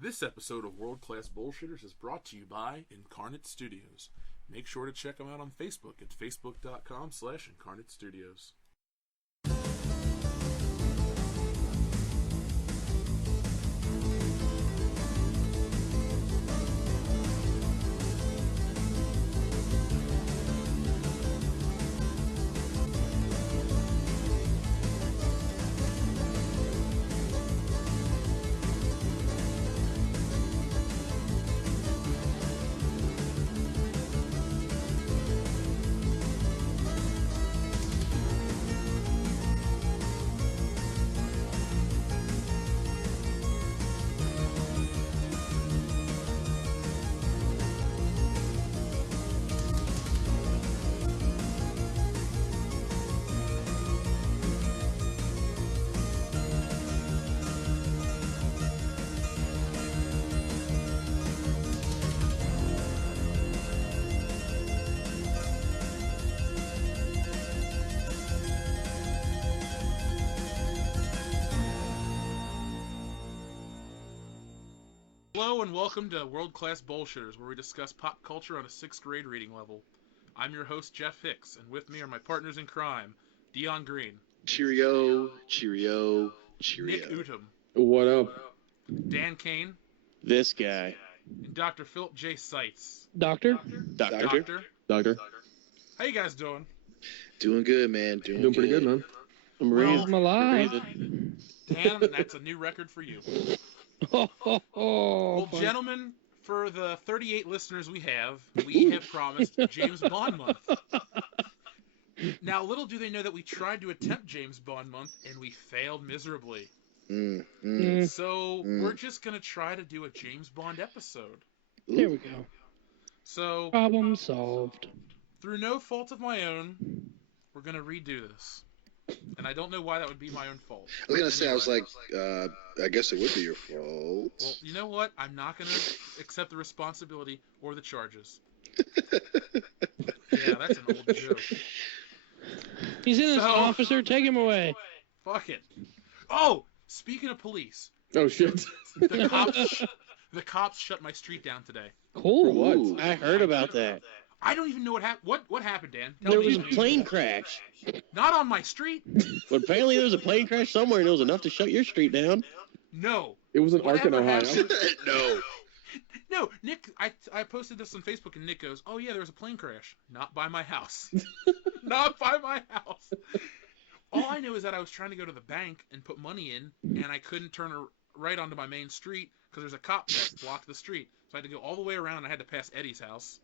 This episode of World Class Bullshitters is brought to you by Incarnate Studios. Make sure to check them out on Facebook at facebook.com/Incarnate Studios. Hello and welcome to World Class Bullshitters, where we discuss pop culture on a 6th grade reading level. I'm your host, Jeff Hicks, and with me are my partners in crime, Dion Green. Cheerio, cheerio, cheerio. Nick Utum. What up? Dan Kane. This guy. And Dr. Philip J. Seitz. Doctor. How you guys doing? Doing good, man. Doing pretty good, man. I'm ready. I'm alive. Dan, that's a new record for you. Well, gentlemen, for the 38 listeners we have promised James Bond month. Now, little do they know that we tried to attempt James Bond month, and we failed miserably. So, we're just going to try to do a James Bond episode. There we go. So, problem solved. Through no fault of my own, we're going to redo this. And I don't know why that would be my own fault. I was going to say, I guess it would be your fault. Well, you know what? I'm not going to accept the responsibility or the charges. Yeah, that's an old joke. He's innocent, officer. Take him away. Fuck it. Oh, speaking of police. Oh, shit. The cops shut my street down today. Cool. For what? I heard about that. I don't even know what happened. What happened, Dan? There was a plane crash. Not on my street. But apparently there was a plane crash somewhere and it was enough to shut your street down. No. It was in Arkin, Ohio. No. No, Nick, I posted this on Facebook and Nick goes, "Oh yeah, there was a plane crash. Not by my house. Not by my house." All I know is that I was trying to go to the bank and put money in, and I couldn't turn right onto my main street because there's a cop that blocked the street. So I had to go all the way around, and I had to pass Eddie's house.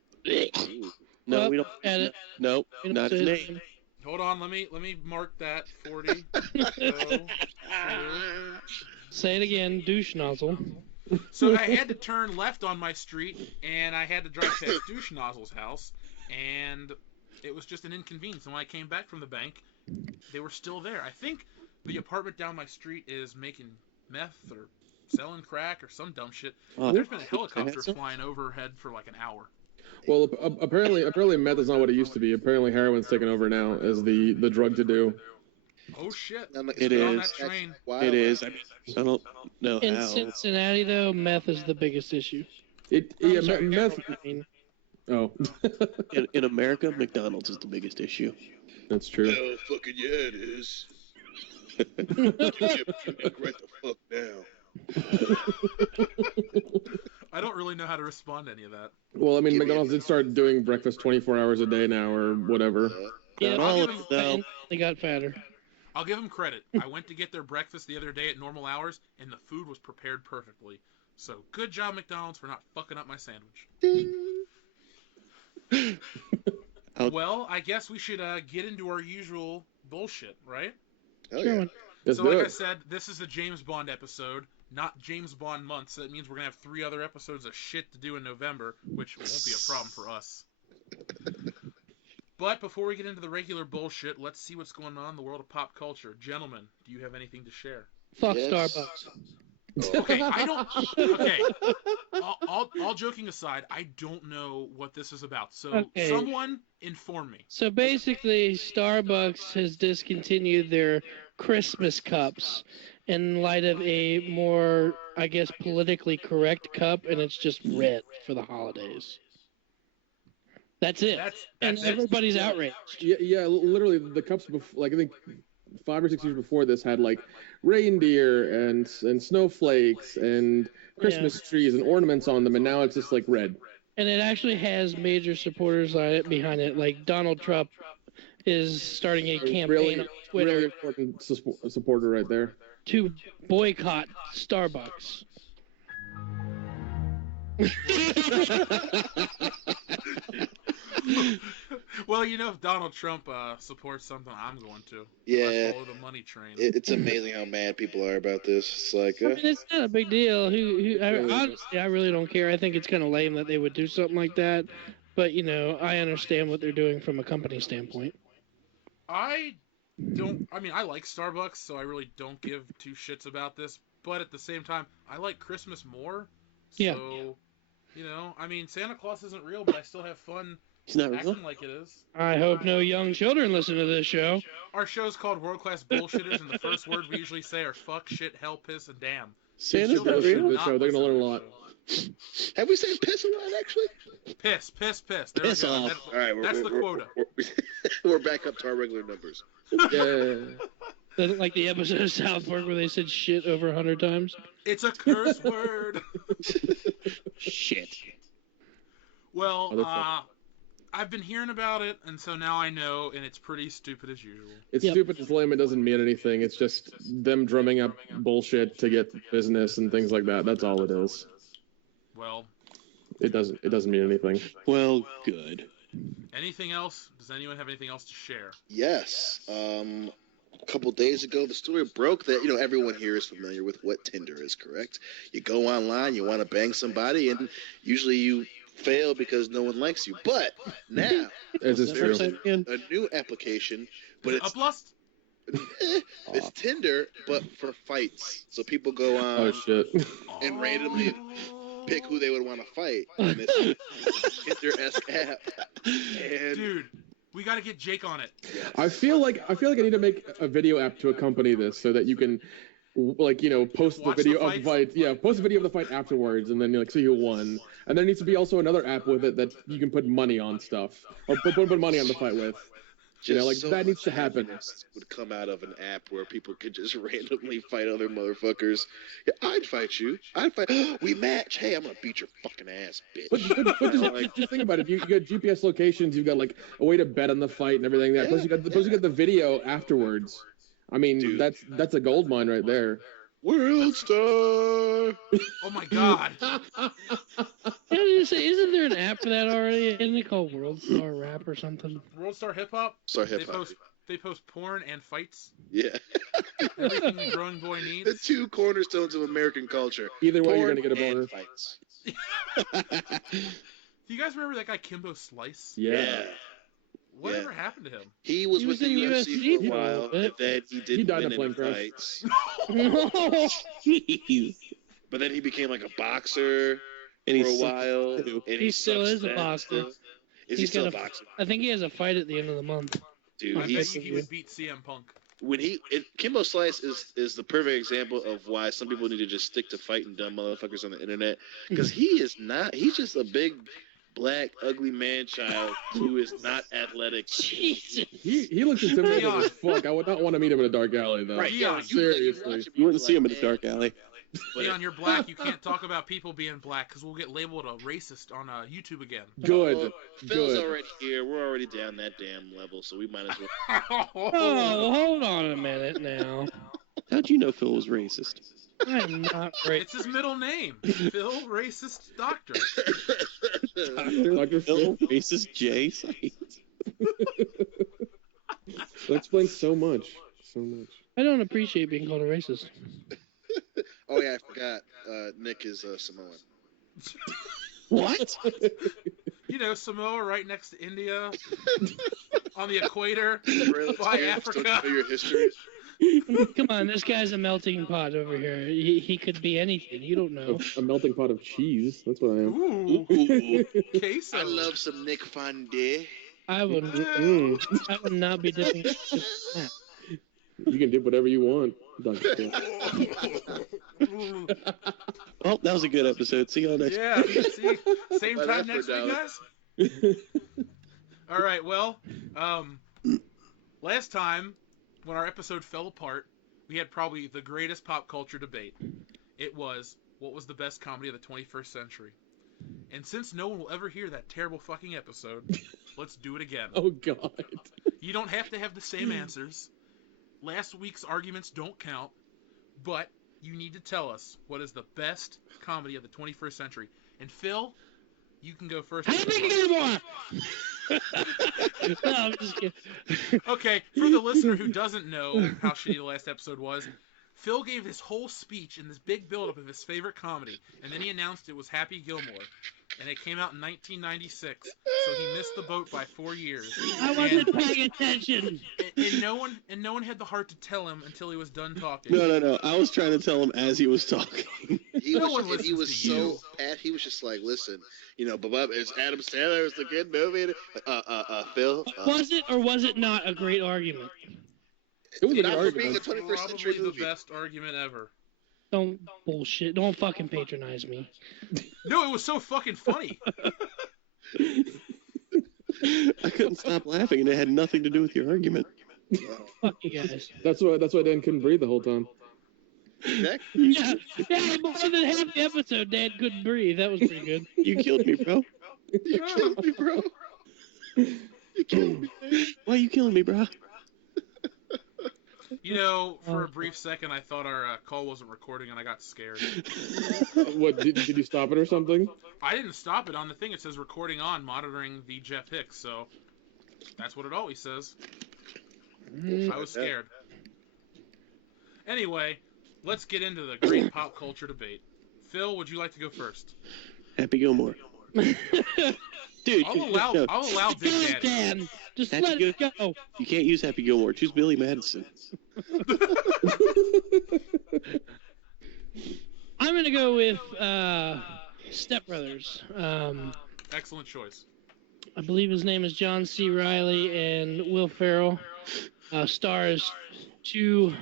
No, we don't. Edit. No, not his name. Hold on, let me mark that 40. Say it again, douche nozzle. So I had to turn left on my street, and I had to drive past douche nozzle's house, and it was just an inconvenience. And when I came back from the bank, they were still there. I think the apartment down my street is making meth or selling crack or some dumb shit. There's been a helicopter flying overhead for like an hour. Well, apparently meth is not what it used to be. Apparently heroin's taken over now as the drug to do. Oh shit! It is. On that train. It is. I don't know In how. Cincinnati, though, meth is the biggest issue. In America, McDonald's is the biggest issue. That's true. Hell, fucking yeah, it is. Right the fuck now. I don't really know how to respond to any of that. Well, I mean, McDonald's did start doing breakfast 24 hours a day now, or whatever. Yeah, they got fatter. I'll give them credit. I went to get their breakfast the other day at normal hours, and the food was prepared perfectly. So, good job, McDonald's, for not fucking up my sandwich. Well, I guess we should get into our usual bullshit, right? Hell yeah. So, like I said, this is a James Bond episode, not James Bond month, so that means we're going to have 3 other episodes of shit to do in November, which won't be a problem for us. But before we get into the regular bullshit, let's see what's going on in the world of pop culture. Gentlemen, do you have anything to share? Fuck Starbucks. Okay, I don't... Okay, all joking aside, I don't know what this is about. So, someone inform me. So basically, Starbucks has discontinued their Christmas cups, in light of a more, I guess, politically correct cup, and it's just red for the holidays. That's it. And everybody's outraged. Yeah, literally the cups before, like I think 5 or 6 years before this had like reindeer and snowflakes and Christmas trees and ornaments on them, and now it's just like red. And it actually has major supporters behind it. Like Donald Trump is starting a campaign on Twitter. Really important supporter right there. To boycott Starbucks. Well, if Donald Trump supports something, I'm going to. Yeah. Follow the money train. It's amazing how mad people are about this. It's like, I mean, it's not a big deal. Honestly, I really don't care. I think it's kind of lame that they would do something like that. But, I understand what they're doing from a company standpoint. I like Starbucks, so I really don't give two shits about this. But at the same time, I like Christmas more. Yeah. So, Santa Claus isn't real, but I still have fun acting like it is. I hope no young children listen to this show. Our show's called World Class Bullshitters, and the first word we usually say are fuck, shit, hell, piss, and damn. Santa's not real. They're going to learn a lot. Have we said piss a lot, actually? Piss. There piss we go. off. All right, that's the quota. We're back up to our regular numbers. Yeah. Like the episode of South Park where they said shit over 100 times. It's a curse word. Shit. Well, I've been hearing about it, and so now I know, and it's pretty stupid as usual. It's stupid, it's lame, it doesn't mean anything. It's just them drumming up bullshit to get business and things like that. That's all it is. Well, it doesn't mean anything. Well, good. Anything else? Does anyone have anything else to share? Yes. A couple days ago, the story broke that, everyone here is familiar with what Tinder is, correct? You go online, you want to bang somebody, and usually you fail because no one likes you. But now, there's a new application, but it's Uplust? It's Tinder, but for fights. So people go on and randomly pick who they would want to fight. And it's Tinder-esque app. And dude, we got to get Jake on it. Yes. I feel like I need to make a video app to accompany this so that you can, post the video of the fight. Yeah, post a video of the fight afterwards, and then see who won. And there needs to be also another app with it that you can put money on stuff, or put money on the fight with. That needs to happen. Would come out of an app where people could just randomly fight other motherfuckers. Yeah, I'd fight you. We match. Hey, I'm gonna beat your fucking ass, bitch. But just think about it. You got GPS locations. You've got a way to bet on the fight and everything. There. Plus you got the video afterwards. I mean, dude, that's a gold mine right there. World Star. Oh my God. Isn't there an app for that already? Isn't it called World Star Rap or something? World Star Hip Hop? They post porn and fights. Yeah. Everything the growing boy needs. The two cornerstones of American culture. Either way, you're gonna get a boner. Fights. Do you guys remember that guy Kimbo Slice? Yeah. Whatever happened to him? He was with the UFC for a while, and then he didn't win any fights. But then he became like a boxer for a while. And he still is a boxer. Is he still a boxer? I think he has a fight at the end of the month. Dude, I bet he would beat CM Punk. Kimbo Slice is the perfect example of why some people need to just stick to fighting dumb motherfuckers on the internet. Because he's just a big black ugly man child who is not athletic. Jesus. He looks intimidating as fuck. I would not want to meet him in a dark alley though. Right, Leon, seriously. You wouldn't see him in a dark alley. Leon, you're black. You can't talk about people being black because we'll get labeled a racist on YouTube again. Good. Phil's already here. We're already down that damn level, so we might as well. Oh, hold on a minute now. How'd you know Phil was racist? I'm not racist. It's his middle name. Phil Racist Doctor. Dr. Phil Racist J. That explains so much. I don't appreciate being called a racist. Oh yeah, I forgot. Nick is Samoan. What? Samoa right next to India, on the equator, Really? by Africa. Don't know your history. Come on, this guy's a melting pot over here. He could be anything. You don't know. A melting pot of cheese. That's what I am. Ooh. Queso. I love some Nick Fondé. I would not be dipping. You can dip whatever you want. Well, that was a good episode. See you all next week. Yeah, see? Same time next week, guys? All right, well, last time, when our episode fell apart, we had probably the greatest pop culture debate. It was, what was the best comedy of the 21st century? And since no one will ever hear that terrible fucking episode, let's do it again. Oh, God. You don't have to have the same answers. Last week's arguments don't count, but you need to tell us what is the best comedy of the 21st century. And Phil, you can go first. Happy Gilmore! No, I'm just kidding. Okay, for the listener who doesn't know how shitty the last episode was, Phil gave this whole speech in this big build-up of his favorite comedy, and then he announced it was Happy Gilmore, and it came out in 1996, so he missed the boat by 4 years. I wasn't paying attention. And no one had the heart to tell him until he was done talking. No. I was trying to tell him as he was talking. He was so Pat. He was just like, listen, it's Adam Sandler. It's a good movie. Phil. Was it or was it not a great argument? It was a good argument. Being a Probably 21st century the movie. best argument ever. Don't bullshit. Don't fucking patronize me. No, it was so fucking funny. I couldn't stop laughing, and it had nothing to do with your argument. Fuck you guys. That's why Dan couldn't breathe the whole time. Exactly. Yeah, more than half the episode, Dan couldn't breathe. That was pretty good. You killed me, bro. You killed me, bro. You killed me. Why are you killing me, bro? For a brief second, I thought our call wasn't recording, and I got scared. What, did you stop it or something? I didn't stop it. On the thing, it says recording on, monitoring the Jeff Hicks, so that's what it always says. I was scared. Anyway, let's get into the great pop culture debate. Phil, would you like to go first? Happy Gilmore. Dude, I'll allow Big Daddy. Dan, just Happy let it go. You can't use Happy Gilmore. Choose Billy Madison. I'm gonna go with Step Brothers. Excellent choice. I believe his name is John C. Reilly and Will Ferrell. Stars two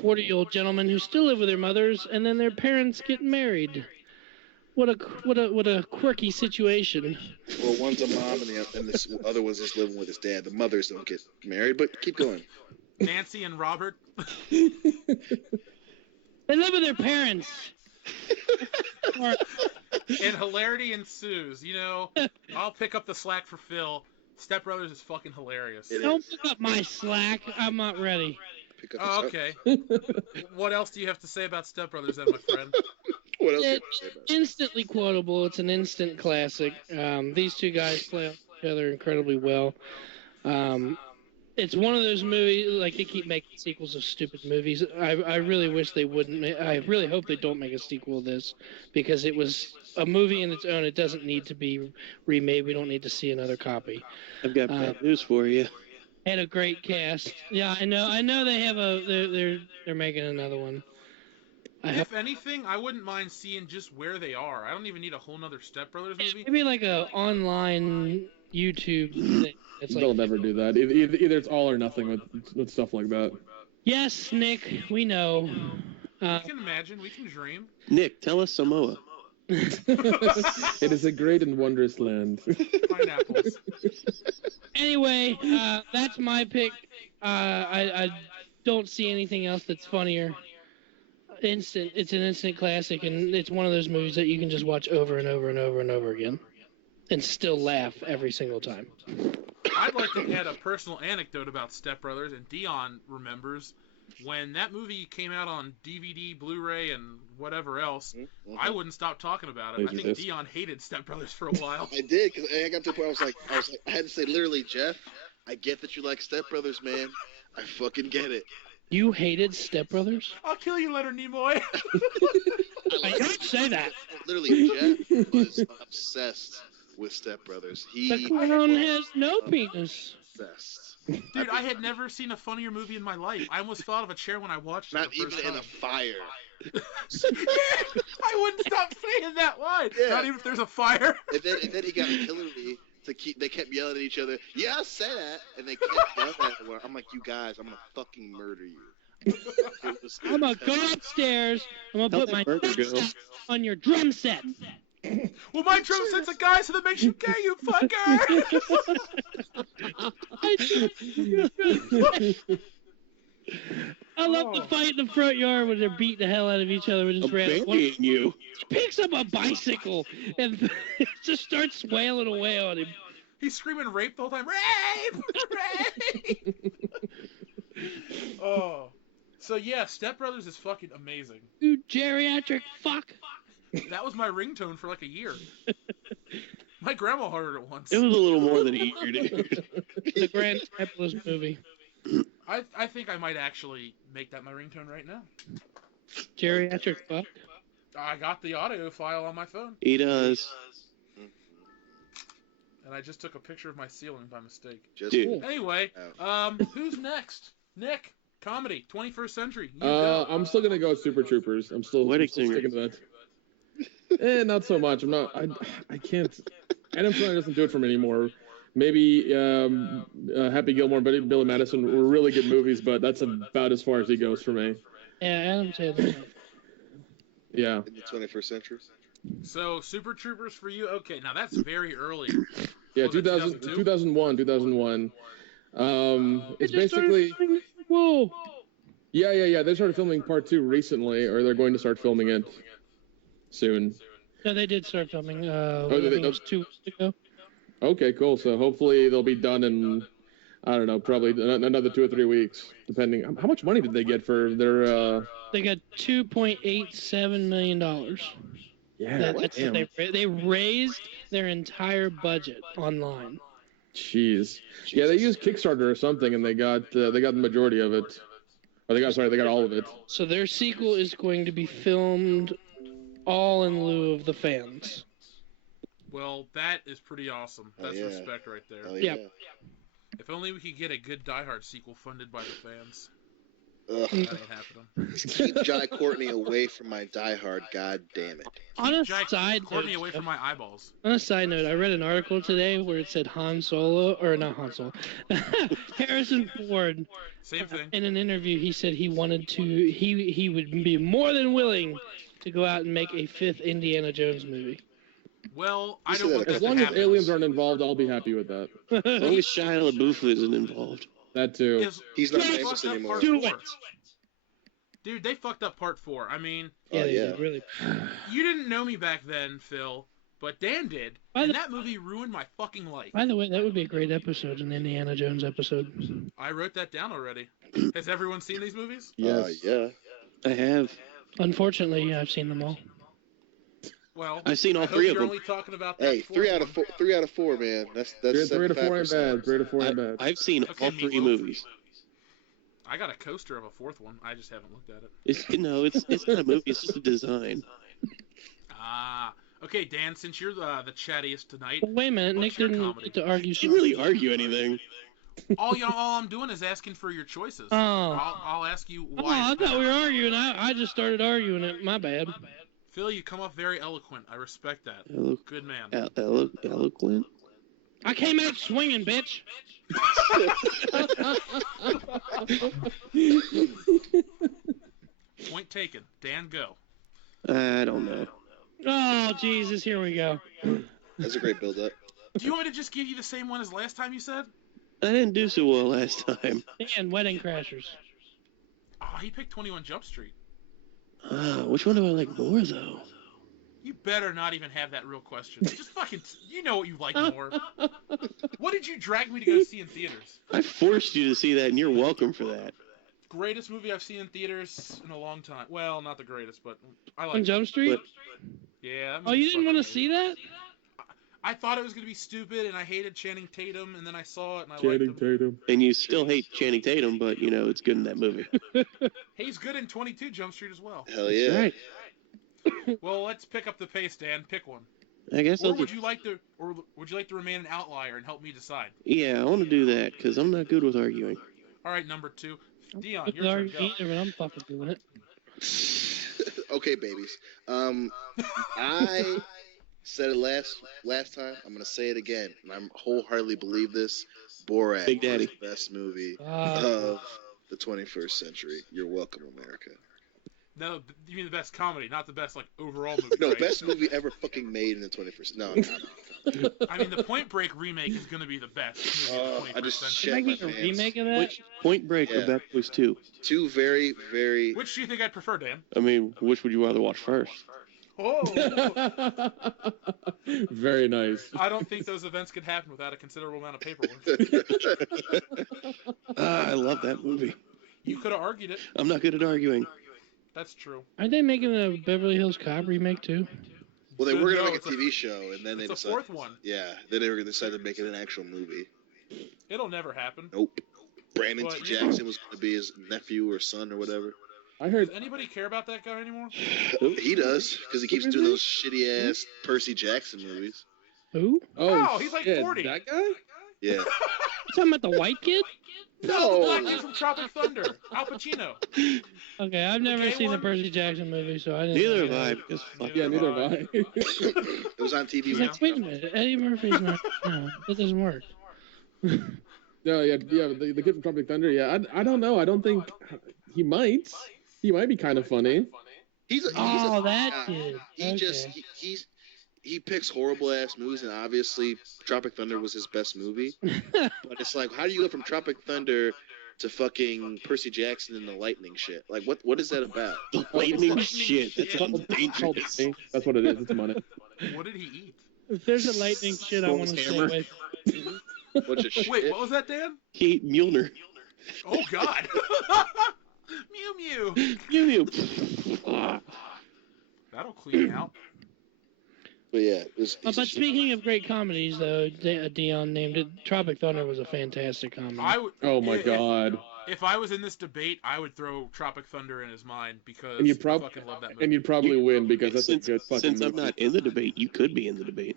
40-year-old gentlemen who still live with their mothers, and then their parents get married. What a quirky situation. Well, one's a mom, and this other one's just living with his dad. The mothers don't get married, but keep going. Nancy and Robert. They live with their parents. And hilarity ensues. I'll pick up the slack for Phil. Step Brothers is fucking hilarious. Don't pick up my slack. I'm not ready. Oh, okay. What else do you have to say about Step Brothers, then, my friend? What else? It's instantly quotable. It's an instant classic. These two guys play off each other incredibly well. It's one of those movies, like, they keep making sequels of stupid movies. I really wish they wouldn't. I really hope they don't make a sequel of this, because it was a movie in its own. It doesn't need to be remade. We don't need to see another copy. I've got bad news for you. Had a great cast. Yeah, I know they have they're making another one. If anything, I wouldn't mind seeing just where they are. I don't even need a whole nother Step Brothers movie. Maybe like a online YouTube thing. They'll never do that. Either it's all or nothing with stuff like that. Yes, Nick, we know. We can imagine. We can dream. Nick, tell us Samoa. It is a great and wondrous land. Pineapples. Anyway, that's my pick. I don't see anything else that's funnier. It's an instant classic, and it's one of those movies that you can just watch over and over and over and over again, and still laugh every single time. I'd like to add a personal anecdote about Step Brothers, and Dion remembers when that movie came out on DVD, Blu-ray, and whatever else. Mm-hmm. I wouldn't stop talking about it. I think Dion hated Step Brothers for a while. I did, because I got to the point I had to say, literally, Jeff, I get that you like Step Brothers, man. I fucking get it. You hated Step Brothers? I'll kill you, Leonard Nimoy. I don't say that. Literally, Jeff was obsessed with Step Brothers. The clown has no penis. Obsessed. Dude, I had never seen a funnier movie in my life. I almost fell out of a chair when I watched it Not the first even time. in a fire. I wouldn't stop saying that line. Yeah. Not even if there's a fire. And then he got Hillary to keep. They kept yelling at each other. Yeah, say that. And they kept yelling at her. I'm like, you guys, I'm gonna fucking murder you. I'm gonna go upstairs. I'm gonna put my nuts on your drum set. Well, my drum set's a guy, so that makes you gay, you fucker! I love the fight in the front yard when they're beating the hell out of each other with his rat. You. He picks up a bicycle and just starts wailing away on him. He's screaming rape the whole time. Rape! Rape! Oh. So yeah, Step Brothers is fucking amazing. Dude, geriatric fuck. That was my ringtone for like a year. My grandma heard it once. It was a little more than a year, dude. The Grand Fabulous movie. I think I might actually make that my ringtone right now. Geriatric fuck. I got the audio file on my phone. He does. And I just took a picture of my ceiling by mistake. Dude. Anyway, who's next? Nick, comedy, 21st century. I'm still gonna go Super Troopers. I'm still sticking to that. Not so much. I can't. Adam Sandler doesn't do it for me anymore. Maybe Happy Gilmore, Billy Madison were really good movies, but that's about as far as he goes for me. Yeah, Adam Sandler. Yeah. In the 21st century. So, Super Troopers for you? Okay, now that's very early. Yeah, 2001. It's basically... Whoa! Yeah. They started filming part 2 recently, or they're going to start filming it soon. No, they did start filming. It was 2 weeks ago. Okay, cool. So hopefully they'll be done in, I don't know, probably another 2 or 3 weeks, depending. How much money did they get for their... They got $2.87 million. Yeah, that's what they raised their entire budget online. Jeez. Yeah, they used Kickstarter or something, and they got the majority of it. Or they got all of it. So their sequel is going to be filmed all in lieu of the fans. Well, that is pretty awesome. That's respect right there. Yeah. If only we could get a good Die Hard sequel funded by the fans. Ugh. That ain't happening. Keep Jai Courtney away from my Die Hard, god damn it. On a Jai side Courtney note, away from my eyeballs. On a side note, I read an article today where it said Han Solo, or not Han Solo, Harrison Ford. Same thing. In an interview, he said he wanted to, he would be more than willing to go out and make a 5th Indiana Jones movie. Well, I don't want that as long to as happen. aliens aren't involved, I'll be happy with that. As long as Shia LaBeouf isn't involved. That too. He's not famous anymore. Do it. Dude, they fucked up part 4. I mean, Yeah, really. You didn't know me back then, Phil, but Dan did, and that movie ruined my fucking life. By the way, that would be a great episode, an Indiana Jones episode. I wrote that down already. Has everyone seen these movies? Yes. Yeah. I have. Unfortunately, I've seen them all. Well, I've seen all I hope 3 of you're them. only talking about that Hey, 3 out of 4. 3 out of 4, man. That's 3 out of 4 ain't 75%. bad. 3 out of 4 ain't bad. I've seen all 3 movies. I got a coaster of a 4th one. I just haven't looked at it. It's not a movie. It's just a design. Ah. Okay, Dan, since you're the chattiest tonight. Well, wait a minute, what's Nick your didn't comedy? get to argue. You didn't really argue anything. All I'm doing is asking for your choices. Oh. I'll ask you Oh, why. I thought we were arguing. I just started arguing it. My bad. Phil, you come off very eloquent. I respect that. Good man. Eloquent? I came out swinging, bitch. Point taken. Dan, go. I don't know. Oh, Jesus, here we go. That's a great build-up. Do you want me to just give you the same one as last time you said? I didn't do so well last time. And Wedding Crashers. Oh, he picked 21 Jump Street. Which one do I like more, though? You better not even have that real question. Just fucking, you know what you like more. What did you drag me to go see in theaters? I forced you to see that, and you're welcome for that. Greatest movie I've seen in theaters in a long time. Well, not the greatest, but I like On it. Jump Street? Yeah. that Oh, you movie's didn't want to fucking see that? I thought it was going to be stupid, and I hated Channing Tatum, and then I saw it, and I Channing liked him. Tatum. And you still hate Channing Tatum, but, it's good in that movie. He's good in 22 Jump Street as well. Hell yeah. Right. Well, let's pick up the pace, Dan. Pick one. I guess Or would you like to remain an outlier and help me decide? Yeah, I want to do that, because I'm not good with arguing. All right, number 2. Dion, With your turn. arguing Go. either, but I'm fucking doing it. Okay, babies. I said it last time. I'm gonna say it again, and I wholeheartedly believe this. Borat Big Daddy. was the best movie Ah. of the 21st century. You're welcome, America. No, you mean the best comedy, not the best like overall movie. No, right? best movie ever fucking made in the 21st. No. I mean, the Point Break remake is going to be the best movie in the 21st I just century. shat my Making a pants. remake of that? Point Break or Bad Boys 2? Two very, very. Which do you think I'd prefer, Dan? I mean, which would you rather watch first? Oh, Very nice. I don't think those events could happen without a considerable amount of paperwork. I love that movie. You could have argued it. I'm not good at arguing. That's true. Aren't they making a Beverly Hills Cop remake too? Well, they were No, gonna make it's a TV show, and then they It's a decided. fourth one. Yeah, then they were gonna decide to make it an actual movie. It'll never happen. Nope. Brandon But, T. Jackson was gonna be his nephew or son or whatever. I heard. Does anybody care about that guy anymore? He does, because he keeps doing those shitty ass Percy Jackson movies. Who? Oh, he's like shit, 40. That guy? Yeah. You talking about the white kid? No, the black dude from Tropic Thunder, Al Pacino. Okay, I've never gay seen one? the Percy Jackson movie, so I didn't. Neither know. have I. Because fuck Yeah, neither have I. It was on TV. He's when like, wait a minute, Eddie Murphy's not. No, that doesn't work. No, yeah, the kid from Tropic Thunder. Yeah, I don't know. I don't think he might. He might be kind of funny. He's a Oh, that guy. kid. He Okay. just he picks horrible ass movies, and obviously Tropic Thunder was his best movie. But it's like, how do you go from Tropic Thunder to fucking Percy Jackson and the lightning shit? Like, what is that about? the lightning Lightning shit. That shit. sounds It's called dangerous. money. That's what it is. It's money. What did he eat? If there's a lightning shit, I want to stay Hammer. away. Bunch of shit. Wait, what was that, Dan? He ate Mjolnir. Oh, God. Mew Mew. Mew Mew. That'll clean out. But yeah, But speaking of great comedies, though, Dion named it. Tropic Thunder was a fantastic comedy. I would. Oh my god. If I was in this debate, I would throw Tropic Thunder in his mind because And you I prob- fucking love that movie. And you'd probably win because that's Since, a good fucking since I'm movie. not in the debate, you could be in the debate.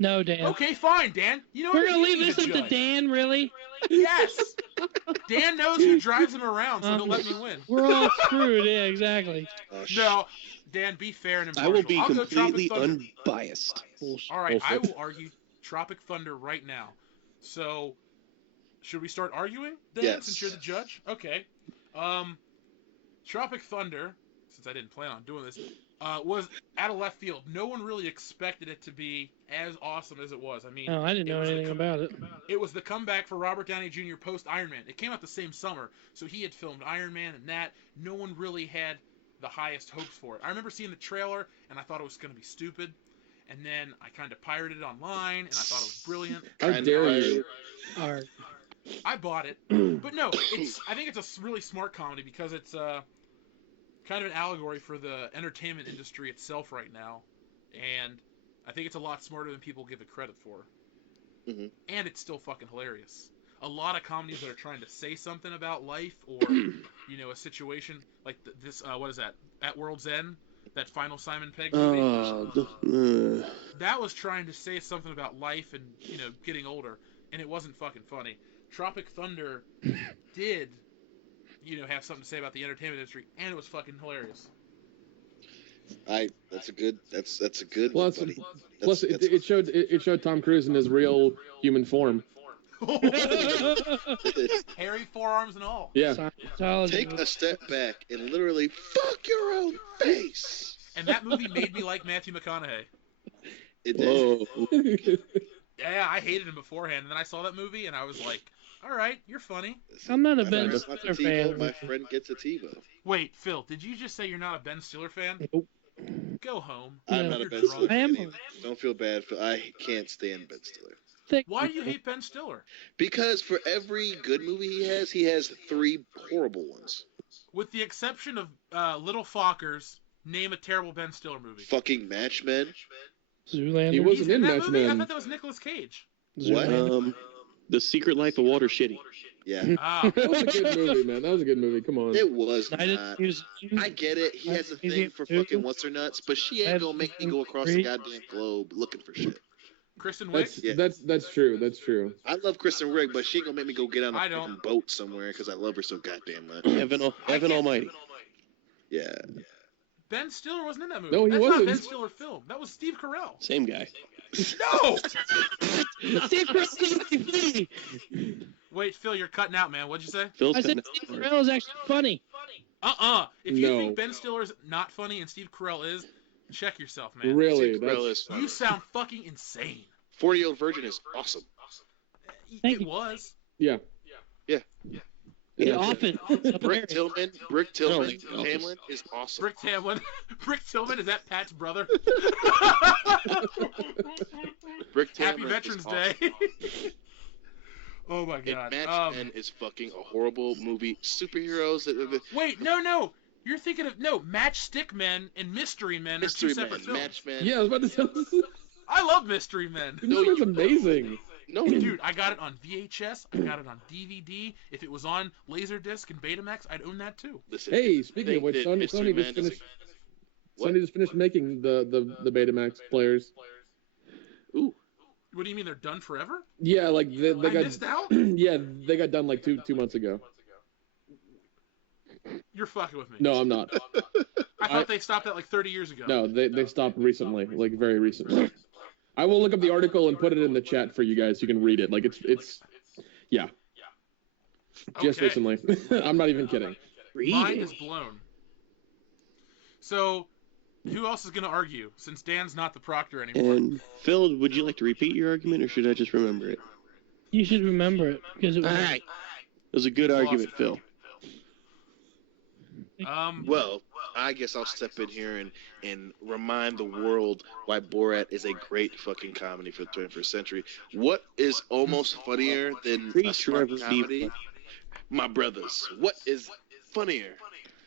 No, Dan. Okay, fine, Dan. You know We're what? gonna You leave be this the up to judge. Dan, really? Yes. Dan knows who drives him around, so he'll let me win. We're all screwed. Yeah, exactly. No, Dan, be fair and I impartial. will be I'll go completely Tropic Thunder. unbiased. All right, I Bullshit. will argue Tropic Thunder right now. So, should we start arguing, Dan, Yes. since you're the judge? Okay. Tropic Thunder, since I didn't plan on doing this, was out of left field. No one really expected it to be as awesome as it was. I mean, No, I didn't it know was the anything about it. It was the comeback for Robert Downey Jr. post Iron Man. It came out the same summer, so he had filmed Iron Man and that. No one really had the highest hopes for it. I remember seeing the trailer, and I thought it was going to be stupid. And then I kind of pirated it online, and I thought it was brilliant. How dare you? All right. I bought it, but no, I think it's a really smart comedy because it's kind of an allegory for the entertainment industry itself right now, and I think it's a lot smarter than people give it credit for. Mhm. And it's still fucking hilarious. A lot of comedies that are trying to say something about life or a situation like this. What is that? At World's End, that final Simon Pegg movie. That was trying to say something about life and getting older, and it wasn't fucking funny. Tropic Thunder did, have something to say about the entertainment industry, and it was fucking hilarious. That's a good Plus, one, buddy. plus it showed Tom Cruise in his real human form. Hairy forearms and all. Yeah. Scientology. Take a step back and literally fuck your own face. And that movie made me like Matthew McConaughey. It did. Whoa. Yeah, I hated him beforehand, and then I saw that movie, and I was like, all right, you're funny. I'm not a My Ben friend wants a Stiller TiVo, fan. my friend gets a TiVo. Wait, Phil, did you just say you're not a Ben Stiller fan? Nope. Go home. I'm Yeah. not a You're Ben drunk. Stiller I am. fan either. Don't feel bad. I can't stand Ben Stiller. Why do you hate Ben Stiller? Because for every good movie he has 3 horrible ones. With the exception of Little Fockers, name a terrible Ben Stiller movie. Fucking Matchmen. Zoolander. He wasn't He's in that movie? I Matchmen. thought that was Nicolas Cage. What? Zoolander. The Secret Life of Walter Shitty. Yeah. Ah, That was a good movie, man. That was a good movie. Come on. It was Night at not. the Museum. I get it. He has a thing Museum for two. fucking what's her nuts, but she ain't gonna make me go across the goddamn globe looking for shit. Kristen Wiig? That's Yeah. that's true. That's true. I love Kristen Wiig, but she ain't gonna make me go get on a I don't. fucking boat somewhere because I love her so goddamn much. Evan Almighty. Yeah. Ben Stiller wasn't in that movie. No, he That's wasn't. not Ben Stiller film. That was Steve Carell. Same guy. No! Steve Carell's actually funny. Wait, Phil, you're cutting out, man. What'd you say? Phil's I said Steve Carell is actually funny. If you No. think Ben Stiller's not funny and Steve Carell is, check yourself, man. Really? Steve Carell That's... is funny. You sound fucking insane. 40-Year-Old Virgin is awesome. Thank It you. was. Yeah. Yeah, often. Brick Tillman, No. Tamlin is awesome. Brick Tillman. Brick Tillman, is that Pat's brother? Brick Happy Tamlin Veterans is awesome. Day. Oh my And god. Matchmen is fucking a horrible movie. Superheroes. Wait, no. You're thinking of Matchstick Men and Mystery Men are two Mystery separate Men, films. Matchmen. Yeah, I was about to say. I love Mystery Men. This is amazing. No, Dude, I got it on VHS. I got it on DVD. If it was on Laserdisc and Betamax, I'd own that too. listen, Hey, speaking of which, that Sony Mystery just Men is finished. Sony just finished making the Betamax players. Ooh. What do you mean they're done forever? Yeah, like they I got. missed out? Yeah, they got done like two months ago. You're fucking with me. No, I'm not. I thought they stopped that like 30 years ago. No, they stopped recently, like very recently. I will look up the article and put it in the chat for you guys. So you can read it. Like it's yeah. Just Okay. recently. I'm not even kidding. Mind is blown. So, who else is going to argue, since Dan's not the proctor anymore? And Phil, would you like to repeat your argument, or should I just remember it? You should remember it because it was. It was a good argument, Phil. Well, I guess I'll step in here and remind the world why Borat is a great fucking comedy for the 21st century. What is almost funnier than a smart comedy? My brothers, what is funnier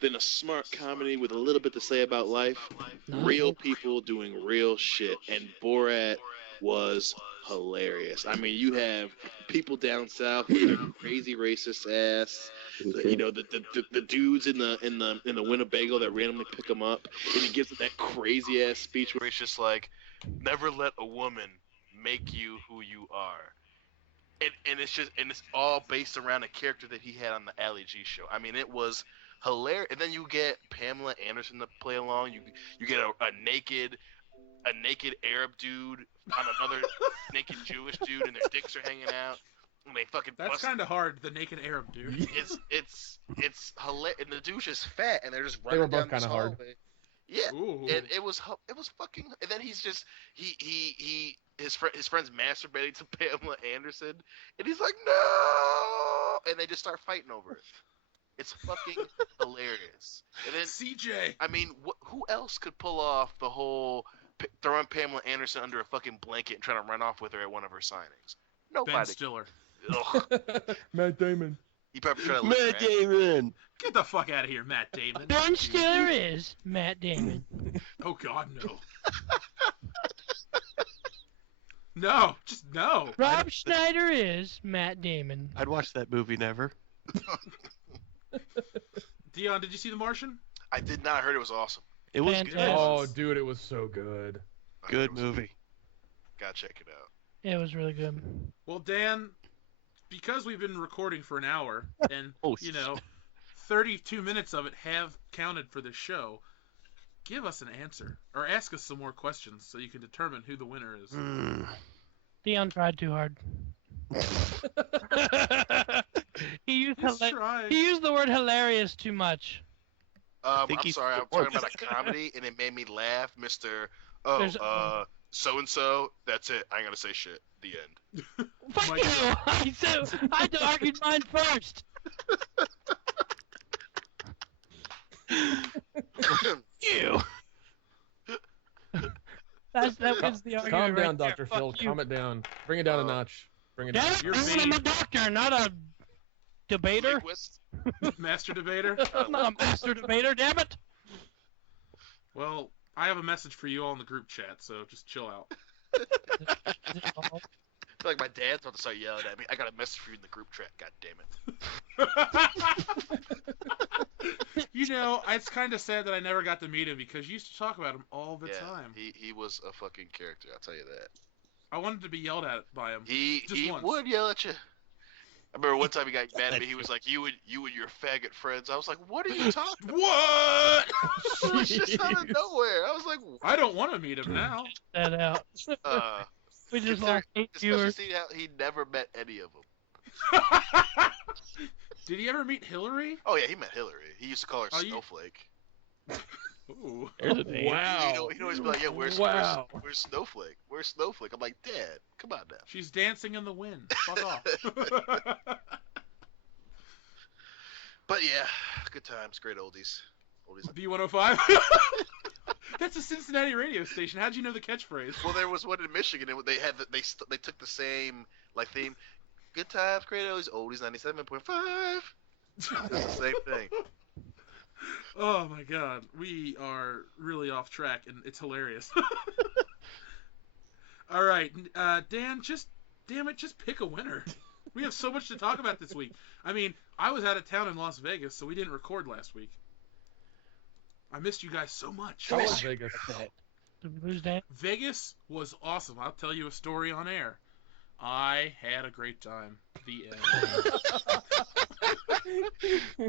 than a smart comedy with a little bit to say about life? Real people doing real shit. And Borat was hilarious. I mean, you have people down south with their crazy racist ass. The dudes in the Winnebago that randomly pick him up, and he gives them that crazy ass speech where he's just like, "Never let a woman make you who you are," and it's all based around a character that he had on the Ali G show. I mean, it was hilarious. And then you get Pamela Anderson to play along. You get a naked Arab dude on another naked Jewish dude, and their dicks are hanging out. And they fucking That's kind of hard, the naked Arab dude. It's hilarious, and the dude's just fat, and they're just They were running both down this kinda hard. hallway. Yeah, Ooh. and it was fucking. And then he's just his friend's masturbating to Pamela Anderson, and he's like, no, and they just start fighting over it. It's fucking hilarious. And then CJ. I mean, who else could pull off the whole throwing Pamela Anderson under a fucking blanket and trying to run off with her at one of her signings? Nobody. Ben Stiller. Ugh. Matt Damon. He probably tried to Matt Damon! Get the fuck out of here, Matt Damon. Ben Stiller is Matt Damon. Oh god, no. No, just no. Rob Schneider is Matt Damon. I'd watch that movie never. Dion, did you see The Martian? I did not. I heard it was awesome. It was Fantastic. good. Oh, dude, it was so good. I heard Good it was- movie. Gotta check it out. It was really good. Well, Dan, because we've been recording for an hour, and, Oh, 32 minutes of it have counted for this show, give us an answer. Or ask us some more questions so you can determine who the winner is. Dion tried too hard. he used He's trying. he used the word hilarious too much. I'm think he's sorry. I'm bored. talking about a comedy, and it made me laugh, Mister. There's- So and so. That's it. I ain't gonna say shit. The end. Fuck my you! God. I argued mine first. You! That was the argument. Calm down, right there. Dr. Fuck Phil. you. Calm it down. Bring it down a notch. Bring it down. Damn it, You're I'm vain. a doctor, not a debater. Linguist. Master debater? I'm not a master debater, damn it. Well, I have a message for you all in the group chat, so just chill out. I feel like my dad's about to start yelling at me. I got a message for you in the group chat. God damn it. It's kind of sad that I never got to meet him because you used to talk about him all the time. He was a fucking character. I'll tell you that. I wanted to be yelled at by him. He Just once. would yell at you. I remember one time he got mad at me. He was like, "You and your faggot friends." I was like, "What are you talking about?" What? It was just out of nowhere. I was like, I don't want to meet him now. That out. We just lost 8 especially viewers. seeing how he never met any of them. Did he ever meet Hillary? Oh yeah, he met Hillary. He used to call her Snowflake. Ooh. Wow. He'd always be like, "Yeah, where's Snowflake? Where's Snowflake?" I'm like, "Dad, come on now." She's dancing in the wind. Fuck off. But yeah, good times, great oldies. B105? That's a Cincinnati radio station. How'd you know the catchphrase? Well, there was one in Michigan, and they took the same theme. Good times, great oldies 97.5. It's the same thing. Oh my god, we are really off track, and it's hilarious. All right, Dan, just pick a winner. We have so much to talk about this week. I mean, I was out of town in Las Vegas, so we didn't record last week. I missed you guys so much. How was Vegas? Did we lose Dan? Vegas was awesome. I'll tell you a story on air. I had a great time. The end.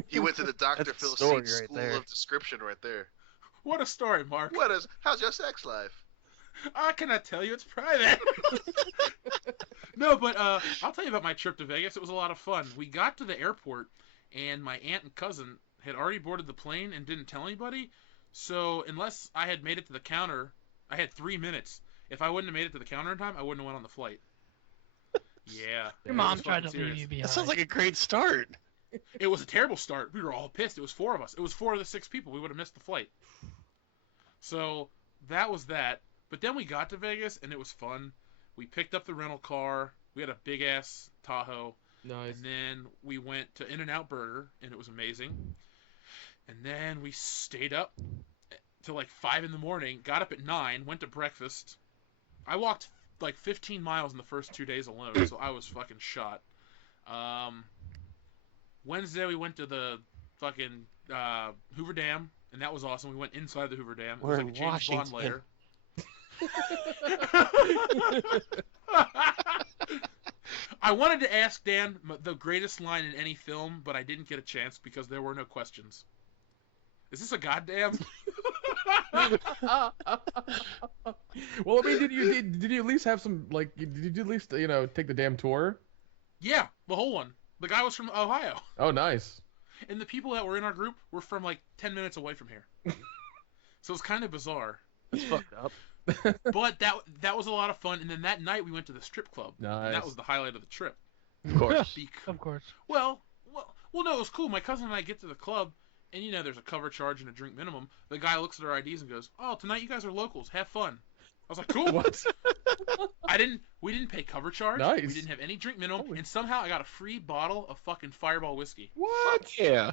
He went to the Dr. Phil Seed School of Description right there. What a story, Mark. How's your sex life? I cannot tell you. It's private. No, but I'll tell you about my trip to Vegas. It was a lot of fun. We got to the airport, and my aunt and cousin had already boarded the plane and didn't tell anybody. So unless I had made it to the counter, I had 3 minutes. If I wouldn't have made it to the counter in time, I wouldn't have went on the flight. Yeah. Your mom tried to leave you behind. That sounds like a great start. It was a terrible start. We were all pissed. It was 4 of us. It was 4 of the 6 people. We would have missed the flight. So that was that. But then we got to Vegas, and it was fun. We picked up the rental car. We had a big-ass Tahoe. Nice. And then we went to In-N-Out Burger, and it was amazing. And then we stayed up till like 5 in the morning, got up at 9, went to breakfast. I walked like 15 miles in the first 2 days alone, so I was fucking shot. Wednesday we went to the fucking Hoover Dam, and that was awesome. We went inside the Hoover Dam. It was like a James Bond lair. I wanted to ask Dan the greatest line in any film, but I didn't get a chance because there were no questions. Is this a goddamn? Well, I mean, did you at least have some, like, did you at least, take the damn tour? Yeah, the whole one. The guy was from Ohio. Oh, nice. And the people that were in our group were from like 10 minutes away from here. So it's kind of bizarre. That's fucked up. But that was a lot of fun. And then that night we went to the strip club. Nice. And that was the highlight of the trip. Of course. Of course. Well, no, it was cool. My cousin and I get to the club, and there's a cover charge and a drink minimum. The guy looks at our IDs and goes, "Oh, tonight you guys are locals. Have fun." I was like, "Cool." What? We didn't pay cover charge. Nice. We didn't have any drink minimum, and somehow I got a free bottle of fucking Fireball whiskey. What? Fuck yeah.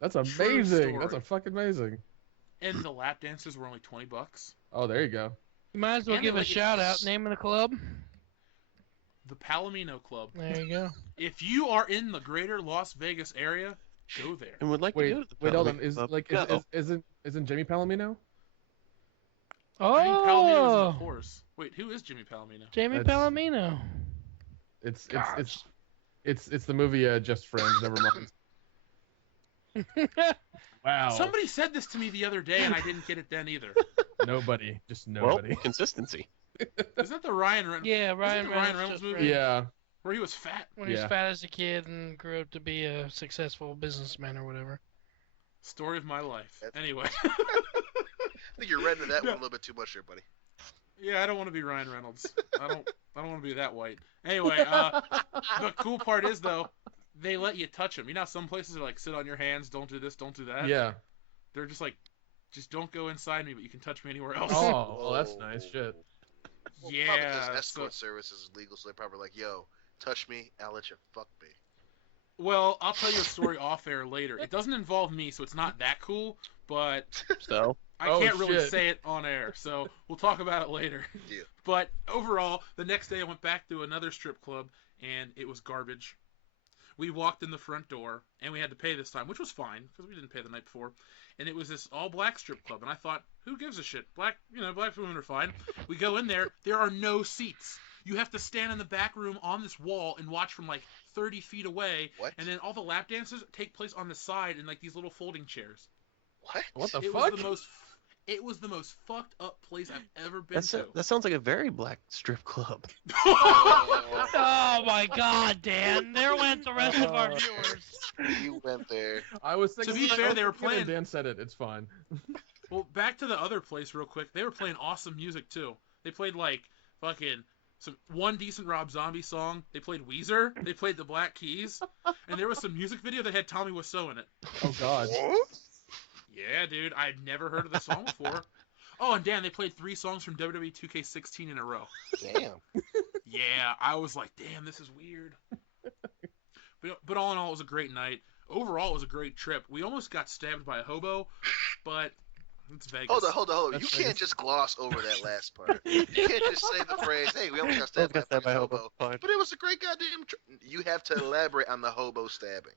That's True amazing. story. That's a fucking amazing. And the lap dances were only $20. Oh, there you go. You might as well And give a like shout out. Name of the club. The Palomino Club. There you go. If you are in the greater Las Vegas area, go there. And would like to go to the Wait, hold on. Palomino Club. Isn't Jimmy Palomino? Jimmy Palomino's in Oh, the chorus. Wait, who is Jimmy Palomino? Jamie That's- Palomino. It's the movie Just Friends. Never mind. Wow. Somebody said this to me the other day, and I didn't get it then either. Nobody. Just Well, nobody. consistency. Is that the Ryan Reynolds? Yeah, Ryan the Ryan Reynolds. Reynolds Just movie? Friends. Yeah. Where he was fat? When he was Yeah. fat as a kid and grew up to be a successful businessman or whatever. Story of my life. Anyway. I think you're read into that one a little bit too much there, buddy. Yeah, I don't want to be Ryan Reynolds. I don't want to be that white. Anyway, the cool part is though, they let you touch them. You know how some places are like, sit on your hands, don't do this, don't do that. Yeah. They're just like, just don't go inside me, but you can touch me anywhere else. Oh, well, that's nice. Shit. Well, Yeah, probably because escort so- service is legal, so they're probably like, "Yo, touch me, I'll let you fuck me." Well, I'll tell you a story off air later. It doesn't involve me, so it's not that cool, but So, I Oh, can't really shit. say it on air, so we'll talk about it later. Deal. But overall, the next day I went back to another strip club, and it was garbage. We walked in the front door, and we had to pay this time, which was fine, because we didn't pay the night before. And it was this all-black strip club, and I thought, who gives a shit? Black women are fine. We go in there are no seats. You have to stand in the back room on this wall and watch from like 30 feet away. What? And then all the lap dances take place on the side in like these little folding chairs. What? What the It fuck? was the most fucked up place I've ever been to. That sounds like a very black strip club. Oh my God, Dan! There went the rest of our viewers. You went there. I was thinking. To be fair, they were playing. Dan said it. It's fine. Well, back to the other place real quick. They were playing awesome music too. They played like fucking one decent Rob Zombie song. They played Weezer. They played the Black Keys, and there was some music video that had Tommy Wiseau in it. Oh God. Yeah, dude, I'd never heard of the song before. Oh, and Dan, they played 3 songs from WWE 2K16 in a row. Damn. Yeah, I was like, damn, this is weird. But all in all, it was a great night. Overall, it was a great trip. We almost got stabbed by a hobo, but it's Vegas. Hold on. You can't just gloss over that last part. You can't just say the phrase, hey, we almost got stabbed by a hobo. But it was a great goddamn You have to elaborate on the hobo stabbing.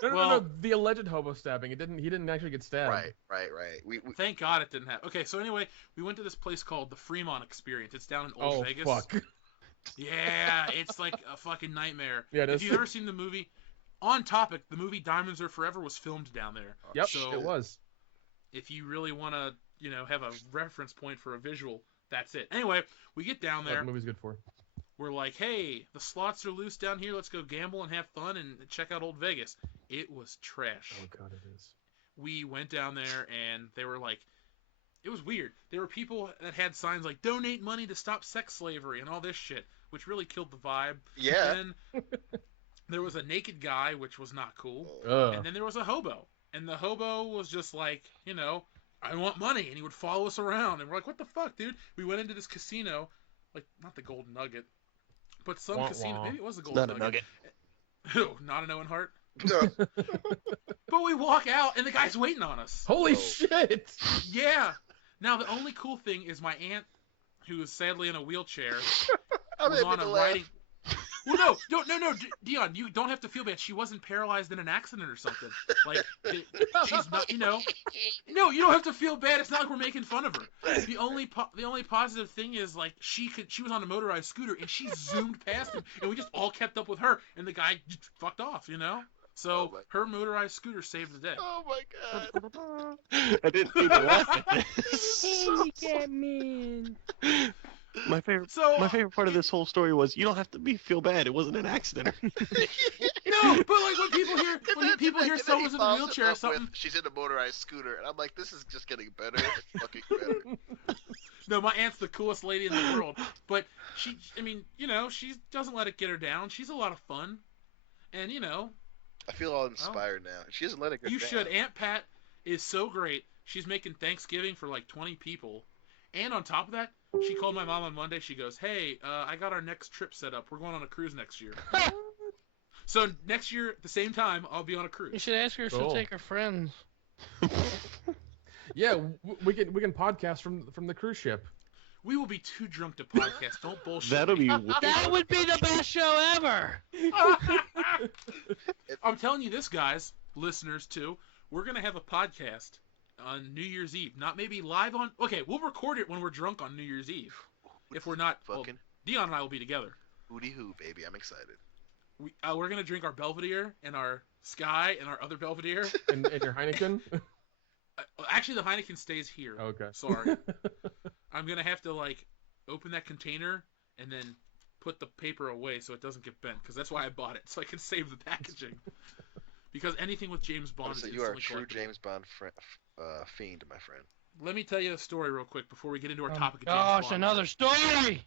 No. The alleged hobo stabbing. He didn't actually get stabbed. Right. We Thank God it didn't happen. Okay, so anyway, we went to this place called the Fremont Experience. It's down in Old Vegas. Oh, fuck. Yeah, it's like a fucking nightmare. Yeah, it is. If you've ever seen the movie, on topic, the movie Diamonds Are Forever was filmed down there. Yep, so it was. If you really want to, have a reference point for a visual, that's it. Anyway, we get down there. What the movie's good for. We're like, hey, the slots are loose down here. Let's go gamble and have fun and check out Old Vegas. It was trash. Oh, God, it is. We went down there, and they were like, it was weird. There were people that had signs like, donate money to stop sex slavery and all this shit, which really killed the vibe. Yeah. And then there was a naked guy, which was not cool. Ugh. And then there was a hobo. And the hobo was just like, I want money. And he would follow us around. And we're like, what the fuck, dude? We went into this casino, like, not the Golden Nugget, but some casino. Maybe it was the Golden Not a Nugget. nugget. Oh, not an Owen Hart. No. But we walk out, and the guy's waiting on us. Holy shit! Yeah. Now, the only cool thing is my aunt, who is sadly in a wheelchair, I'm was able on to a laugh. riding... Well, no, Dion, you don't have to feel bad. She wasn't paralyzed in an accident or something. Like, she's not, No, you don't have to feel bad. It's not like we're making fun of her. The only positive thing is, like, she was on a motorized scooter, and she zoomed past him, and we just all kept up with her, and the guy just fucked off, So, her motorized scooter saved the day. Oh my God. I didn't mean to laugh at this. Hey, get me. My favorite part of this whole story was you don't have to feel bad. It wasn't an accident. No, but like when people hear someone's in a wheelchair or something. She's in a motorized scooter, and I'm like, this is just getting better and fucking better. No, my aunt's the coolest lady in the world, but she doesn't let it get her down. She's a lot of fun, and I feel all inspired now. She doesn't let it go you down. should. Aunt Pat is so great. She's making Thanksgiving for like 20 people, and on top of that, she called my mom on Monday. She goes, hey, I got our next trip set up. We're going on a cruise next year. So next year, at the same time, I'll be on a cruise. You should ask her if she'll take her friends. Yeah, we can podcast from the cruise ship. We will be too drunk to podcast. Don't bullshit. That'll be. That would be the best show ever. I'm telling you this, guys, listeners too. We're gonna have a podcast on New Year's Eve. Not maybe live on. Okay, we'll record it when we're drunk on New Year's Eve. If we're not, fucking Dion and I will be together. hooty hoo, baby. I'm excited. We're gonna drink our Belvedere and our Sky and our other Belvedere. And your Heineken. Actually, the Heineken stays here. Okay. Sorry. I'm gonna have to open that container and then put the paper away so it doesn't get bent, because that's why I bought it, so I can save the packaging. Because anything with James Bond is You are a instantly true collectible. James Bond fiend, my friend. Let me tell you a story real quick before we get into our topic of James Gosh, Bond. another story.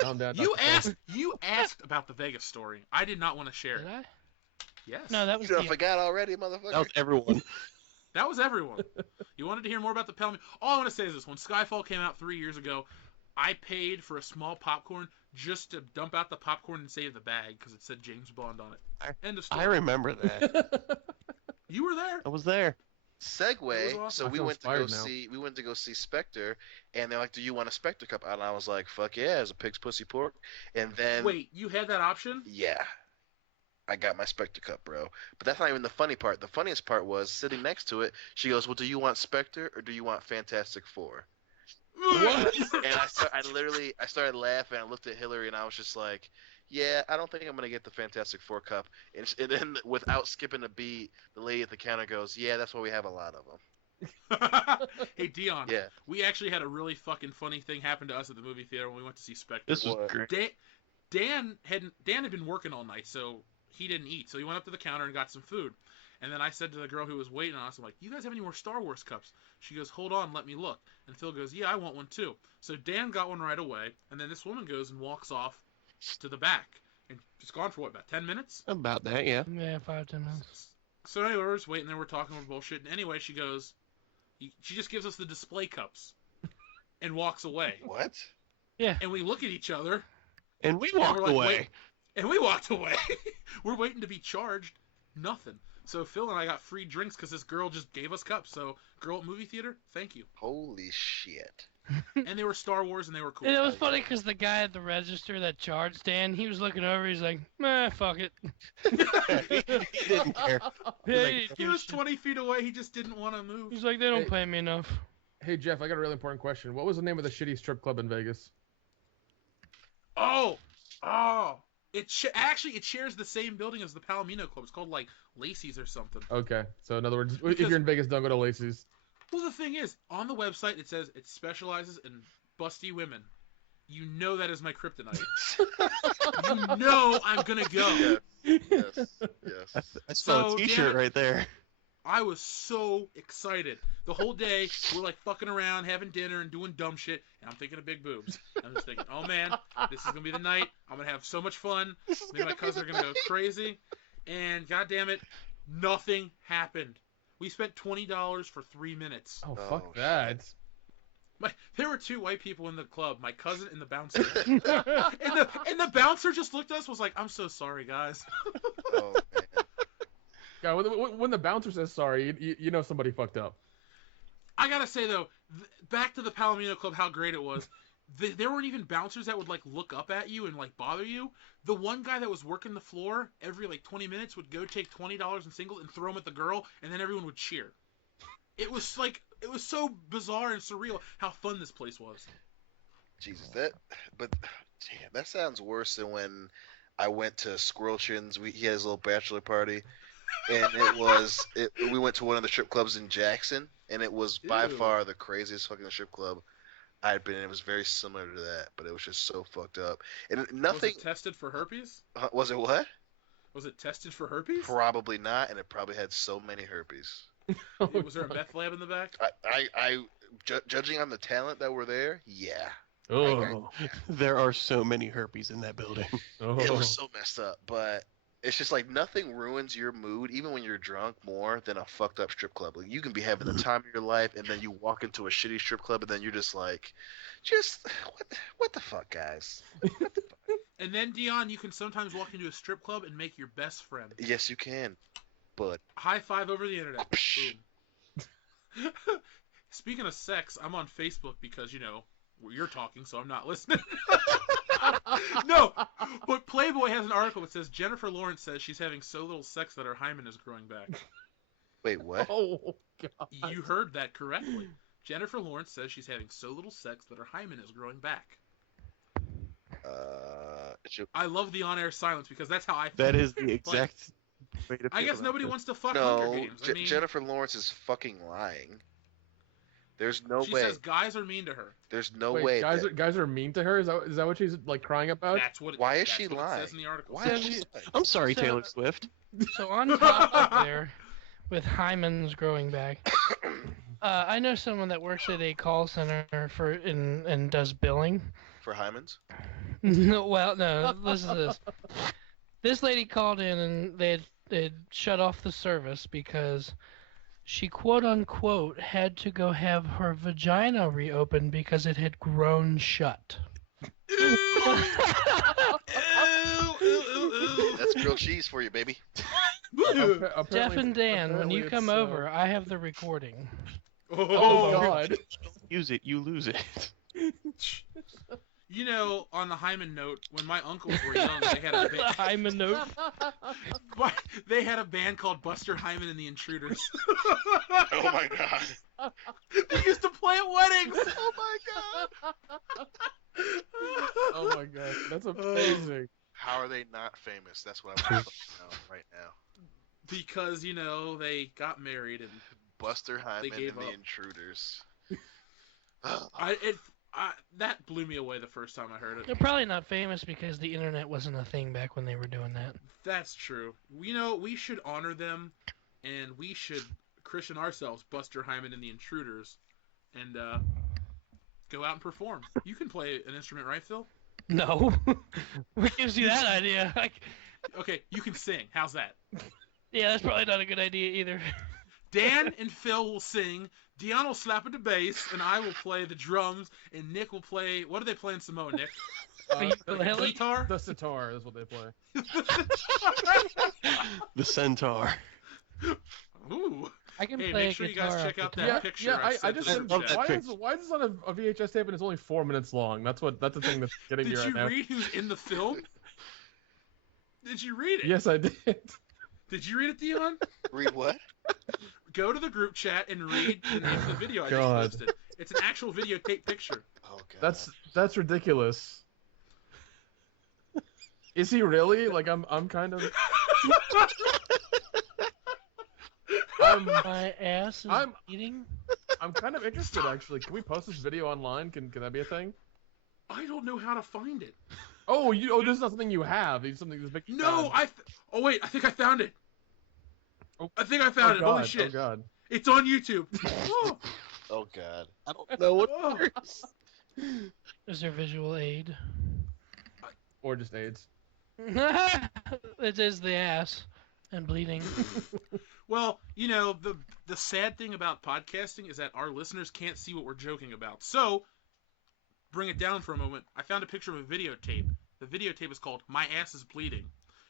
Calm down, You Dr. asked about the Vegas story. I did not want to share Did it. I? Yes. No, that was You the... forgot already, motherfucker. That was everyone. That was everyone. You wanted to hear more about the Pelham? All I want to say is this: when Skyfall came out 3 years ago, I paid for a small popcorn just to dump out the popcorn and save the bag because it said James Bond on it. End of story. I remember that. You were there. I was there. Segue. awesome. So I we feel went to go inspired now. see. We went to go see Spectre, and they're like, "Do you want a Spectre cup?" And I was like, "Fuck yeah!" As a pig's pussy pork. And then Wait, you had that option? yeah, I got my Spectre cup, bro. But that's not even the funny part. The funniest part was sitting next to it. She goes, "Well, do you want Spectre or do you want Fantastic Four?" What? And I started laughing. I looked at Hillary, and I was just like, yeah, I don't think I'm gonna get the Fantastic Four cup. And then, without skipping a beat, the lady at the counter goes, yeah, that's why we have a lot of them. Hey, Dion. Yeah. We actually had a really fucking funny thing happen to us at the movie theater when we went to see Spectre. This was great. Dan had been working all night, so he didn't eat. So he went up to the counter and got some food. And then I said to the girl who was waiting on us, I'm like, you guys have any more Star Wars cups? She goes, hold on, let me look. And Phil goes, yeah, I want one too. So Dan got one right away, and then this woman goes and walks off to the back. And she's gone for what, about 10 minutes? About that, yeah. Yeah, 5-10 minutes. So anyway, we're just waiting there, we're talking about bullshit. And anyway, she goes, she just gives us the display cups and walks away. What? Yeah. And we look at each other. And we walked away. Wait. And we walked away. We're waiting to be charged. Nothing. So Phil and I got free drinks because this girl just gave us cups. So, girl at movie theater, thank you. Holy shit. And they were Star Wars and they were cool. And it was funny because the guy at the register that charged Dan, he was looking over, he's like, fuck it. He didn't care. He was 20 feet away, he just didn't want to move. He's like, they don't pay me enough. Hey, Jeff, I got a really important question. What was the name of the shitty strip club in Vegas? Oh! It shares the same building as the Palomino Club. It's called, like, Lacey's or something. Okay, so in other words, if you're in Vegas, don't go to Lacey's. Well, the thing is, on the website, it says it specializes in busty women. You know that is my kryptonite. You know I'm gonna go. Yes. I saw a t-shirt right there. I was so excited. The whole day, we're like fucking around, having dinner, and doing dumb shit, and I'm thinking of big boobs. I'm just thinking, oh man, this is gonna be the night. I'm gonna have so much fun. Me and my cousin are gonna go crazy. And goddamn it, nothing happened. We spent $20 for 3 minutes. Oh, fuck that. There were 2 white people in the club, my cousin and the bouncer. and the bouncer just looked at us, was like, I'm so sorry, guys. Oh, man. God, when the bouncer says sorry, you know somebody fucked up. I gotta say, though, back to the Palomino Club, how great it was. There weren't even bouncers that would, like, look up at you and, like, bother you. The one guy that was working the floor, every, like, 20 minutes would go take $20 in singles and throw them at the girl, and then everyone would cheer. It was, like, it was so bizarre and surreal how fun this place was. Jesus, that sounds worse than when I went to Squirrel Chin's. He had his little bachelor party, and we went to one of the strip clubs in Jackson, and it was by far the craziest fucking strip club I had been in. It was very similar to that, but it was just so fucked up. And nothing. Was it tested for herpes? Was it what? Was it tested for herpes? Probably not, and it probably had so many herpes. Was there a meth lab in the back? Judging on the talent that were there, yeah. Oh, there are so many herpes in that building. It was so messed up, but it's just like nothing ruins your mood, even when you're drunk, more than a fucked up strip club. Like, you can be having the time of your life, and then you walk into a shitty strip club, and then you're just like, what the fuck, guys? What the fuck? And then, Dion, you can sometimes walk into a strip club and make your best friend. Yes, you can. But high five over the internet. Boom. Speaking of sex, I'm on Facebook because, you're talking, so I'm not listening. No, but Playboy has an article that says Jennifer Lawrence says she's having so little sex that her hymen is growing back. Wait, what? Oh, God. You heard that correctly. Jennifer Lawrence says she's having so little sex that her hymen is growing back. I love the on-air silence because that's how I feel. That is the exact way to feel. I guess nobody wants to fuck no, Hunger Games. Jennifer Lawrence is fucking lying. There's no way. She says guys are mean to her. There's no Wait, way. Guys are mean to her? Is that what she's like crying about? Why is she lying? It says in the article. Why is she lying? I'm sorry, Taylor Swift. So on top there, with hymens growing back, I know someone that works at a call center and does billing. For hymens? No, listen to this. This lady called in and they'd shut off the service because she quote unquote had to go have her vagina reopened because it had grown shut. That's grilled cheese for you, baby. Jeff and Dan, when you come over, I have the recording. Oh God! Use it, you lose it. You know, on the Hyman note, when my uncles were young, they had a band. Hyman note. They had a band called Buster Hyman and the Intruders. Oh my god. They used to play at weddings. Oh my god. Oh my god, that's amazing. How are they not famous? That's what I want to know right now. Because, you know, they got married and Buster Hyman gave and the up. Intruders. That blew me away the first time I heard it. They're probably not famous because the internet wasn't a thing back when they were doing that. That's true. You know, we should honor them, and we should christen ourselves Buster Hyman and the Intruders, and go out and perform. You can play an instrument, right, Phil? No. What gives you that idea? Okay, you can sing. How's that? Yeah, that's probably not a good idea either. Dan and Phil will sing, Dion will slap at the bass, and I will play the drums, and Nick will play... What do they play in Samoa, Nick? The guitar? The sitar is what they play. The centaur. Ooh. I can Hey, play make sure you guys check out that Yeah, picture. yeah. I sent just in said, the love chat. that why is this on a VHS tape and it's only 4 minutes long? That's the thing that's getting me Did right you now. read who's in the film? Did you read it? Yes, I did. Did you read it, Dion? Read what? Go to the group chat and read the name of the video I just God. posted. It's an actual videotape picture. Oh god. That's ridiculous. Is he really? Like I'm kind of. My ass is eating. I'm kind of interested actually. Can we post this video online? Can that be a thing? I don't know how to find it. Oh, this is not something you have. It's something that's big. No, Oh wait, I think I found it. Oh. I think I found it. God, Holy shit! Oh god. It's on YouTube. Oh. Oh god. I don't know what Oh. it is. Is there visual aid? Or just AIDS. It is the ass and bleeding. Well, you know, the sad thing about podcasting is that our listeners can't see what we're joking about. So, bring it down for a moment. I found a picture of a videotape. The videotape is called My Ass is Bleeding,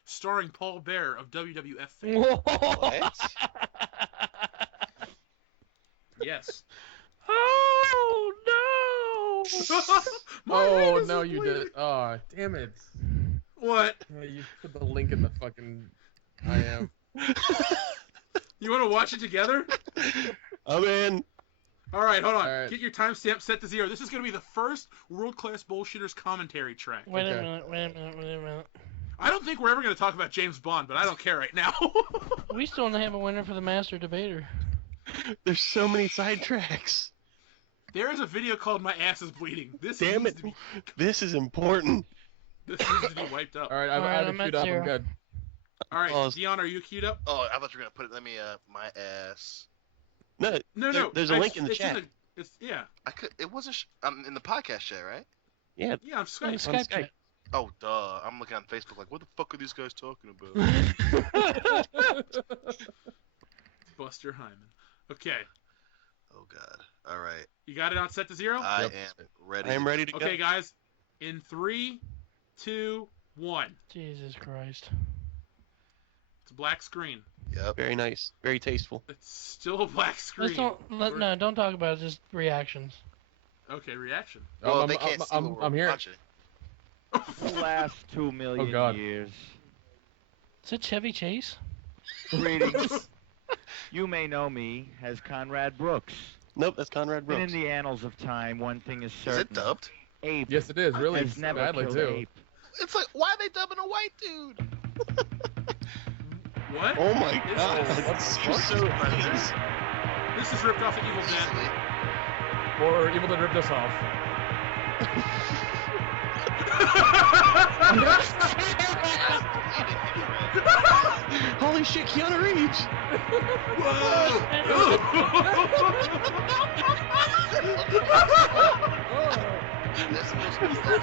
starring Paul Bearer of WWF fame. What? Yes. Oh no! My Oh ass no, is you bleeding. did it. Oh, damn it. What? Yeah, you put the link in the fucking. I am. You want to watch it together? I'm in. All right, hold on. All right. Get your timestamp set to 0. This is going to be the first World Class Bullshitters commentary track. Wait Okay. a minute. I don't think we're ever going to talk about James Bond, but I don't care right now. We still don't have a winner for the Master Debater. There's so many sidetracks. There is a video called My Ass is Bleeding. This Damn needs it. to be, This is important. this needs to be wiped up. All right, All right, I've I'm queued at up. 0. I'm good. All right, Pause. Dion, are you queued up? Oh, I thought you were gonna put it. Let me my ass. No, No. There's a link in the chat. Yeah. I could. It wasn't. I'm in the podcast chat, right? Yeah. Yeah, I'm Skype. Skype Skype. chat. Oh, duh. I'm looking on Facebook like, what the fuck are these guys talking about? Buster Hyman. Okay. Oh god. All right. You got it on set to 0? I Yep. am ready. I am ready to go. Okay, guys. In 3, 2, 1. Jesus Christ. It's a black screen. Yep. Very nice. Very tasteful. It's still a black screen. Don't talk about it, just reactions. Okay, reaction. Well, they can't see what we're I'm here. watching. The last 2 million God. years. Is it Chevy Chase? Greetings. You may know me as Conrad Brooks. Nope, that's Conrad But in Brooks. the annals of time, one thing is Is certain. it dubbed? Ape Yes, it is. Really has never badly killed too. ape. It's like, why are they dubbing a white dude? What? Oh my This god. is- That seems so obvious. This is ripped off of Evil Dead. Easily. Or Evil Dead ripped us off. Holy shit, Keanu Reeves! That's supposed to be fun.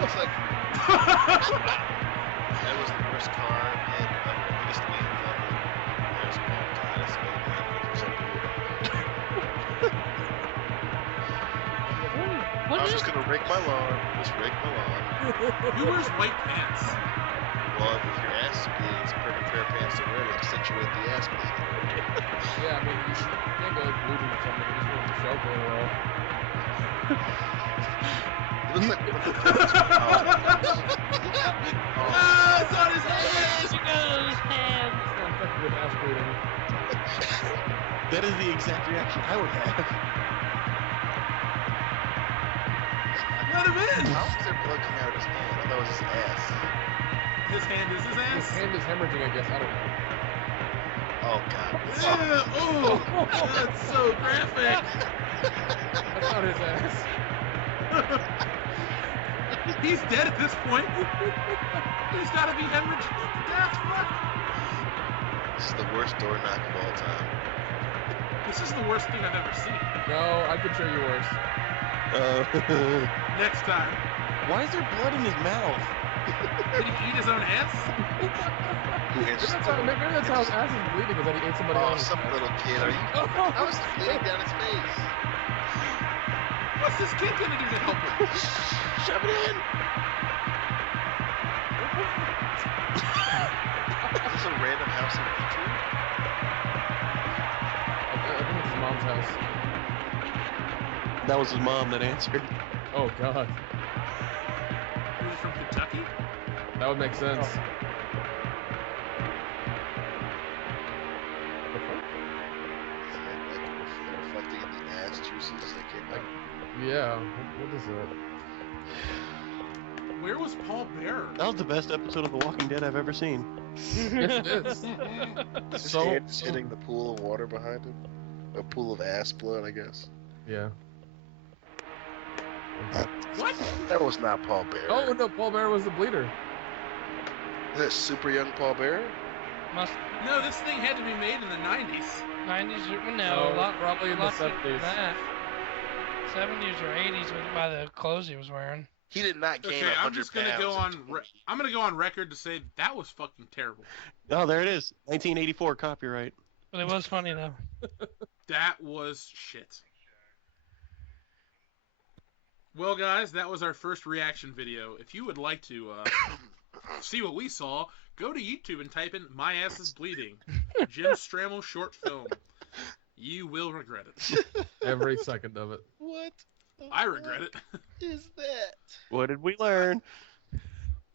Looks like that was the worst car in biggest man in London. There's no God, it's been I was just gonna rake my lawn. Just rake my lawn. Who wears white pants? Well, if your ass bleeds, perfect pair of pants to wear to accentuate the ass bleeding. Yeah, I mean, you can't go like bleeding or something. You just want to choke really well. It looks like one of the Oh, it's on his hands! There it goes, his hand. It's not infected with ass bleeding. That is the exact reaction I would have. Let him in! How is there blood coming out of his hand? I thought it was his ass. His hand is his ass? His hand is hemorrhaging, I guess. I don't know. Oh god. Yeah, oh, that's so graphic. That's not his ass. He's dead at this point. He's got to be hemorrhaged to death. Fuck. This is the worst door knock of all time. This is the worst thing I've ever seen. No, I could show you worse. Next time. Why is there blood in his mouth? Did he eat his own ass? Maybe that's how his ass is bleeding, is that he ate somebody Oh, else's some ass. little kid. Are you? How is he bleeding down his face? What's this kid gonna do to help him? Shove it in. Is this a random house in Detroit? I think it's his mom's house. That was his mom that answered. Oh, God. He was from Kentucky? That would make sense. Reflecting in the ass juices that came out. Yeah, what is that? Where was Paul Bearer? That was the best episode of The Walking Dead I've ever seen. Yes, it is. His So- hand is hitting the pool of water behind him. A pool of ass blood, I guess. Yeah. What? That was not Paul Bearer. Oh, no, Paul Bearer was the bleeder. Is that super young Paul Bearer? Must No, this thing had to be made in the 90s. 90s or no, No, a lot, probably in the lot sooner than 70s. that. 70s or 80s by the clothes he was wearing. He did not gain Okay, 100 I'm just gonna go pounds on. in 20 I'm gonna go on record to say that was fucking terrible. Oh, there it is. 1984 copyright. But it was funny though. That was shit. Well, guys, that was our first reaction video. If you would like to see what we saw, go to YouTube and type in "My Ass is Bleeding," Jim Stramel short film. You will regret it. Every second of it. What? I regret it. Is that? What did we learn?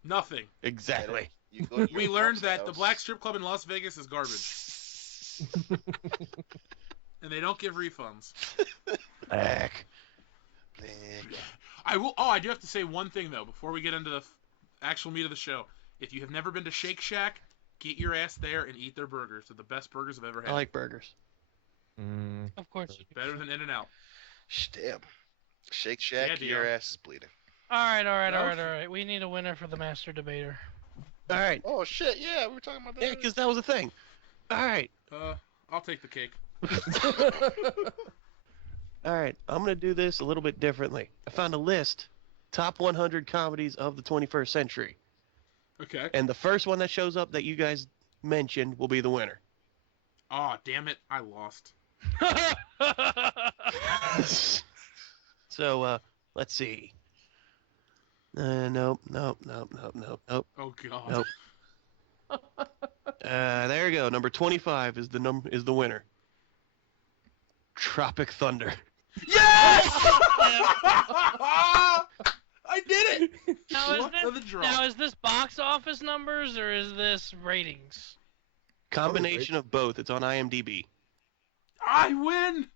Nothing. Exactly. You go to your We learned mom's that the house. black strip club in Las Vegas is garbage, and they don't give refunds. Back. I will. Oh, I do have to say one thing though before we get into the actual meat of the show. If you have never been to Shake Shack, get your ass there and eat their burgers. They're the best burgers I've ever had. I like burgers. Of course. Better than In-N-Out. Damn. Shake Shack, Yeah, your Dion. ass is bleeding. All right. We need a winner for the master debater. All right. Oh shit! Yeah, we were talking about that. Yeah, because that was a thing. All right. I'll take the cake. All right. I'm going to do this a little bit differently. I found a list. Top 100 comedies of the 21st century. Okay. And the first one that shows up that you guys mentioned will be the winner. Oh, damn it. I lost. So, let's see. Nope. Oh, God. Nope. There you go. Number 25 is the winner. Tropic Thunder. Yes! I did it! Now Draw. is this box office numbers or is this ratings? Combination of both. It's on IMDb. I win!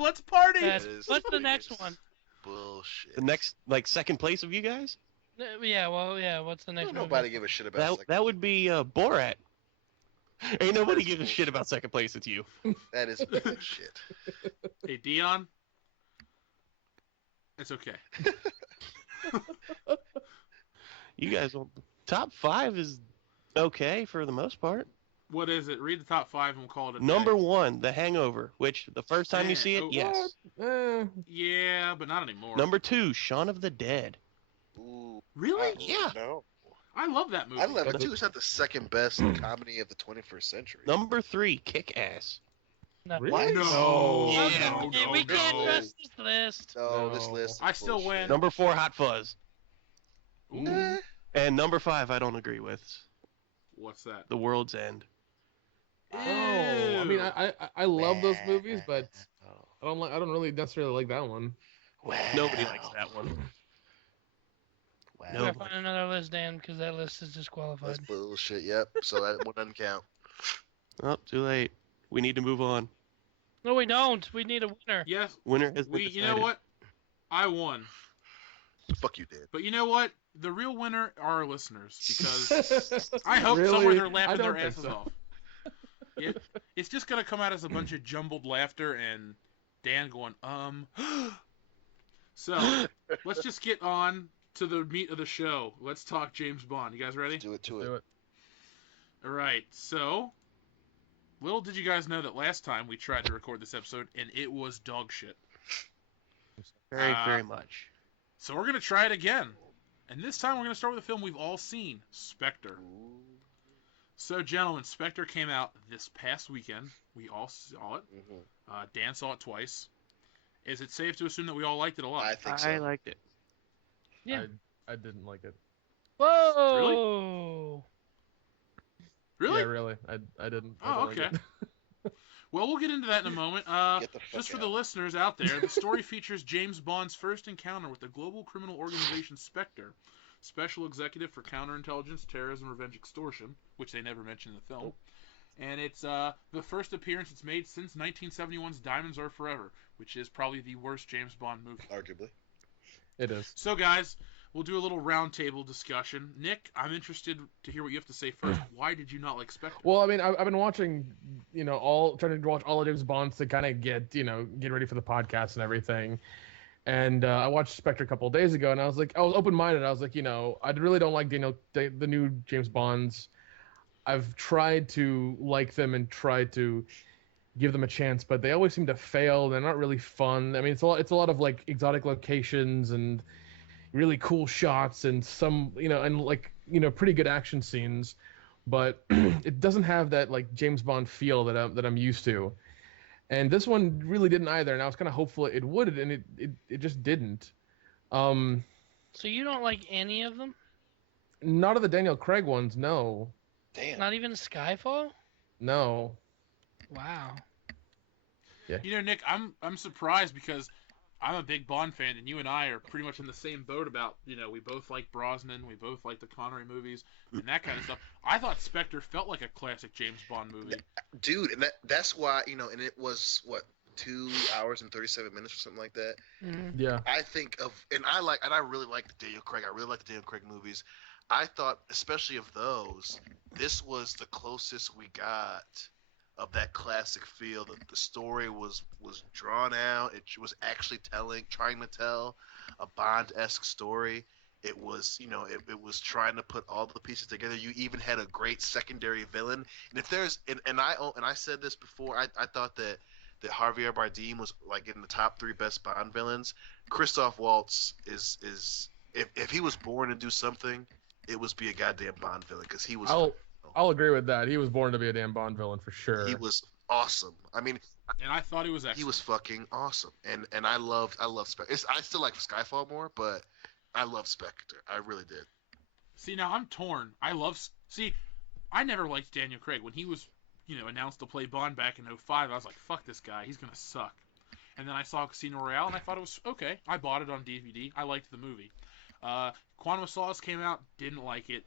Let's party! Yes. That is What's the next one? Bullshit. The next, second place of you guys? Yeah, what's the next Don't one? nobody give a shit about That would be Borat. Ain't nobody gives a shit about second place. It's you. That is bullshit. Hey, Dion. It's okay. You guys, top 5 is okay for the most part. What is it? Read the top 5 and we'll call it a day. Number 1, The Hangover, which the first time you see it, Oh, yes. Yeah, but not anymore. Number 2, Shaun of the Dead. Ooh, Really? Yeah. No. I love that movie. I love it too. It's not the second best comedy of the 21st century. Number 3, Kick-Ass. No. Really? No. Okay, No, we can't no. trust this list. No, No. this list. Is I still bullshit. win. Number 4, Hot Fuzz. Ooh. And number 5, I don't agree with. What's that? The World's End. Oh, I mean, I love those movies, but Well, I don't really necessarily like that one. nobody likes that one. We No. gotta find another list, Dan, because that list is disqualified. That's bullshit. Yep. So that one doesn't count. Oh, too late. We need to move on. No, we don't. We need a winner. Yes, Winner has been decided. you know what? I won. Fuck you, Dan. But you know what? The real winner are our listeners, because I hope Really? somewhere they're I laughing don't their think asses so. off. Yeah, it's just gonna come out as a bunch of jumbled laughter and Dan going, So, let's just get on to the meat of the show. Let's talk James Bond. You guys ready? Do it to Do it. it. Alright, so, little did you guys know that last time we tried to record this episode, and it was dog shit. Very much. So we're going to try it again. And this time we're going to start with a film we've all seen, Spectre. So, gentlemen, Spectre came out this past weekend. We all saw it. Dan saw it twice. Is it safe to assume that we all liked it a lot? I think so. I liked it. Yeah. I didn't like it. Whoa! Really? Yeah, really. I didn't. I Oh, didn't okay. Like it. Well, we'll get into that in a moment. Get the fuck Just for out. the listeners out there, the story features James Bond's first encounter with the global criminal organization Spectre, Special Executive for Counterintelligence, Terrorism, Revenge, Extortion, which they never mention in the film. And it's the first appearance it's made since 1971's Diamonds Are Forever, which is probably the worst James Bond movie. Arguably. It is. So, guys, we'll do a little roundtable discussion. Nick, I'm interested to hear what you have to say first. Why did you not like Spectre? Well, I mean, I've been watching, trying to watch all of James Bonds to kind of get ready for the podcast and everything. And I watched Spectre a couple of days ago, and I was open-minded. I was like, I really don't like the new James Bonds. I've tried to like them and tried to give them a chance, but they always seem to fail. They're not really fun. I mean, it's a lot of like exotic locations and really cool shots and some, pretty good action scenes, but it doesn't have that like James Bond feel that I'm used to. And this one really didn't either, and I was kind of hopeful it would, and it just didn't. So you don't like any of them? Not of the Daniel Craig ones, no. Damn. Not even Skyfall? No. Wow. Nick, I'm surprised because I'm a big Bond fan, and you and I are pretty much in the same boat about, we both like Brosnan, we both like the Connery movies, and that kind of stuff. I thought Spectre felt like a classic James Bond movie. Dude, and that's why, and it was, 2 hours and 37 minutes or something like that. Mm-hmm. Yeah. I think of, and I really like the Daniel Craig. I really like the Daniel Craig movies. I thought, especially of those, this was the closest we got of that classic feel. The story was drawn out. It was actually trying to tell a Bond-esque story. It was, it was trying to put all the pieces together. You even had a great secondary villain. And if there's, and I said this before, I thought that Javier Bardem was like in the top 3 best Bond villains. Christoph Waltz is if he was born to do something, it was be a goddamn Bond villain, because he was. I'll agree with that. He was born to be a damn Bond villain for sure. He was awesome. I mean, And I thought he was excellent. he was fucking awesome. And I loved Spectre. I still like Skyfall more, but I love Spectre. I really did. See, now I'm torn. I never liked Daniel Craig. When he was, announced to play Bond back in 2005, I was like, fuck this guy. He's going to suck. And then I saw Casino Royale, and I thought it was okay. I bought it on DVD. I liked the movie. Quantum of Solace came out, didn't like it.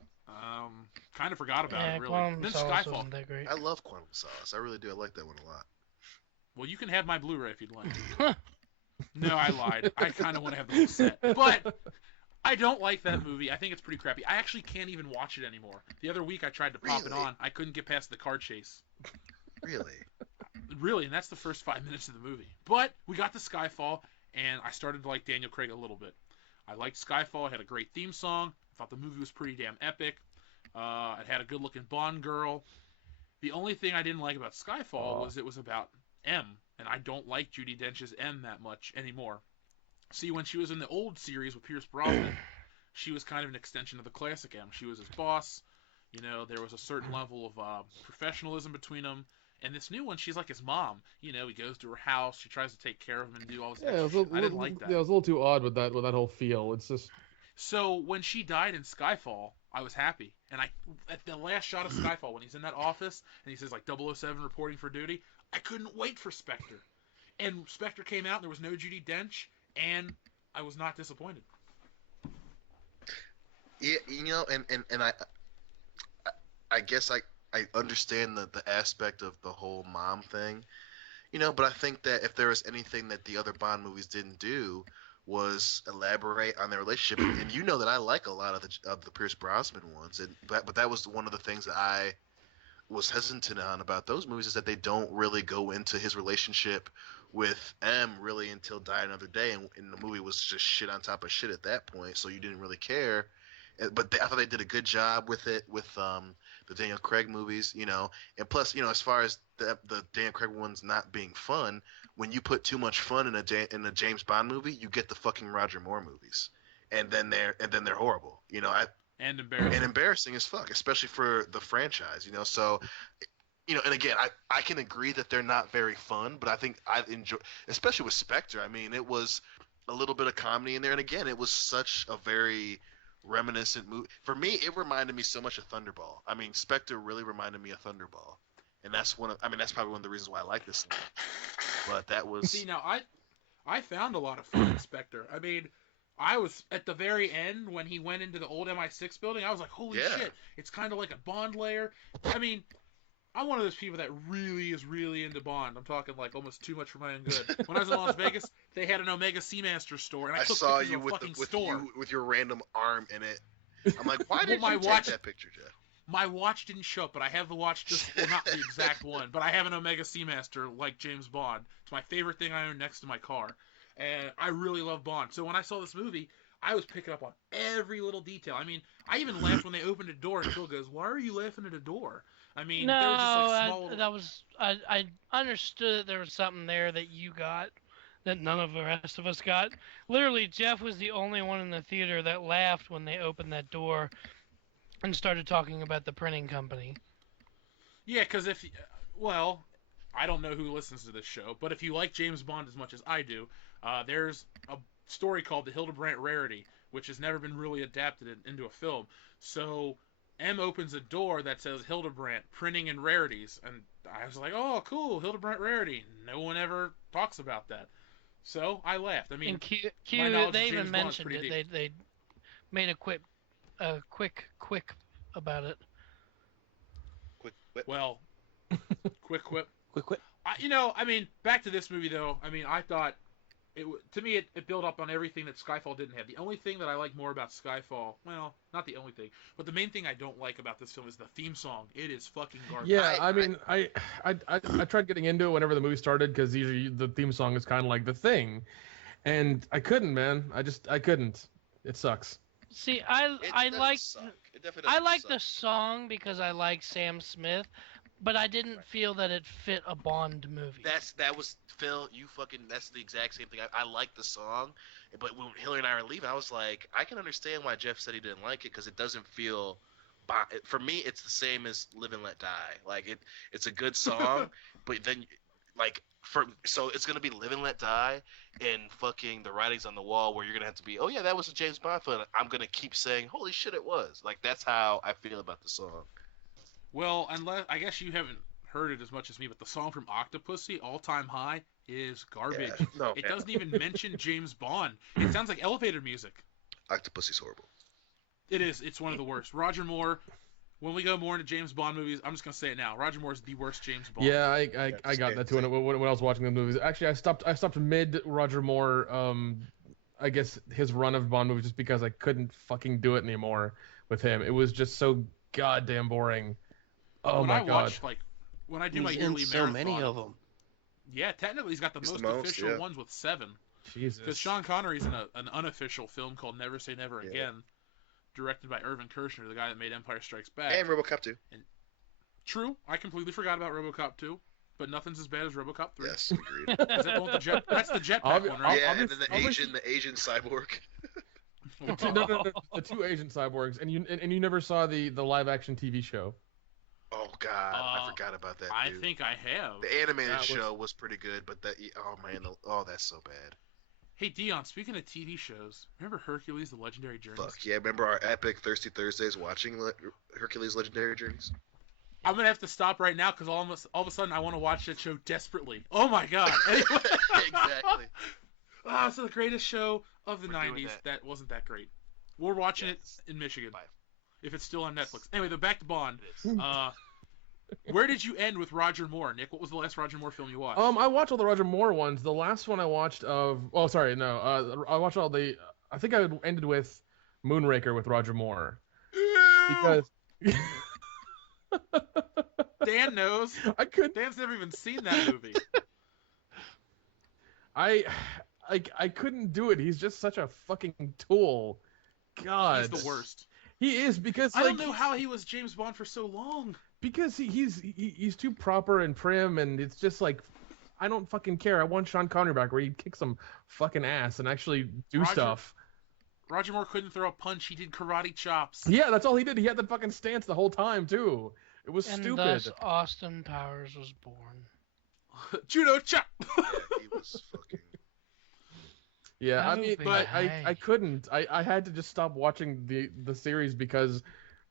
Kind of forgot about it, really. Quantum Then Solace Skyfall. wasn't that great. I love Quantum of Solace. I really do. I like that one a lot. Well, you can have my Blu-ray if you'd like. No, I lied. I kind of want to have the whole set. But I don't like that movie. I think it's pretty crappy. I actually can't even watch it anymore. The other week I tried to pop it Really? on. I couldn't get past the car chase. Really? Really, and that's the first 5 minutes of the movie. But we got to Skyfall, and I started to like Daniel Craig a little bit. I liked Skyfall. It had a great theme song. I thought the movie was pretty damn epic. It had a good-looking Bond girl. The only thing I didn't like about Skyfall was it was about M, and I don't like Judi Dench's M that much anymore. See, when she was in the old series with Pierce Brosnan, she was kind of an extension of the classic M. She was his boss. There was a certain level of professionalism between them. And this new one, she's like his mom. He goes to her house. She tries to take care of him and do all this extra shit. I didn't like that. Yeah, it was a little too odd with that whole feel. It's just. So when she died in Skyfall, I was happy. And at the last shot of Skyfall, when he's in that office and he says like 007 reporting for duty, I couldn't wait for Spectre. And Spectre came out, and there was no Judi Dench, and I was not disappointed. Yeah, and I guess I understand the aspect of the whole mom thing, but I think that if there was anything that the other Bond movies didn't do was elaborate on their relationship, and you know that I like a lot of the Pierce Brosnan ones, but that was one of the things that I was hesitant on about those movies, is that they don't really go into his relationship with M really until Die Another Day, and the movie was just shit on top of shit at that point, so you didn't really care. But I thought they did a good job with it, with the Daniel Craig movies, and plus, as far as the Daniel Craig ones not being fun, when you put too much fun in a James Bond movie, you get the fucking Roger Moore movies, and then they're horrible, And embarrassing. And embarrassing as fuck, especially for the franchise, So, and again, I can agree that they're not very fun, but I think I enjoy, especially with Spectre. I mean, it was a little bit of comedy in there, and again, it was such a very reminiscent movie. For me, it reminded me so much of Thunderball. I mean, Spectre really reminded me of Thunderball, and that's probably one of the reasons why I like this one. But that was... See, now, I found a lot of fun in Spectre. I mean, I was at the very end when he went into the old MI6 building. I was like, holy shit, it's kind of like a Bond lair. I mean, I'm one of those people that really is really into Bond. I'm talking like almost too much for my own good. When I was in Las Vegas, they had an Omega Seamaster store, and I took saw pictures you of with the fucking store. with your random arm in it. I'm like, why did you take that picture, Jeff? My watch didn't show up, but I have the watch not the exact one, but I have an Omega Seamaster like James Bond. It's my favorite thing I own next to my car. And I really love Bond. So when I saw this movie, I was picking up on every little detail. I mean, I even laughed when they opened a door and Phil goes, "Why are you laughing at a door?" I mean, no, there was just like small little... that was I understood that there was something there that you got that none of the rest of us got. Literally, Jeff was the only one in the theater that laughed when they opened that door and started talking about the printing company. Yeah, because I don't know who listens to this show, but if you like James Bond as much as I do, there's a story called The Hildebrandt Rarity, which has never been really adapted into a film. So M opens a door that says Hildebrandt Printing and Rarities, and I was like, oh, cool, Hildebrandt Rarity. No one ever talks about that. So I laughed. I mean, and Q they even mentioned it. They made a quick about it. Quick whip. Well, quick whip. Quick whip. I mean, back to this movie though. I mean, I thought to me it built up on everything that Skyfall didn't have. The only thing that I like more about Skyfall, well, not the only thing, but the main thing I don't like about this film is the theme song. It is fucking garbage. Yeah, I tried getting into it whenever the movie started, because usually the theme song is kind of like the thing, and I couldn't, man. I couldn't. It sucks. See, I like the song because I like Sam Smith, but I didn't feel that it fit a Bond movie. That was Phil. That's the exact same thing. I like the song, but when Hillary and I were leaving, I was like, I can understand why Jeff said he didn't like it, because it doesn't feel. For me, it's the same as Live and Let Die. Like it's a good song, but then so it's gonna be Live and Let Die and fucking The Writing's on the Wall, where you're gonna have to be, oh yeah, that was a James Bond film. I'm gonna keep saying, holy shit, it was. Like, that's how I feel about the song. Well, unless I guess you haven't heard it as much as me, but the song from Octopussy, All Time High, is garbage. Yeah. No, it doesn't even mention James Bond. It sounds like elevator music. Octopussy's horrible. It is. It's one of the worst. Roger Moore. When we go more into James Bond movies, I'm just gonna say it now. Roger Moore is the worst James Bond. Yeah, I got that too when I was watching the movies. Actually, I stopped mid Roger Moore. I guess his run of Bond movies, just because I couldn't fucking do it anymore with him. It was just so goddamn boring. Oh my god! When I do my He's yearly in so marathon, many of them. Yeah, technically he's got the most official ones with 7. Jesus. Because Sean Connery's in an unofficial film called Never Say Never Again, directed by Irvin Kershner, the guy that made Empire Strikes Back. And RoboCop 2. True, I completely forgot about RoboCop 2, but nothing's as bad as RoboCop 3. Yes, agreed. Is that the one with the jet? That's the jetpack one, right? Yeah, and then the Asian cyborg. The two Asian cyborgs, and you never saw the live action TV show. Oh god, I forgot about that. I dude. think I have. The animated show was pretty good, but that's so bad. Hey Dion, speaking of TV shows, remember Hercules: The Legendary Journeys? Fuck yeah! Remember our epic Thirsty Thursdays watching Hercules Legendary Journeys? I'm gonna have to stop right now because all of a sudden I want to watch that show desperately. Oh my god! Anyway. Exactly. It's the greatest show of the We're doing '90s. that. That wasn't that great. We're watching Yes. it in Michigan. Bye. If it's still on Netflix. Anyway, back to Bond. It is. Where did you end with Roger Moore, Nick? What was the last Roger Moore film you watched? I watched all the Roger Moore ones. The last one I watched I watched all the. I think I ended with Moonraker with Roger Moore because Dan knows. I couldn't. Dan's never even seen that movie. I couldn't do it. He's just such a fucking tool. God, He's the worst. He is because I don't know how he was James Bond for so long. Because he's too proper and prim, and it's just like, I don't fucking care. I want Sean Connery back where he'd kick some fucking ass and actually do stuff. Roger Moore couldn't throw a punch. He did karate chops. Yeah, that's all he did. He had that fucking stance the whole time too. It was And stupid. thus Austin Powers was born. Judo chop. Yeah, he was fucking. Yeah, I mean, but Hey. I couldn't. I had to just stop watching the series because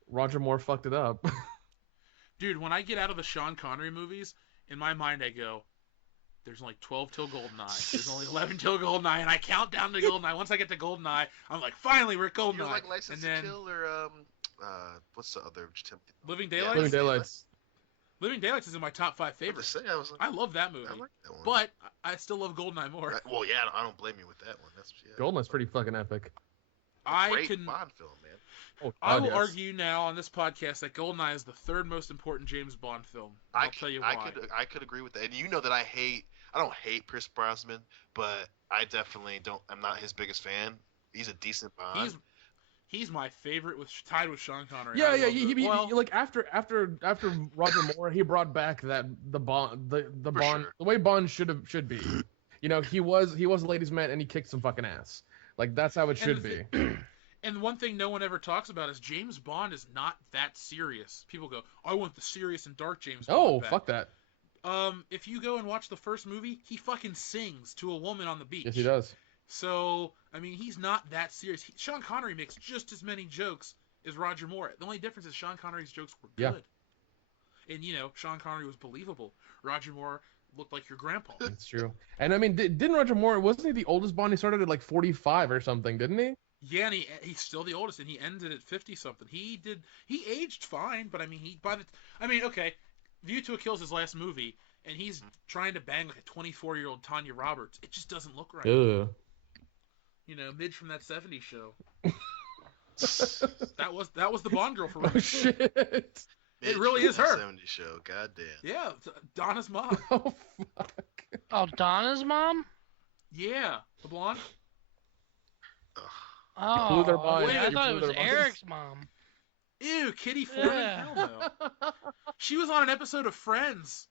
Roger Moore fucked it up. Dude, when I get out of the Sean Connery movies, in my mind I go, there's only 12 till Goldeneye. There's only 11 till Goldeneye, and I count down to Goldeneye. Once I get to Goldeneye, I'm like, finally, we're at Goldeneye. You like License and then to Kill or what's the other? Living Yeah, Daylights? Living Daylights. Living Daylights is in my top 5 I was favorites. gonna say, I was like, I love that movie. I like that one. But I still love Goldeneye more. Well, yeah, I don't blame you with that one. That's Goldeneye's pretty fucking epic. Great Bond film, man. Oh, I God, will yes. argue now on this podcast that Goldeneye is the third most important James Bond film. I'll tell you why. I could agree with that. And you know that I don't hate Pierce Brosnan, but I definitely don't. I'm not his biggest fan. He's a decent Bond. He's my favorite, tied with Sean Connery. Yeah, I yeah. love He it. like after Roger Moore, he brought back the Bond the For Bond sure. the way Bond should be. You know, he was a ladies' man and he kicked some fucking ass. Like that's how it should be. And one thing no one ever talks about is James Bond is not that serious. People go, I want the serious and dark James Bond Oh, back. fuck that. If you go and watch the first movie, he fucking sings to a woman on the beach. Yes, he does. So, I mean, he's not that serious. Sean Connery makes just as many jokes as Roger Moore. The only difference is Sean Connery's jokes were good. Yeah. And, Sean Connery was believable. Roger Moore looked like your grandpa. That's true. And I mean, didn't Roger Moore, wasn't he the oldest Bond? He started at like 45 or something, didn't he? Yeah, and he's still the oldest, and he ended at 50-something. He aged fine, but I mean, okay, View to a Kill's his last movie, and he's trying to bang like a 24-year-old Tanya Roberts. It just doesn't look right. Ugh. Midge from that 70s show. that was the Bond girl for Oh Roger. shit. It really is her. 70 show. God damn. Yeah, Donna's mom. Oh fuck. Oh, Donna's mom? Yeah, the blonde. Oh, blew their mind. I You thought it blew was their minds. Eric's mom. Ew, Kitty Foreman. Yeah. Hell no. She was on an episode of Friends.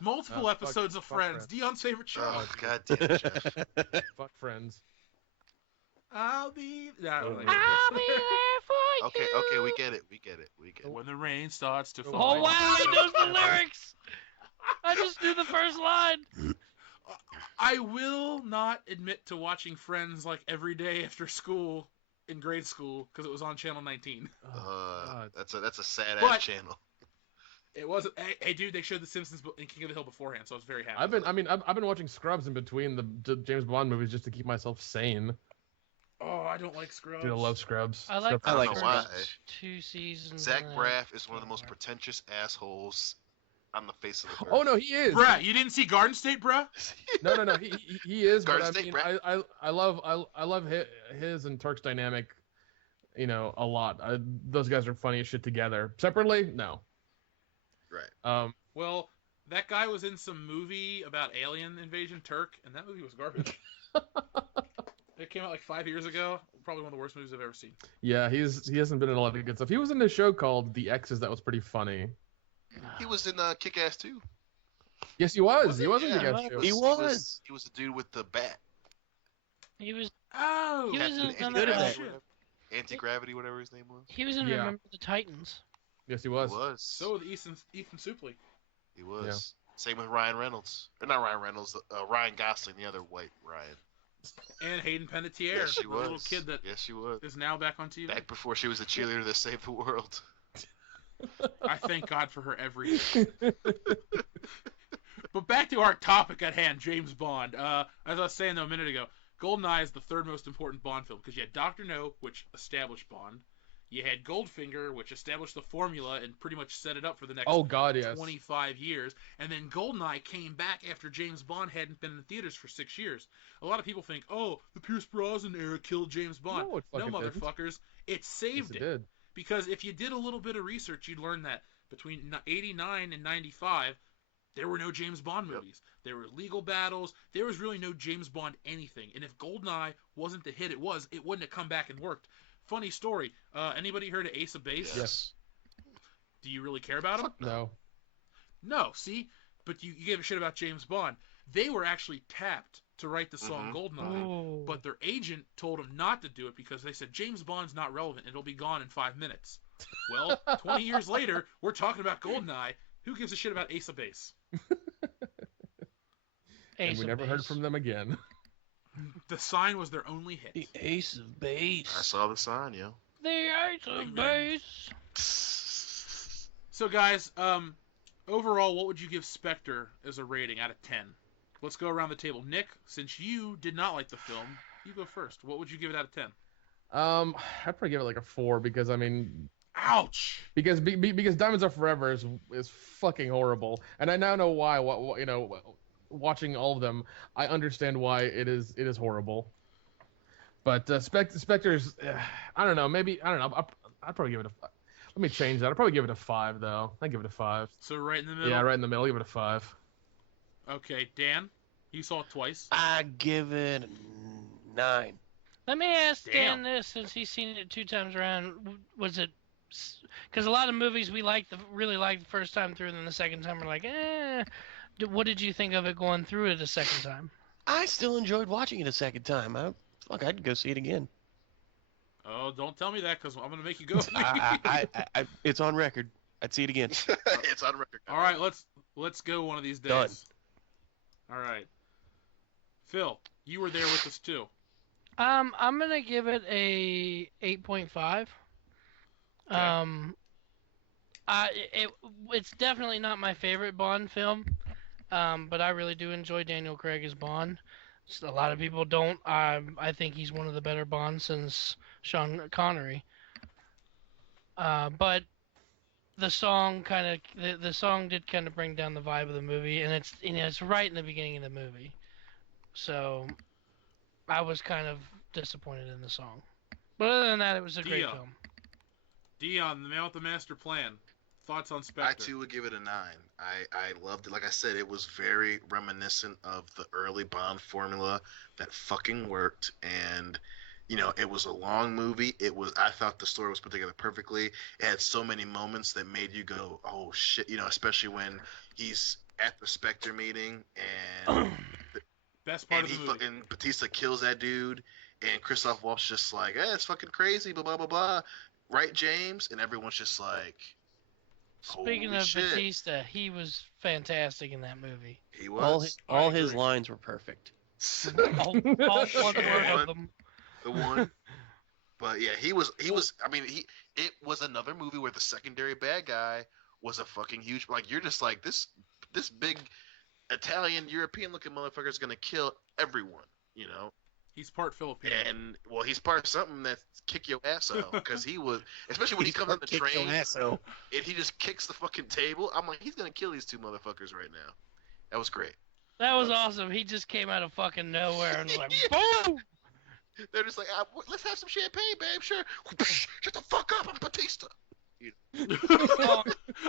Multiple fuck episodes of Friends. Friends. Dion's favorite show. Oh, God damn it, Jeff. Fuck Friends. I'll be. I don't know. I'll be there for Okay, you. okay, we get it. When the rain starts to Oh, fall. Oh, wow, he knows the lyrics. I just knew the first line. I will not admit to watching Friends like every day after school in grade school because it was on Channel 19. God. That's a sad But- ass channel. It wasn't. Hey, dude, they showed The Simpsons and King of the Hill beforehand, so I was very happy. I've been watching Scrubs in between the James Bond movies just to keep myself sane. Oh, I don't like Scrubs. Dude, I love Scrubs. I like Scrubs I the don't are know first why. 2 seasons. Zach and Braff is one of the most more. pretentious assholes on the face of the earth. Oh no, he is. Bruh, you didn't see Garden State, bruh? No. He is. Garden But State, I love his and Turk's dynamic. A lot. Those guys are funny as shit together. Separately, no. Right. Well, that guy was in some movie about alien invasion, Turk, and that movie was garbage. It came out like 5 years ago. Probably one of the worst movies I've ever seen. Yeah, he hasn't been in a lot of good stuff. He was in a show called The X's that was pretty funny. He was in Kick-Ass too. Yes, he was. Was He he? was in Yeah. The X show. He was. He was the dude with the bat. He was Oh! He was Captain in good at another. that. shit. Anti-gravity, whatever his name was. He was in Yeah. Remember the Titans. Yes, he He was. was. So with Ethan Suplee. He was. Same with Ryan Reynolds. Or not Ryan Reynolds. Ryan Gosling, the other white Ryan. And Hayden Panettiere, Yes, she the was. little kid that Yes, she was. is now back on TV. Back before she was a cheerleader that saved the world. I thank God for her every day. But back to our topic at hand, James Bond. As I was saying though a minute ago, GoldenEye is the third most important Bond film because you had Dr. No, which established Bond. You had Goldfinger, which established the formula and pretty much set it up for the next 25 years. And then GoldenEye came back after James Bond hadn't been in the theaters for 6 years. A lot of people think, oh, the Pierce Brosnan era killed James Bond. No, motherfuckers. It saved it. Because if you did a little bit of research, you'd learn that between 89 and 95, there were no James Bond movies. There were legal battles. There was really no James Bond anything. And if GoldenEye wasn't the hit it was, it wouldn't have come back and worked. Funny story. Anybody heard of Ace of Base? Yes. Do you really care about him? No. No, see? But you gave a shit about James Bond. They were actually tapped to write the song GoldenEye, but their agent told them not to do it because they said, James Bond's not relevant. It'll be gone in 5 minutes. Well, 20 years later, we're talking about GoldenEye. Who gives a shit about Ace of Base? And we never heard from them again. The Sign was their only hit. The Ace of Base. I saw The Sign, yo. The Ace of Base. So, guys, overall, what would you give Spectre as a rating out of 10? Let's go around the table. Nick, since you did not like the film, you go first. What would you give it out of 10? I'd probably give it like a 4 because, I mean... Ouch! Because Diamonds Are Forever is fucking horrible. And I now know why, you know, watching all of them, I understand why it is horrible. But Spectre's, I don't know, maybe, I don't know, I'd probably give it a... Let me change that. I'd probably give it a 5, though. I'd give it a 5. So right in the middle? Yeah, right in the middle. I'll give it a 5. Okay, Dan, you saw it twice. I give it a 9. Let me ask Dan this, since he's seen it 2 times around. Was it... Because a lot of movies we really liked the first time through, and then the second time we're like, eh... What did you think of it going through it a second time? I still enjoyed watching it a second time. I'd go see it again. Oh, don't tell me that, because I'm going to make you go. It's on record. I'd see it again. It's on record. All right, let's go one of these days. Done. All right. Phil, you were there with us, too. I'm going to give it a 8.5. Okay. It's definitely not my favorite Bond film, but I really do enjoy Daniel Craig as Bond. A lot of people don't. I think he's one of the better Bonds since Sean Connery. But the song the song did kind of bring down the vibe of the movie, and it's right in the beginning of the movie, so I was kind of disappointed in the song. But other than that, it was a great film. Dion, the man with the master plan. Thoughts on Spectre? I too would give it a 9. I loved it. Like I said, it was very reminiscent of the early Bond formula that fucking worked. And, you know, it was a long movie. I thought the story was put together perfectly. It had so many moments that made you go, oh shit, you know, especially when he's at the Spectre meeting and best part of the movie. And Batista kills that dude, and Christoph Waltz just like, it's fucking crazy, blah blah blah blah. Right, James? And everyone's just like, speaking of Batista, he was fantastic in that movie. He was. All his lines were perfect. all one word of them. The one. But yeah, he was. I mean, it was another movie where the secondary bad guy was a fucking huge. Like, you're just like, this big Italian European looking motherfucker is gonna kill everyone. You know. He's part Filipino. And, well, he's part something that kick your ass out. Because he was, especially when he comes on the train, and he just kicks the fucking table. I'm like, he's going to kill these 2 motherfuckers right now. That was great. That was awesome. He just came out of fucking nowhere and was like, boom! They're just like, let's have some champagne, babe, sure. Shut the fuck up, I'm Batista.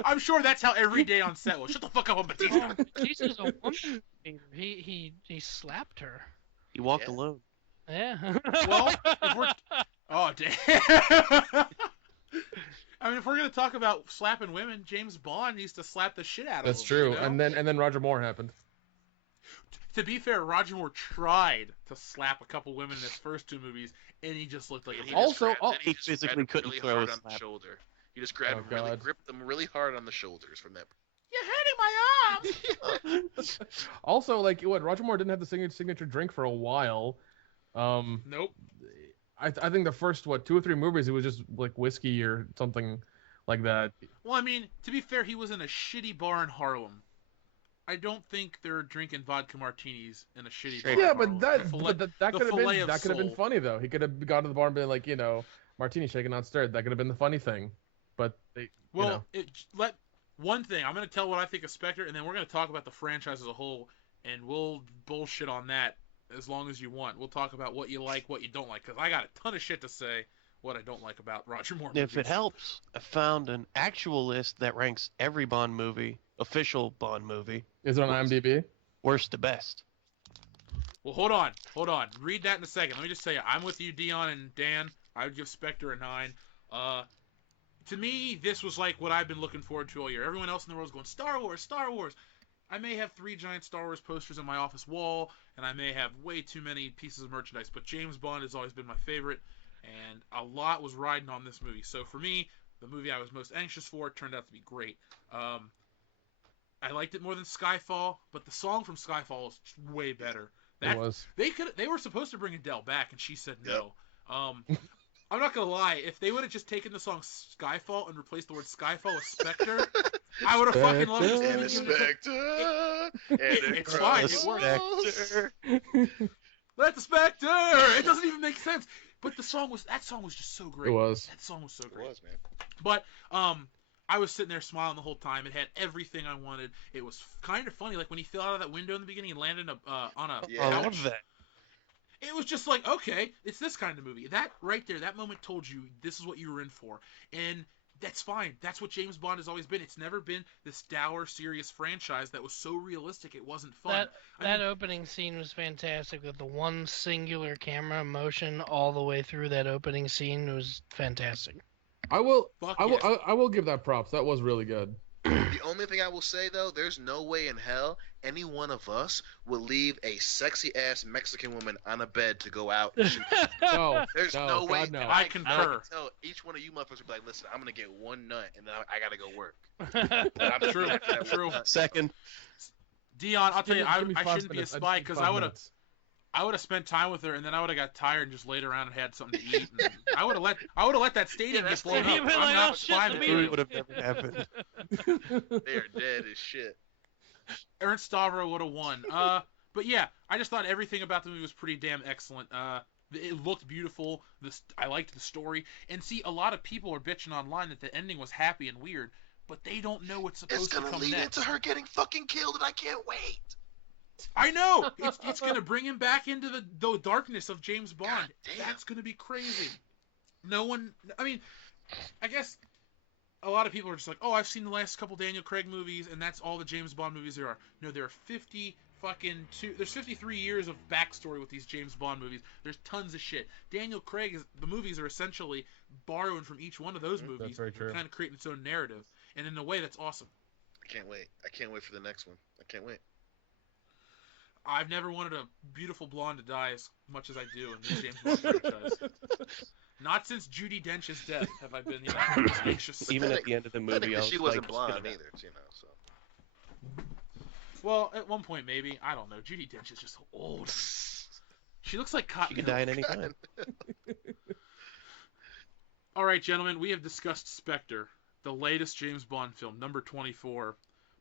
I'm sure that's how every day on set was. Shut the fuck up, I'm Batista. Batista's a woman. He slapped her. He walked alone. Yeah. Well, if we're... Oh, damn. I mean, if we're going to talk about slapping women, James Bond used to slap the shit out of them. That's true. You know? And then Roger Moore happened. To be fair, Roger Moore tried to slap a couple women in his first 2 movies, and he just looked like a... He physically couldn't really throw hard a on slap. the shoulder. He just grabbed him really, gripped them really hard on the shoulders from that. You're hurting my arms! Also, like, Roger Moore didn't have the signature drink for a while. Nope. I think the first 2 or 3 movies it was just like whiskey or something like that. Well, I mean, to be fair, he was in a shitty bar in Harlem. I don't think they're drinking vodka martinis in a shitty bar. Yeah, in but Harlem. that could have been soul. funny though. He could have gone to the bar and been like, martini shaken not stirred. That could have been the funny thing. But One thing, I'm going to tell what I think of Spectre, and then we're going to talk about the franchise as a whole, and we'll bullshit on that as long as you want. We'll talk about what you like, what you don't like, because I got a ton of shit to say what I don't like about Roger Moore movies. If it helps, I found an actual list that ranks every Bond movie, official Bond movie. Is it on IMDb? Worst to best. Well, hold on. Read that in a second. Let me just tell you, I'm with you, Dion and Dan. I would give Spectre a 9. To me, this was like what I've been looking forward to all year. Everyone else in the world is going, Star Wars, Star Wars. I may have 3 giant Star Wars posters on my office wall, and I may have way too many pieces of merchandise, but James Bond has always been my favorite, and a lot was riding on this movie. So for me, the movie I was most anxious for turned out to be great. I liked it more than Skyfall, but the song from Skyfall is way better. It was. They were supposed to bring Adele back, and she said no. I'm not gonna lie. If they would have just taken the song Skyfall and replaced the word Skyfall with Spectre, I would have fucking loved it. And Spectre. It's fine. It works. Let the Spectre. It doesn't even make sense. But that song was just so great. It was. That song was so great. It was, man. But I was sitting there smiling the whole time. It had everything I wanted. It was kind of funny, like when he fell out of that window in the beginning and landed on a Yeah. I couch. love that. It was just like, okay, it's this kind of movie. That right there, that moment told you this is what you were in for. And that's fine. That's what James Bond has always been. It's never been this dour, serious franchise that was so realistic it wasn't fun. That opening scene was fantastic with the one singular camera motion all the way through that opening scene. It was fantastic. I will give that props. That was really good. The only thing I will say, though, there's no way in hell any one of us will leave a sexy-ass Mexican woman on a bed to go out and shoot. No, There's no way. God, no. I concur. I can tell each one of you motherfuckers will be like, listen, I'm going to get one nut, and then I got to go work. I'm True, true. Second. Dion, I'll tell you, Give me I 5 shouldn't be a minutes. I spy just need because 5 I would have minutes. spent time with her, and then I would have got tired and just laid around and had something to eat. And I would have let that stadium get blown up. You'd be I'm like, not oh, a shit, spy the material. It would have never happened. They're dead as shit. Ernst Stavro would have won. But yeah, I just thought everything about the movie was pretty damn excellent. It looked beautiful. I liked the story. And see, a lot of people are bitching online that the ending was happy and weird, but they don't know what's It's supposed to going to come lead next. into her getting fucking killed, and I can't wait. I know! It's going to bring him back into the darkness of James Bond. God damn. That's going to be crazy. I guess a lot of people are just like, oh, I've seen the last couple Daniel Craig movies, and that's all the James Bond movies there are. No, there are 53 years of backstory with these James Bond movies. There's tons of shit. Daniel Craig, the movies are essentially borrowing from each one of those movies. That's very true. And kind of creating its own narrative. And in a way, that's awesome. I can't wait. I can't wait for the next one. I can't wait. I've never wanted a beautiful blonde to die as much as I do in the James Bond franchise. Not since Judi Dench's death have I been, anxious. Even at the end of the movie, I was she wasn't like, blonde just gonna- either, so. Well, at one point maybe. I don't know. Judi Dench is just old. She looks like She cotton could milk. die at any time. All right, gentlemen, we have discussed Spectre, the latest James Bond film, number 24.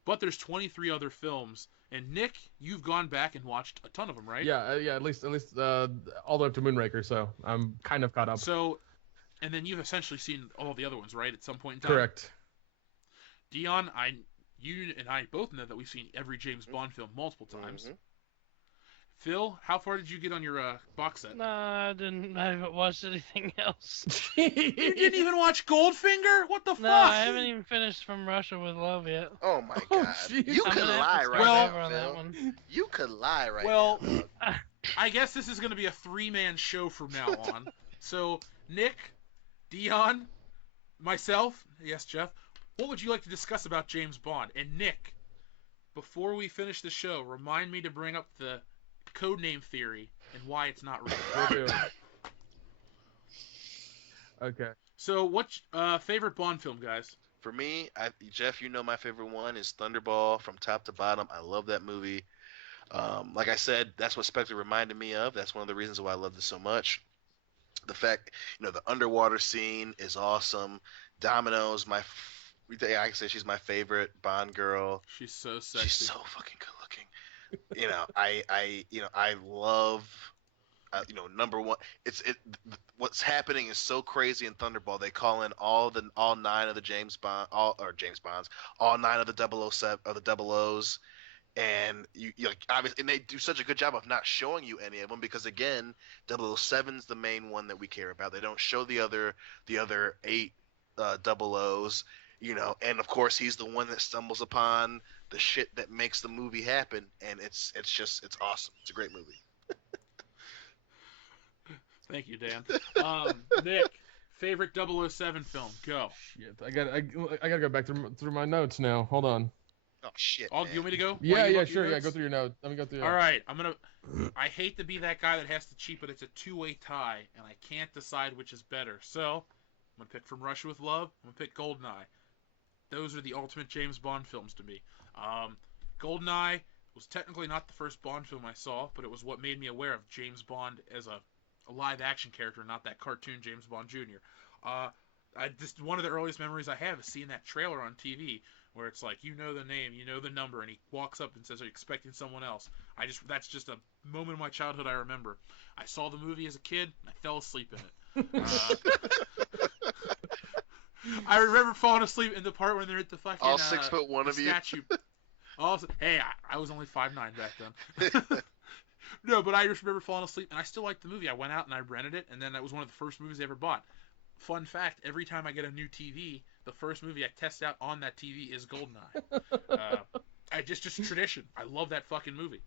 But there's 23 other films, and Nick, you've gone back and watched a ton of them, right? Yeah, at least all the way up to Moonraker, so I'm kind of caught up. So, and then you've essentially seen all the other ones, right? At some point in time. Correct. Dion, you and I both know that we've seen every James Bond film multiple times. Mhm. Phil, how far did you get on your box set? No, I haven't watched anything else. You didn't even watch Goldfinger? What the No, fuck? I haven't even finished From Russia with Love yet. Oh my Oh, god. jeez. You I'm could gonna have lie to right start Well- over now, on that Phil. one. You could lie right Well, now. I guess this is going to be a 3-man show from now on. So, Nick, Dion, myself, yes, Jeff, what would you like to discuss about James Bond? And Nick, before we finish the show, remind me to bring up the codename theory and why it's not real. Will do. Okay. So, what's favorite Bond film, guys? For me, Jeff, you know my favorite one is Thunderball from top to bottom. I love that movie. Like I said, that's what Spectre reminded me of. That's one of the reasons why I love this so much. The fact, the underwater scene is awesome. Domino's I can say she's my favorite Bond girl. She's so sexy. She's so fucking good looking. I love. Number one, what's happening is so crazy in Thunderball. They call in all 9 of the James Bonds, all 9 of the 007 or the 00s, and obviously, and they do such a good job of not showing you any of them because again, 007's the main one that we care about. They don't show the other 8 00s, and of course he's the one that stumbles upon the shit that makes the movie happen, and it's awesome. It's a great movie. Thank you, Dan. Nick, favorite 007 film? Go. Shit, I gotta go back through my notes now. Hold on. Oh shit. You want me to go? Yeah, sure. Yeah, go through your notes. Let me go through. All right, I hate to be that guy that has to cheat, but it's a two-way tie, and I can't decide which is better. So I'm gonna pick From Russia with Love. I'm gonna pick Goldeneye. Those are the ultimate James Bond films to me. Goldeneye was technically not the first Bond film I saw, but it was what made me aware of James Bond as a live action character, not that cartoon James Bond Jr. Just one of the earliest memories I have is seeing that trailer on TV where it's like, the name, the number, and he walks up and says, "Are you expecting someone else?" That's just a moment of my childhood I remember. I saw the movie as a kid, and I fell asleep in it. I remember falling asleep in the part when they're at the fucking all 6'1" of you. Statue. Hey, I was only 5'9" back then. No, but I just remember falling asleep, and I still liked the movie. I went out and I rented it, and then that was one of the first movies I ever bought. Fun fact, every time I get a new TV, the first movie I test out on that TV is Goldeneye. Just tradition. I love that fucking movie.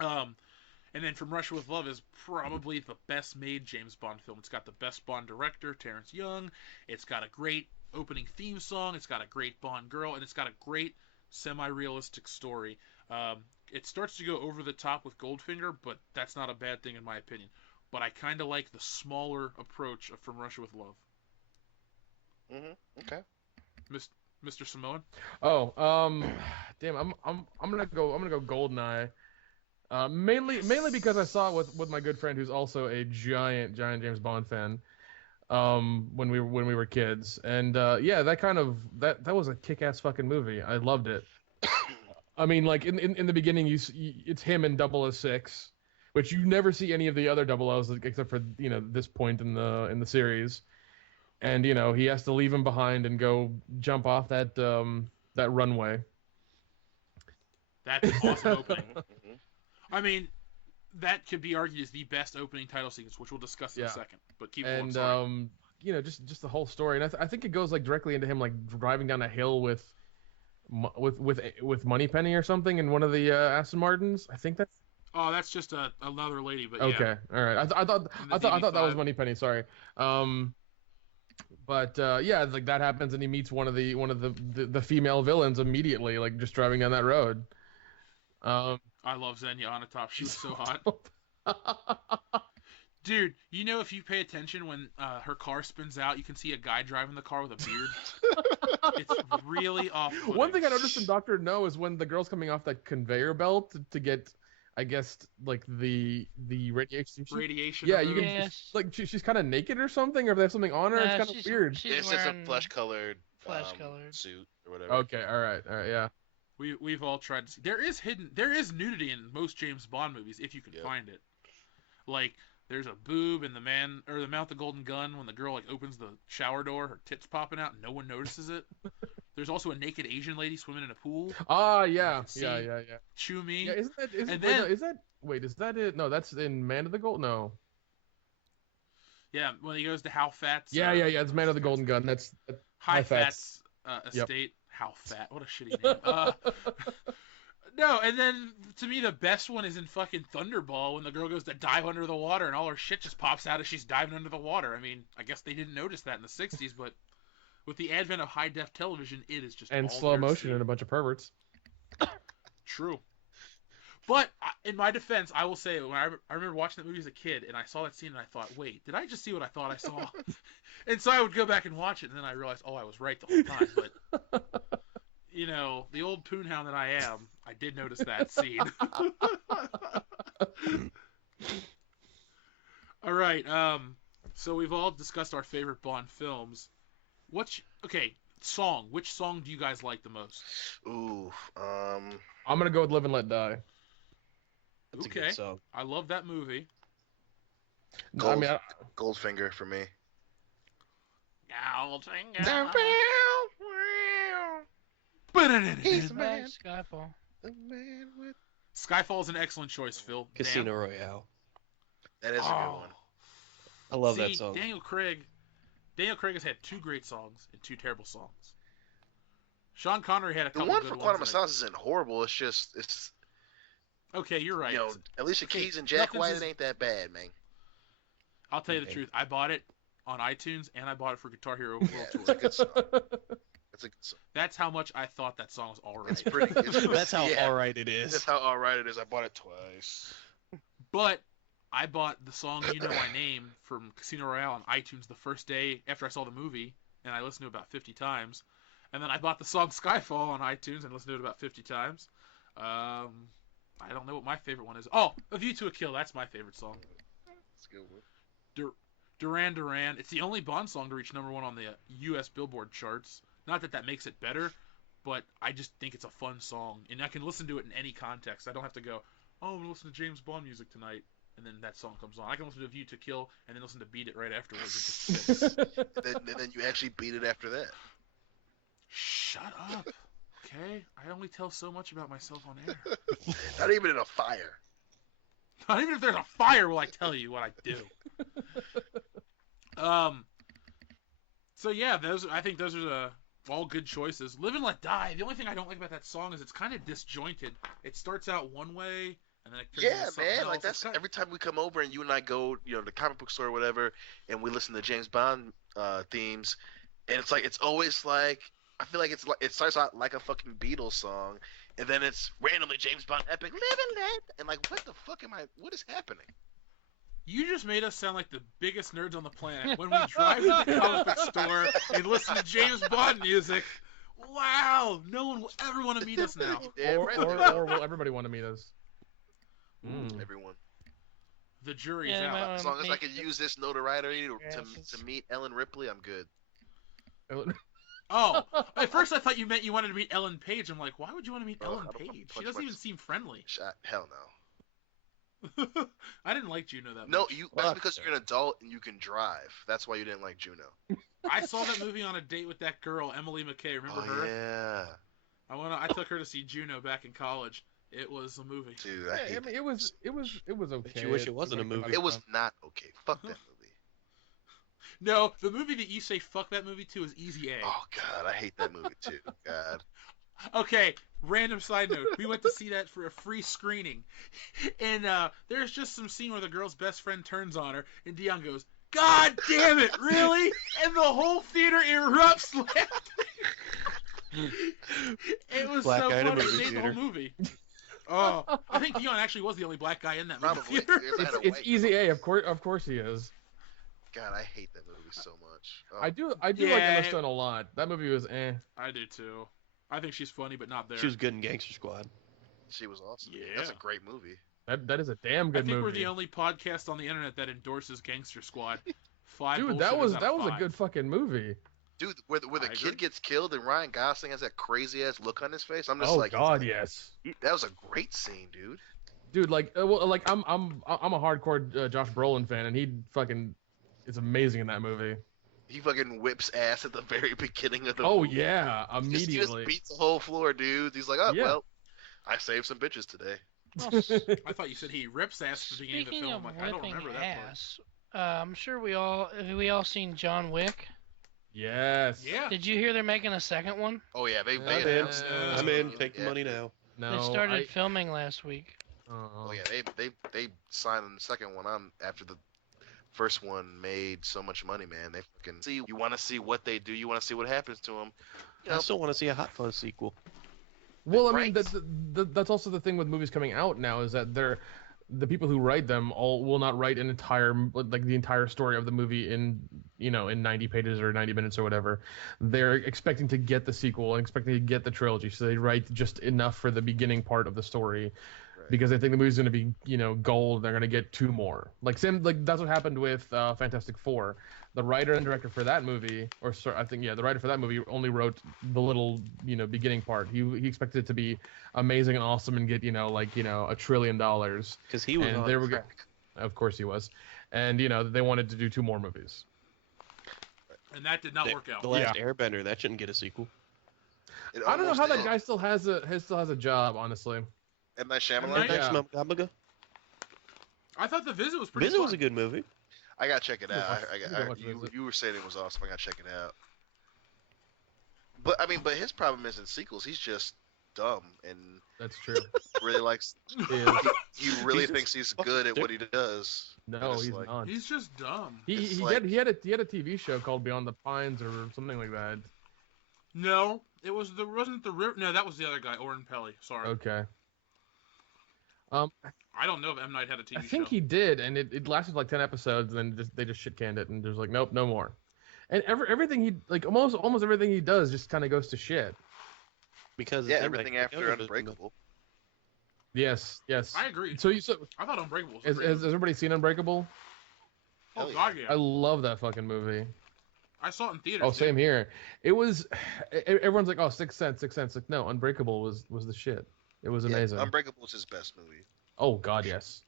And then From Russia with Love is probably the best made James Bond film. It's got the best Bond director, Terrence Young. It's got a great opening theme song. It's got a great Bond girl, and it's got a great semi-realistic story. It starts to go over the top with Goldfinger, but that's not a bad thing in my opinion. But I kind of like the smaller approach of From Russia with Love. Okay. Mr. Samoan. Oh, damn. I'm gonna go Goldeneye. Mainly because I saw it with my good friend who's also a giant James Bond fan. When we were kids, and that was a kick-ass fucking movie. I loved it. I mean, like in the beginning, it's him in 006, which you never see any of the other 00s except for this point in the series, and he has to leave him behind and go jump off that runway. That's an awesome opening. I mean, that could be argued as the best opening title sequence, which we'll discuss in a second. But keep going. And just the whole story, and I think it goes like directly into him like driving down a hill with Moneypenny or something in one of the Aston Martins. I think that's. Oh, that's just another lady, but okay, yeah. All right. I thought that was Moneypenny. Sorry. But like that happens, and he meets one of the female villains immediately, like just driving down that road. I love Xenia Onatopp. She was so hot. Dude, if you pay attention when her car spins out, you can see a guy driving the car with a beard. It's really off-putting. One thing I noticed in Dr. No is when the girl's coming off that conveyor belt to get, I guess, like the radiation. Radiation. Yeah, you can like she's kind of naked or something, or if they have something on her. It's kind of weird. It's just a flesh-colored suit or whatever. Okay, all right, yeah. We've all tried to see. There is nudity in most James Bond movies if you can find it. Like there's a boob in the Man with the Golden Gun when the girl like opens the shower door, her tits popping out, and no one notices it. There's also a naked Asian lady swimming in a pool. Ah, yeah. Chew me. Yeah, is that it? No, that's in Man of the Gold. No. Yeah, when he goes to How Fat's. Yeah. It's Man of the Golden Gun. That's High Fat's estate. Yep. How Fat? What a shitty name. No, and then to me the best one is in fucking Thunderball when the girl goes to dive under the water and all her shit just pops out as she's diving under the water. I mean, I guess they didn't notice that in the 60s, but with the advent of high-def television, it is just and slow motion and a bunch of perverts. True. But in my defense, I will say, when I remember watching that movie as a kid, and I saw that scene, and I thought, wait, did I just see what I thought I saw? And so I would go back and watch it, and then I realized, I was right the whole time. But, the old poonhound that I am, I did notice that scene. All right. So we've all discussed our favorite Bond films. Song. Which song do you guys like the most? Ooh. I'm gonna go with Live and Let Die. That's Okay. a good song. I love that movie. Goldfinger for me. Goldfinger. He's the man. Skyfall. The man with. Skyfall is an excellent choice, Phil. Casino Royale. That is a good one. I love that song. Daniel Craig has had 2 great songs and 2 terrible songs. Sean Connery had a couple good ones. The one ones for Quantum of Solace isn't horrible. It's okay. You're right. Alicia Keys and Jack White, is... it ain't that bad, man. I'll tell you the truth. I bought it on iTunes and I bought it for Guitar Hero World Tour. It's a good song. It's a good song. That's how much I thought that song was alright. It's pretty good. That's how alright it is. That's how alright it is. I bought it twice. But I bought the song "You Know My Name" from Casino Royale on iTunes the first day after I saw the movie, and I listened to it about 50 times. And then I bought the song "Skyfall" on iTunes and listened to it about 50 times. I don't know what my favorite one is. Oh, "A View to a Kill." That's my favorite song. That's a good one. Duran Duran. It's the only Bond song to reach #1 on the U.S. Billboard charts. Not that that makes it better, but I just think it's a fun song, and I can listen to it in any context. I don't have to go, oh, I'm going to listen to James Bond music tonight, and then that song comes on. I can listen to View to Kill, and then listen to Beat It right afterwards. It just fits. and then you actually beat it after that. Shut up, okay? I only tell so much about myself on air. Not even in a fire. Not even if there's a fire will I tell you what I do. So yeah, I think those are all good choices. Live and Let Die. The only thing I don't like about that song is it's kind of disjointed. It starts out one way and then it turns into something man. else. Like that's every time we come over and you and I go, to the comic book store or whatever, and we listen to James Bond themes, and it's like it's always like I feel like it starts out like a fucking Beatles song, and then it's randomly James Bond epic, Live and Let, and like what the fuck what is happening? You just made us sound like the biggest nerds on the planet when we drive to the comic book store and listen to James Bond music. Wow, no one will ever want to meet us now. Or will everybody want to meet us? Everyone. The jury's out. As long as I can use this notoriety to meet Ellen Ripley, I'm good. Oh, at first I thought you meant you wanted to meet Ellen Page. I'm like, why would you want to meet Ellen Page? She doesn't even seem friendly. Hell no. I didn't like Juno that much. No, that's because you're an adult and you can drive. That's why you didn't like Juno. I saw that movie on a date with that girl, Emily McKay. Remember her? Yeah. I took her to see Juno back in college. It was a movie. Dude, it was okay. You wish it wasn't a movie. It was not okay. Fuck that movie. No, the movie that you say fuck that movie to is Easy A. Oh God, I hate that movie too. God. Okay, random side note. We went to see that for a free screening. And there's just some scene where the girl's best friend turns on her, and Dion goes, God damn it, really? And the whole theater erupts laughing. It was Black so guy in a funny. movie It made the theater. whole movie. Oh, I think Dion actually was the only black guy in that movie Probably. theater. It's Easy A, of course he is. God, I hate that movie so much. Oh. I do like Emma Stone a lot. That movie was eh. I do too. I think she's funny, but not there. She was good in Gangster Squad. She was awesome. Yeah. That's a great movie. That is a damn good movie. I think we're the only podcast on the internet that endorses Gangster Squad. Dude, that was a good fucking movie. Dude, where the kid gets killed and Ryan Gosling has that crazy ass look on his face. I'm just oh God, yes. That was a great scene, dude. Dude, I'm a hardcore Josh Brolin fan, and he fucking is amazing in that movie. He fucking whips ass at the very beginning of the movie. Oh, movie. yeah, immediately. He just beats the whole floor, dude. He's like, well, I saved some bitches today. I thought you said he rips ass at the beginning of the film. I don't remember that part. I'm sure we all seen John Wick. Yes. Yeah. Did you hear they're making a second one? Oh, yeah. I'm in. Take the money now. No, they started filming last week. Oh, yeah. They signed the second one on after the first one made so much money, man. They fucking see. You want to see what they do. You want to see what happens to them. I still want to see a Hot Fuzz sequel. Well, I mean, that's also the thing with movies coming out now is that the people who write them will not write the entire story of the movie in in 90 pages or 90 minutes or whatever. They're expecting to get the sequel and expecting to get the trilogy, so they write just enough for the beginning part of the story. Right. Because they think the movie's going to be, gold. They're going to get 2 more. Like that's what happened with Fantastic Four. The writer and director for that movie, the writer for that movie only wrote the little, beginning part. He expected it to be amazing and awesome and get, $1 trillion. Because he was on track. Of course he was. And, they wanted to do 2 more movies. And that did not work out. The Last Airbender, that shouldn't get a sequel. I don't know how that guy still has a job, honestly. M. Night Shyamalan? Yeah. I thought The Visit was pretty Visit fun. was a good movie. I gotta check it out. Visit. You were saying it was awesome. I gotta check it out. But his problem isn't sequels. He's just dumb and That's true. really likes. He really thinks he's good at what he does. No, he's not. He's just dumb. He had a TV show called Beyond the Pines or something like that. No, wasn't the river. No, that was the other guy, Oren Peli. Sorry. Okay. I don't know if M. Night had a TV show. I think he did, and it lasted like 10 episodes, and then they just shit canned it, and there's like, nope, no more. And everything he almost everything he does just kind of goes to shit. Because everything after Unbreakable. Yes. I agree. So I thought Unbreakable was has everybody seen Unbreakable? Oh God, yeah. I love that fucking movie. I saw it in theaters. Oh, same here. It was. Everyone's like, oh, Sixth Sense. Like, no, Unbreakable was the shit. It was amazing. Unbreakable was his best movie. Oh God, yes.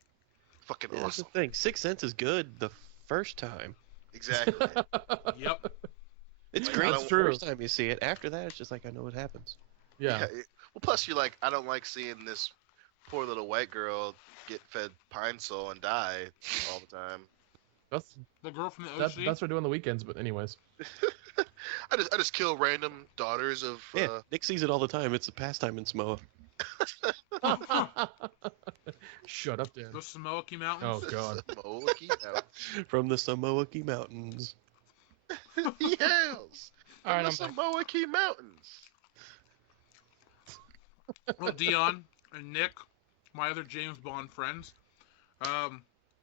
Fucking That's awesome. the thing. Sixth Sense is good the first time. Exactly. Yep. It's Like, great That's the true. first time you see it. After that, it's just like, I know what happens. Yeah. Well, plus you're like, I don't like seeing this poor little white girl get fed Pine Sol and die all the time. That's The girl from the OC. that's what I do on the weekends. But anyways. I just kill random daughters of. Yeah, Nick sees it all the time. It's a pastime in Samoa. Shut up, Dan. The Samoaki Mountains. Oh God. Samoaki Mountains. From the Samoaki Mountains. Yes. All right, From the I'm back. Samoaki Mountains. Well, Dion and Nick, my other James Bond friends,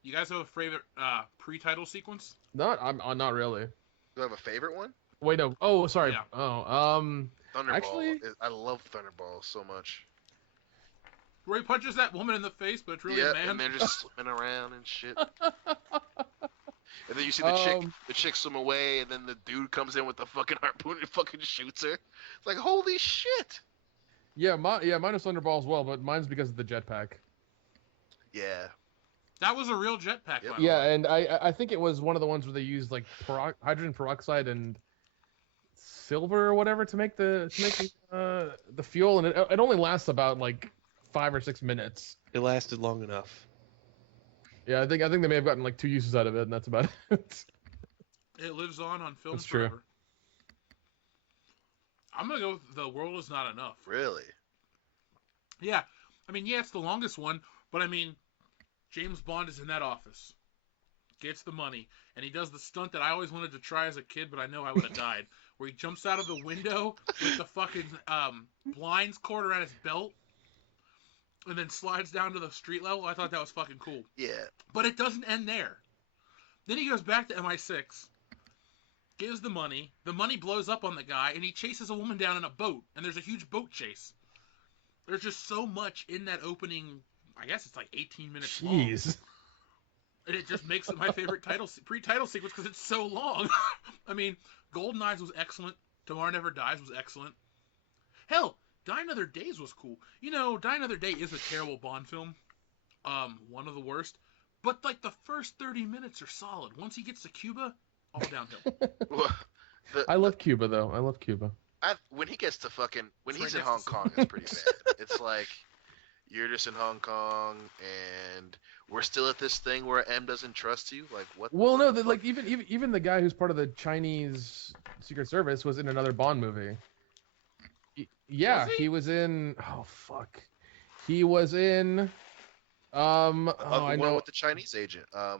you guys have a favorite pre-title sequence? Not really. Do you have a favorite one? Wait, no. Oh, sorry. Yeah. Oh, Thunderball. Actually- I love Thunderball so much. Where he punches that woman in the face, but it's really Yeah, a man. and they're just swimming around and shit. And then you see the chick swim away, and then the dude comes in with the fucking harpoon and fucking shoots her. It's like, holy shit! yeah, mine is Thunderball as well, but mine's because of the jetpack. Yeah. That was a real jetpack. By the Yeah, way. and I think it was one of the ones where they used like hydrogen peroxide and silver or whatever to make the fuel, and it only lasts about like 5 or 6 minutes. It lasted long enough. Yeah, I think they may have gotten like 2 uses out of it, and that's about it. It lives on film That's true. forever. I'm gonna go with The World Is Not Enough. Really? Yeah, I mean, yeah, it's the longest one, but I mean, James Bond is in that office, gets the money, and he does the stunt that I always wanted to try as a kid, but I know I would have died, where he jumps out of the window with the fucking blinds cord around his belt, and then slides down to the street level. I thought that was fucking cool. Yeah. But it doesn't end there. Then he goes back to MI6, gives the money blows up on the guy, and he chases a woman down in a boat, and there's a huge boat chase. There's just so much in that opening, I guess it's like 18 minutes long. Jeez. And it just makes it my favorite pre-title sequence because it's so long. I mean, Golden Eyes was excellent. Tomorrow Never Dies was excellent. Hell, Die Another Days was cool. You know, Die Another Day is a terrible Bond film. One of the worst. But, like, the first 30 minutes are solid. Once he gets to Cuba, all downhill. Well, I love Cuba, though. I love Cuba. when he gets to when It's he's right in Hong next to Kong, it's pretty bad. It's like, you're just in Hong Kong, and we're still at this thing where M doesn't trust you? Like, what? Well, no, like even the guy who's part of the Chinese Secret Service was in another Bond movie. Yeah, Was he? he was in. Oh fuck, he was in. I one know. with the Chinese agent. Not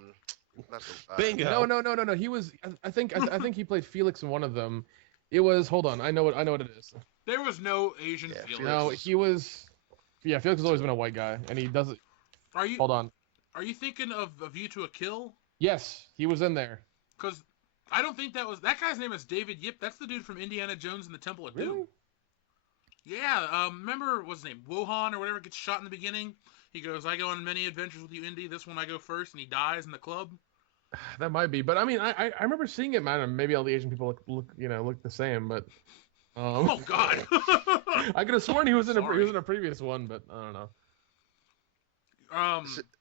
the, Bingo. No. He was. I think he played Felix in one of them. It was. Hold on. I know what it is. There was no Asian Yeah, Felix. No, he was. Yeah, Felix has always been a white guy, and he doesn't. Are you Hold on. thinking of A View to a Kill? Yes, he was in there. Because I don't think that guy's name is David Yip. That's the dude from Indiana Jones and the Temple of Doom. Really? Yeah, remember, what's his name? Wohan or whatever gets shot in the beginning? He goes, I go on many adventures with you, Indy. This one I go first, and he dies in the club. That might be, but I mean, I remember seeing it, man. Maybe all the Asian people look the same, but. Oh God! I could have sworn he was in a previous one, but I don't know.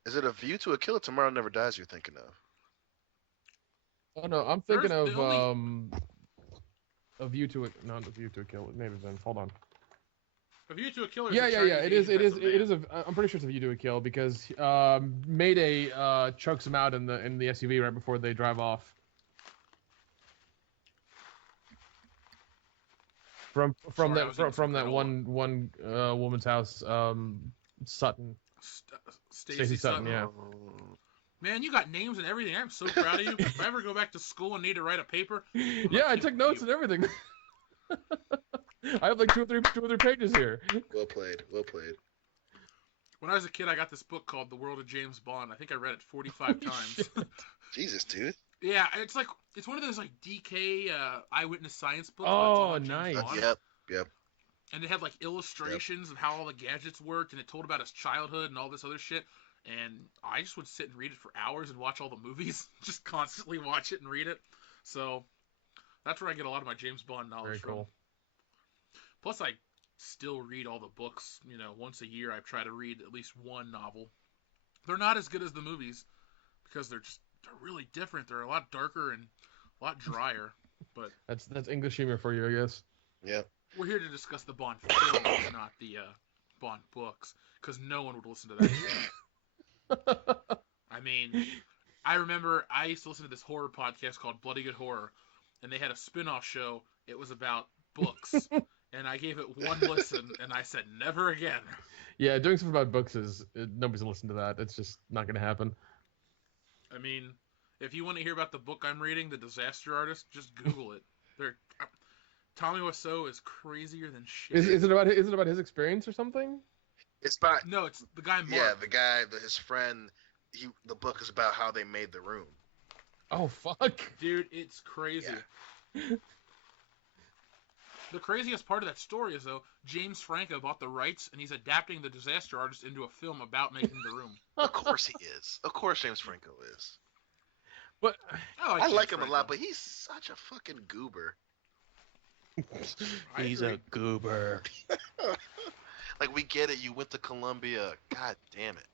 Is it A View to a Kill or Tomorrow Never Dies you're thinking of? Oh no, I'm thinking of A View to a Kill. Maybe then. Hold on. A View to a Kill. Yeah. It is. I'm pretty sure it's A View to a Kill because Mayday chokes him out in the SUV right before they drive off. From that one woman's house, Sutton. Stacey Sutton. Yeah. Man, you got names and everything. I'm so proud of you. If I ever go back to school and need to write a paper, yeah, I took notes and everything. I have like two or three pages here. Well played. When I was a kid, I got this book called The World of James Bond. I think I read it 45 times. Jesus, dude. Yeah, it's one of those like DK eyewitness science books. Oh, nice. Yep. And it had like illustrations of how all the gadgets worked, and it told about his childhood and all this other shit. And I just would sit and read it for hours and watch all the movies, just constantly watch it and read it. So that's where I get a lot of my James Bond knowledge from. Cool. Plus, I still read all the books. Once a year I try to read at least one novel. They're not as good as the movies because they're really different. They're a lot darker and a lot drier. But that's English humor for you, I guess. Yeah. We're here to discuss the Bond films, not the Bond books, because no one would listen to that shit. I mean, I remember I used to listen to this horror podcast called Bloody Good Horror, and they had a spin-off show. It was about books, and I gave it one listen, and I said never again. Yeah, doing something about books nobody's gonna listen to that. It's just not gonna happen. I mean, if you want to hear about the book I'm reading, The Disaster Artist, just Google it. Tommy Wiseau is crazier than shit. Is it about his experience or something? It's about No, it's the guy Mark. Yeah, his friend. The book is about how they made the room. Oh fuck, dude, it's crazy. Yeah. The craziest part of that story is though James Franco bought the rights and he's adapting The Disaster Artist into a film about making the room. Of course he is. Of course James Franco is. But I like him a lot, but he's such a fucking goober. He's a goober. Like, we get it. You went to Columbia. God damn it.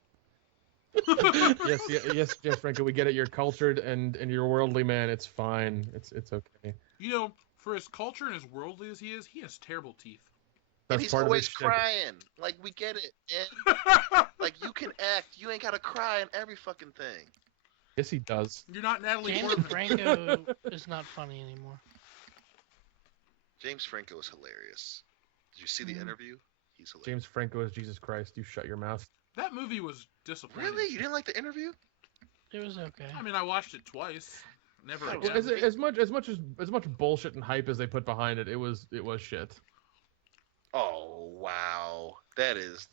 yes, Franco. We get it. You're cultured and you're a worldly man. It's fine. It's okay. For as cultured and as worldly as he has terrible teeth. And he's always crying. Like, we get it. And, like, you can act. You ain't gotta cry in every fucking thing. Yes, he does. You're not Natalie James Portman. Franco is not funny anymore. James Franco is hilarious. Did you see the interview? He's hilarious. James Franco is Jesus Christ. You shut your mouth. That movie was disappointing. Really? You didn't like the interview? It was okay. I mean, I watched it twice. Never Well, again. as much bullshit and hype as they put behind it, it was shit. Oh wow, that is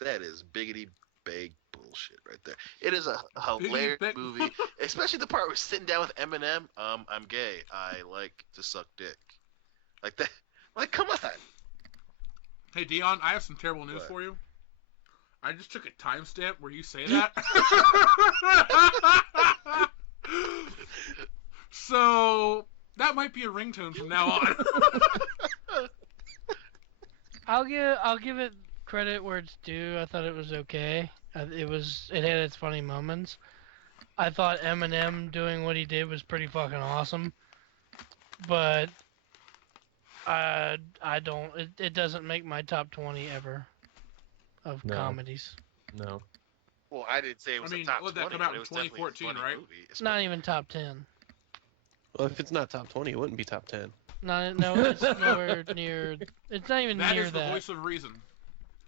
biggity big bullshit right there. It is a hilarious movie, especially the part where we're sitting down with Eminem. I'm gay. I like to suck dick. Like that. Like, come on. Hey Dion, I have some terrible news for you. I just took a timestamp where you say that. So that might be a ringtone from now on. I'll give it credit where it's due. I thought it was okay. It had its funny moments. I thought Eminem doing what he did was pretty fucking awesome. But it doesn't make my top 20 ever of comedies. No. Well, I didn't say it was a top 20, that come out but in it was definitely 2014, a funny right? movie. It's not even top 10. Well, if it's not top 20, it wouldn't be top 10. No, it's nowhere near. It's not even that near is the that. voice of reason.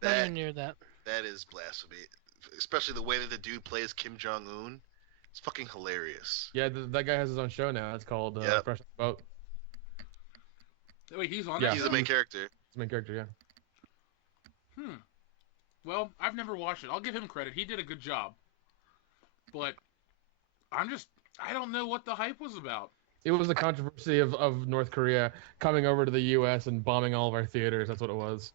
Not even near that. That is blasphemy. Especially the way that the dude plays Kim Jong-un. It's fucking hilarious. Yeah, that guy has his own show now. It's called Fresh Off the Boat. Wait, he's on Yeah. it? He's the main character. He's the main character, yeah. Well, I've never watched it. I'll give him credit. He did a good job. But I don't know what the hype was about. It was the controversy of North Korea coming over to the U.S. and bombing all of our theaters. That's what it was.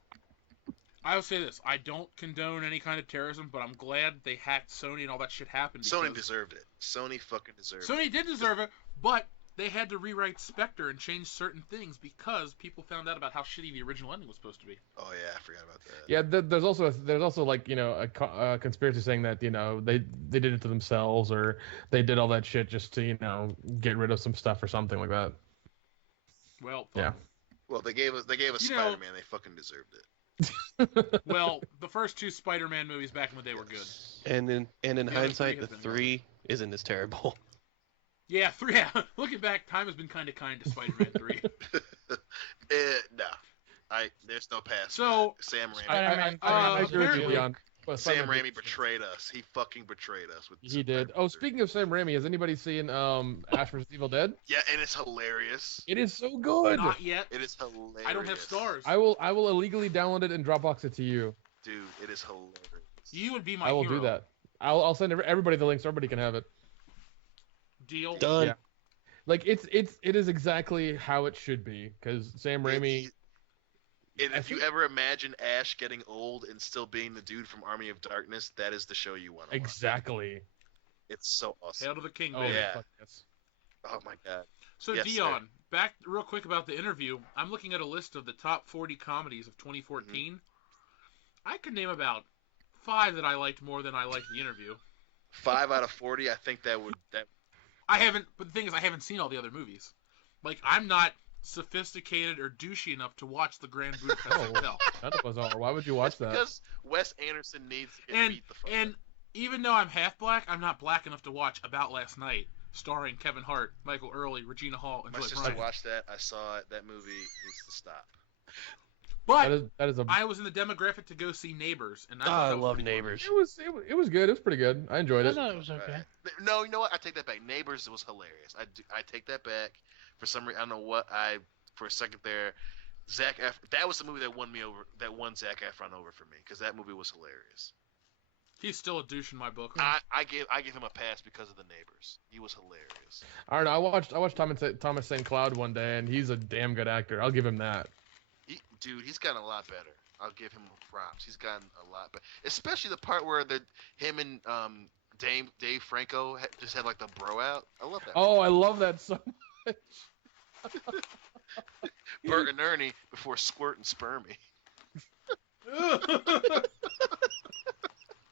I will say this: I don't condone any kind of terrorism, but I'm glad they hacked Sony and all that shit happened. Sony deserved it. Sony fucking deserved it. Sony did deserve it, but they had to rewrite Spectre and change certain things because people found out about how shitty the original ending was supposed to be. Oh yeah, I forgot about that. Yeah, there's also like a conspiracy saying that they did it to themselves or they did all that shit just to get rid of some stuff or something like that. Well, yeah. Well, they gave us Spider-Man. They fucking deserved it. Well, the first 2 Spider-Man movies back in the day were good. And in hindsight, the 3 3 isn't as terrible. Yeah, 3. Yeah. Looking back, time has been kind to Spider-Man 3. No, there's no pass. So Sam Raimi. Spider-Man 3 I agree with you, Leon. Sam Raimi betrayed us. He fucking betrayed us. He did. Oh, speaking of Sam Raimi, has anybody seen Ash vs. Evil Dead? Yeah, and it's hilarious. It is so good. Not yet. It is hilarious. I don't have stars. I will illegally download it and Dropbox it to you. Dude, it is hilarious. You would be my I will hero. do that. I'll send everybody the link so everybody can have it. Deal. Done. Yeah. Like it is exactly how it should be because Sam Raimi. And if you ever imagine Ash getting old and still being the dude from Army of Darkness, that is the show you want to watch. Exactly. It's so awesome. Hail to the king, Oh baby. yeah. fuck yes. Oh my god. So Yes, Dion, sir. back real quick about the interview. I'm looking at a list of the top 40 comedies of 2014. I could name about 5 that I liked more than I liked the interview. 5 out of 40, I think that would. I haven't, but the thing is, I haven't seen all the other movies. Like, I'm not sophisticated or douchey enough to watch the Grand Budapest Hotel. None of us are. Why would you watch that? Because Wes Anderson needs to get beat the fuck And up. even though I'm half black, I'm not black enough to watch About Last Night, starring Kevin Hart, Michael Early, Regina Hall, and My Joy sister Bryan. watched that. I saw it. That movie needs to stop. But that is a. I was in the demographic to go see Neighbors, and I, Oh, thought I that was love pretty fun. Neighbors. It was good. It was pretty good. I enjoyed I it. thought it was okay. No, you know what? I take that back. Neighbors was hilarious. I take that back. For some reason, I don't know what for a second there, that was the movie that won me over. That won Zac Efron over for me because that movie was hilarious. He's still a douche in my book. I gave him a pass because of the Neighbors. He was hilarious. I don't know. I watched Thomas St. Cloud one day, and he's a damn good actor. I'll give him that. He's gotten a lot better. I'll give him props. He's gotten a lot better, especially the part where him and Dave Franco just had like the bro out. I love that. Oh, I love that so much. Bert and Ernie before Squirt and Spermy.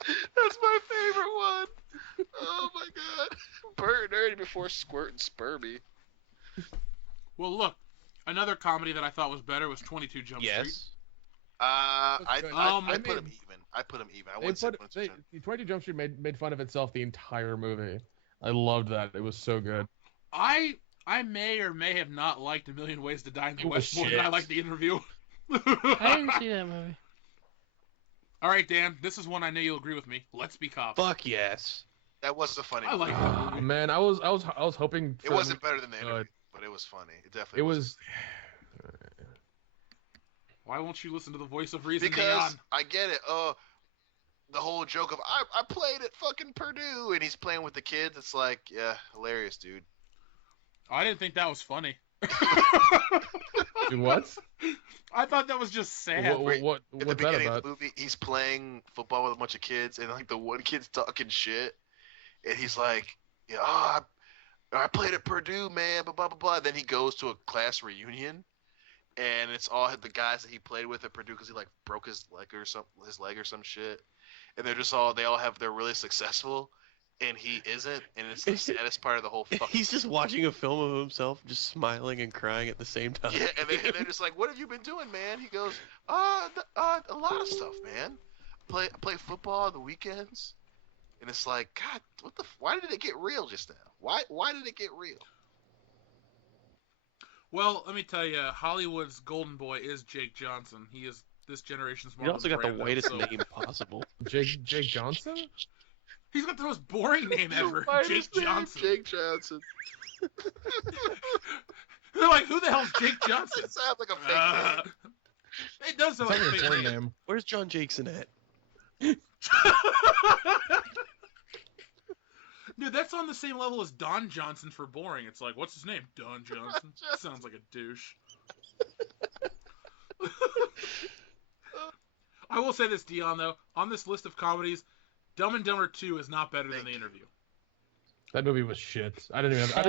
That's my favorite one. Oh my god. Bert and Ernie before Squirt and Spermy. Well, look, another comedy that I thought was better was 22 Jump Street. Yes. I I put him even. I put him even. I wouldn't say 22 Jump Street made fun of itself the entire movie. I loved that. It was so good. I may or may have not liked A Million Ways to Die in the It was West more than shit. I liked the interview. I didn't see that movie. All right, Dan, this is one I know you'll agree with me. Let's Be Cops. Fuck yes. That was a funny I movie. like that movie. Man, I was hoping. It wasn't better than the Good. interview, but it was funny. It definitely It was. Why won't you listen to the voice of reason, because Dion? I get it. The whole joke of I played at fucking Purdue and he's playing with the kids. It's like, yeah, hilarious, dude. I didn't think that was funny. Dude, what? I thought that was just sad. At the What's that beginning about? of the movie, he's playing football with a bunch of kids, and like the one kid's talking shit, and he's like, "Yeah, I played at Purdue, man." Blah blah blah blah. Then he goes to a class reunion, and it's all the guys that he played with at Purdue because he like broke his leg or some shit, and they're really successful, and he isn't, and it's the saddest part of the whole fucking. He's just watching a film of himself, just smiling and crying at the same time. Yeah, and they're just like, "What have you been doing, man?" He goes, a lot of stuff, man. I play football on the weekends." And it's like, God, why did it get real just now? Why did it get real? Well, let me tell you, Hollywood's golden boy is Jake Johnson. He is this generation's He also got the Brando, whitest so- name possible. Jake Johnson? He's got the most boring name ever, Jake Johnson. Jake Johnson. They're like, who the hell's Jake Johnson? It sounds like a fake name. It does sound like a Sounds fake like a porn name. name. Where's John Jackson at? Dude, that's on the same level as Don Johnson for boring. It's like, what's his name? Don Johnson. Sounds like a douche. I will say this, Dion, though. On this list of comedies, Dumb and Dumber 2 is not better than The Interview. That movie was shit. I didn't even watch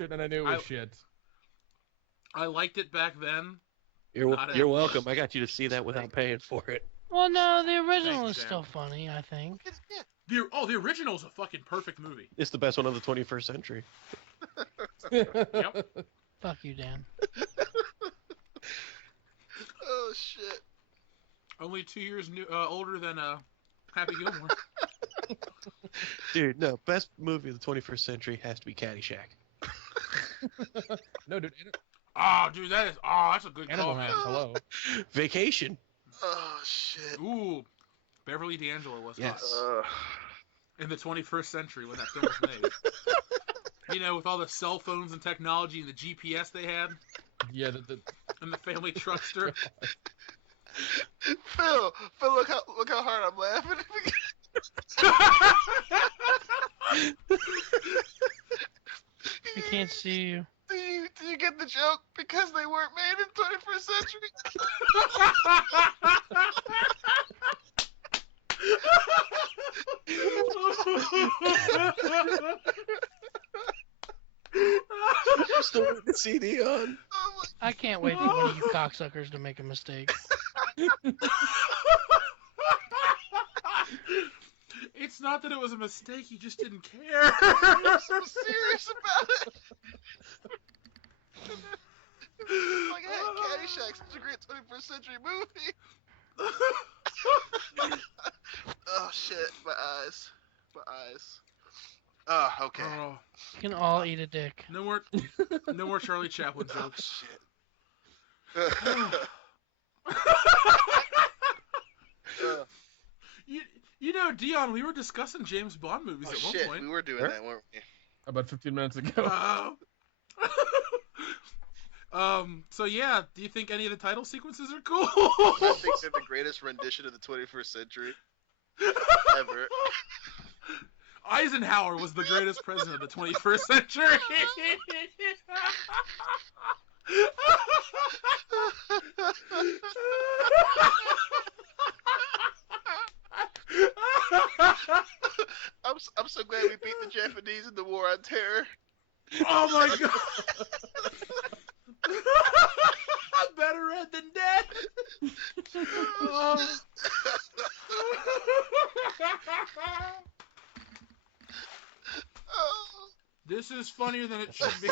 it, and I knew it was shit. I liked it back then. You're welcome. I got you to see that without paying for it. Well, no, the original is still funny, I think. The original is a fucking perfect movie. It's the best one of the 21st century. Yep. Fuck you, Dan. Oh, shit. Only 2 years older than Happy Gilmore. Dude, no. Best movie of the 21st century has to be Caddyshack. No, dude. Oh, dude, that's a good call, man. Hello. Vacation. Oh, shit. Ooh, Beverly D'Angelo was hot. Yes. In the 21st century when that film was made. You know, with all the cell phones and technology and the GPS they had. Yeah, and the family truckster. Phil, look how hard I'm laughing. I can't see you. Do you get the joke? Because they weren't made in 21st century. I'm still waiting to see Dion. I can't wait for one of you cocksuckers to make a mistake. It's not that it was a mistake, you just didn't care. I'm so serious about it. Like, hey, Caddyshack's such a great 21st century movie. Oh, shit. My eyes. Oh, okay. Oh, You can all eat a dick. no more Charlie Chaplin Oh, jokes. shit. You know, Dion, we were discussing James Bond movies at one point. We were doing that, weren't we? About 15 minutes ago. So yeah, do you think any of the title sequences are cool? I think they're the greatest rendition of the 21st century ever. Eisenhower was the greatest president of the 21st century. I'm so glad we beat the Japanese in the war on terror. Oh my god. Better red than dead. Oh. This is funnier than it should be.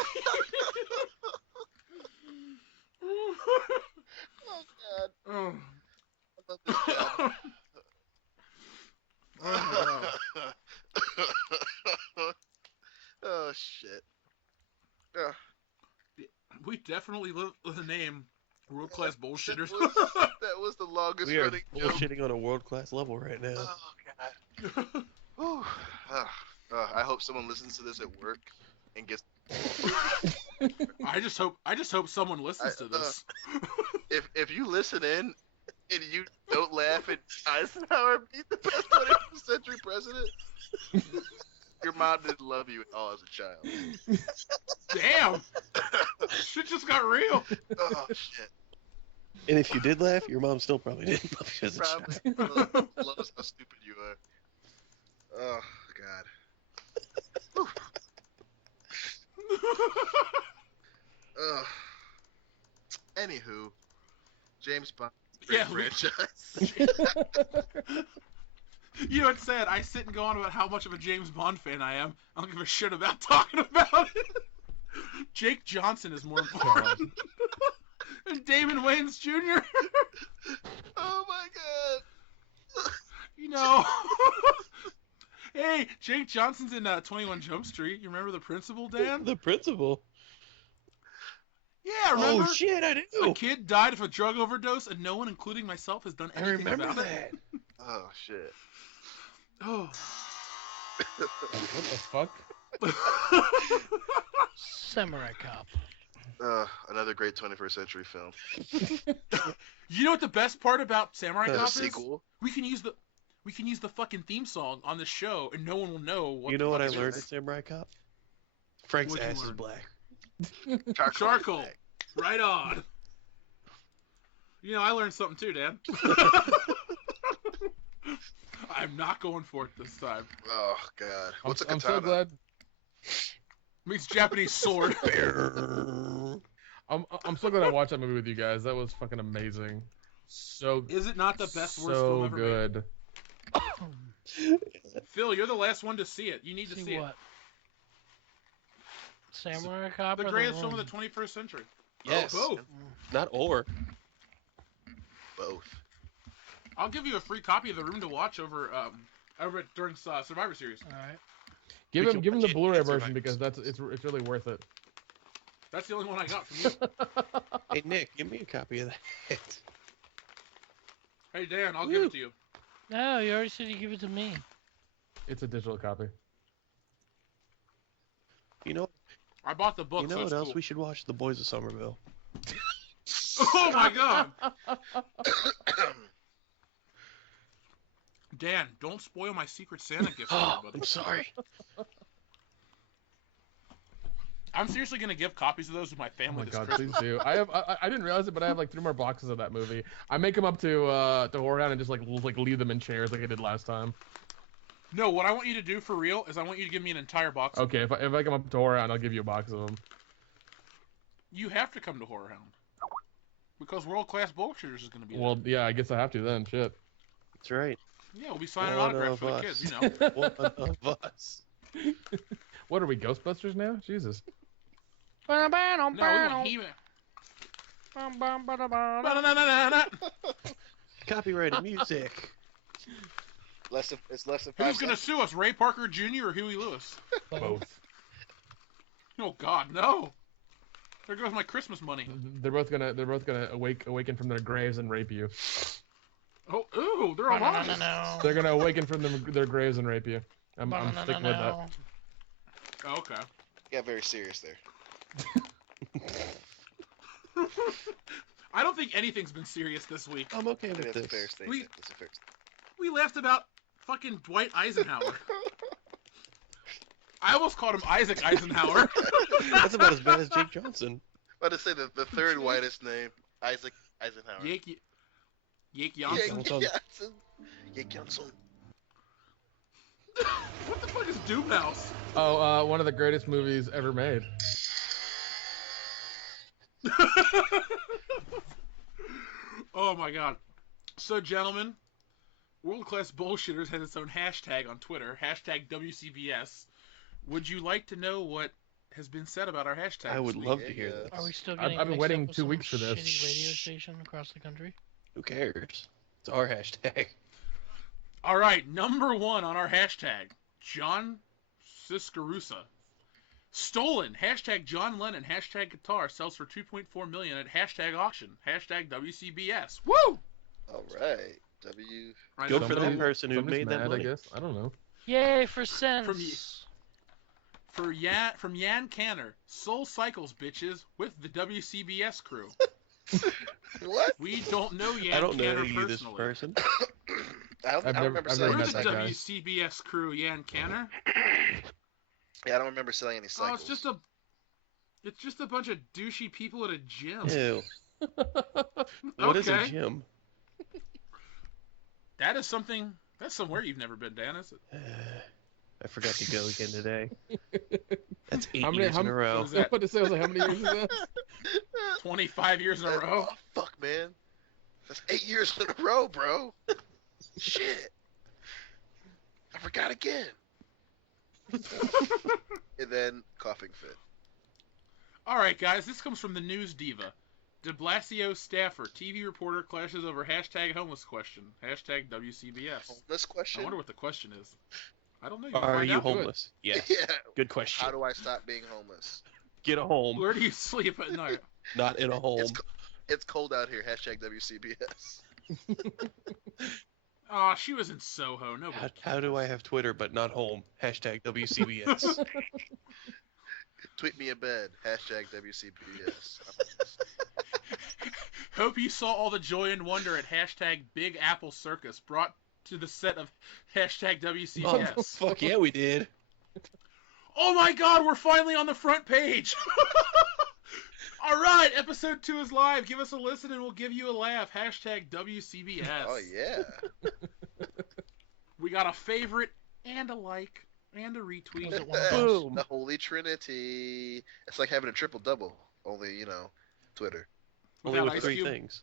Oh god. Oh. I love this job. Oh shit. We definitely live with the name World Class Bullshitters. That was the longest We are running joke. bullshitting on a world-class level right now. Oh god. Whew. I hope someone listens to this at work and gets. I just hope someone listens to this. If you listen in and you don't laugh at Eisenhower beat the best 21st century president, your mom didn't love you at all as a child. Damn! Shit just got real. Oh shit. And if you did laugh, your mom still probably didn't love you as a child. Probably loves how stupid you are. Oh god. Whew. Anywho, James Bond Yeah. franchise. You know what's sad? I sit and go on about how much of a James Bond fan I am. I don't give a shit about talking about it. Jake Johnson is more important. And Damon Wayans Jr. Oh my god. You know. Hey, Jake Johnson's in 21 Jump Street. You remember the principal, Dan? The principal. Yeah, remember? Oh shit, I do. A kid died of a drug overdose, and no one, including myself, has done I anything remember about that. it. Oh shit. Oh. What the fuck? Samurai Cop. Another great 21st century film. You know what the best part about Samurai The Cop is? sequel. We can use We can use the fucking theme song on the show, and no one will know what. You the know what fuck I it learned is. at Samurai Cop? Frank's What'd you ass is learn? black. Charcoal. Right on. You know, I learned something too, Dan. I'm not going for it this time. Oh God. What's a I'm katana? so glad. Means Japanese sword. I'm so glad I watched that movie with you guys. That was fucking amazing. So Is it not the best worst so film ever good. made? Phil, you're the last one to see it. You need to see what? it. Samurai Cop The or greatest the film Room? of the 21st century. Yes. Oh, both. Not or. Both. I'll give you a free copy of The Room to watch over during Survivor Series. All right. Give We him can the watch it Blu-ray and version survive. because it's really worth it. That's the only one I got from you. Hey, Nick, give me a copy of that. Hey, Dan, I'll give it to you. No, you already said you give it to me. It's a digital copy. You know, I bought the book. you know so what it's else? cool. We should watch The Boys of Somerville. Oh my God, Dan! Don't spoil my Secret Santa gift for Oh, everybody. I'm sorry. I'm seriously gonna give copies of those to my Oh family my this god, Christmas. please do. I didn't realize it, but I have like 3 more boxes of that movie. I make them up to Horrorhound and just like leave them in chairs like I did last time. No, what I want you to do for real is I want you to give me an entire box. Okay, if I come up to Horrorhound, I'll give you a box of them. You have to come to Horror Hound because World Class Bullshitters is gonna be Well, yeah, I guess I have to then. Shit. That's right. there. Yeah, we'll be signing One autographs of for the us. kids. You know. One of us. What are we, Ghostbusters now? Jesus. No, we want He-Man. Ba-da-da-da-da-da. Copyrighted music. It's less than 5 Who's gonna seconds. sue us, Ray Parker Jr. or Huey Lewis? Both. Oh God, no! There goes my Christmas money. They're both gonna awaken from their graves and rape you. Oh, ooh, they're alive. No. They're gonna awaken from their graves and rape you. I'm sticking with that. Oh, okay. Got very serious there. I don't think anything's been serious this week. I'm okay I think with that's a fair this. statement. That's a fair statement. We laughed about fucking Dwight Eisenhower. I almost called him Isaac Eisenhower. That's about as bad as Jake Johnson. About to say the third whitest name, Isaac Eisenhower. Yake Jake Janssen. Johnson. Jake Johnson. What the fuck is Doom House? Oh, one of the greatest movies ever made. Oh my God. So, gentlemen, World Class Bullshitters has its own hashtag on Twitter, hashtag WCBS. Would you like to know what has been said about our hashtag? I would this love week? to hear Yeah. this. Are we still I've getting been mixed waiting up with 2 some weeks for this. shitty radio station across the country? Who cares? It's our hashtag. All right, number 1 on our hashtag, John Siscarusa. Stolen, hashtag John Lennon, hashtag guitar, sells for $2.4 million at hashtag auction, hashtag WCBS. Woo! All right. W. I Good know for that Somebody- person who somebody's made that mad, money. I guess. I don't know. Yay for sense! From Yan Canner, Soul Cycles, bitches, with the WCBS crew. What? We don't know Yan I don't know Canner you, this personally. person. I don't remember I've selling never Where's met the that guy. WCBS crew, Yan Canner? Yeah, I don't remember selling any cycles. Oh, it's just a bunch of douchey people at a gym. Ew. What is a Okay. gym? That's somewhere you've never been, Dan, is it? I forgot to go again today. That's 8 How many- years how in a m- row. What is that? What to say? I was like, how many years is that? 25 years in a row. Oh, fuck, man. That's 8 years in a row, bro. Shit. I forgot again. And then coughing fit. All right, guys, this comes from the News Diva. De Blasio staffer, TV reporter clashes over hashtag homeless question, hashtag WCBS. This I question. wonder what the question is. I don't know. You can Are find you out. homeless? Yes. Yeah. Good question. How do I stop being homeless? Get a home. Where do you sleep at night? Not in a home. It's cold out here. Hashtag WCBS. Oh, she was in Soho. Nobody. How do I have Twitter but not home? Hashtag WCBS. Tweet me in bed. Hashtag WCBS. Hope you saw all the joy and wonder at hashtag Big Apple Circus brought to the set of hashtag WCBS. Fuck yeah, we did. Oh my God, we're finally on the front page. All right, episode 2 is live. Give us a listen and we'll give you a laugh. Hashtag WCBS. Oh yeah. We got a favorite and a like and a retweet. Boom. The Holy Trinity. It's like having a triple double, only Twitter. Only Without with Ice 3 Cube. things.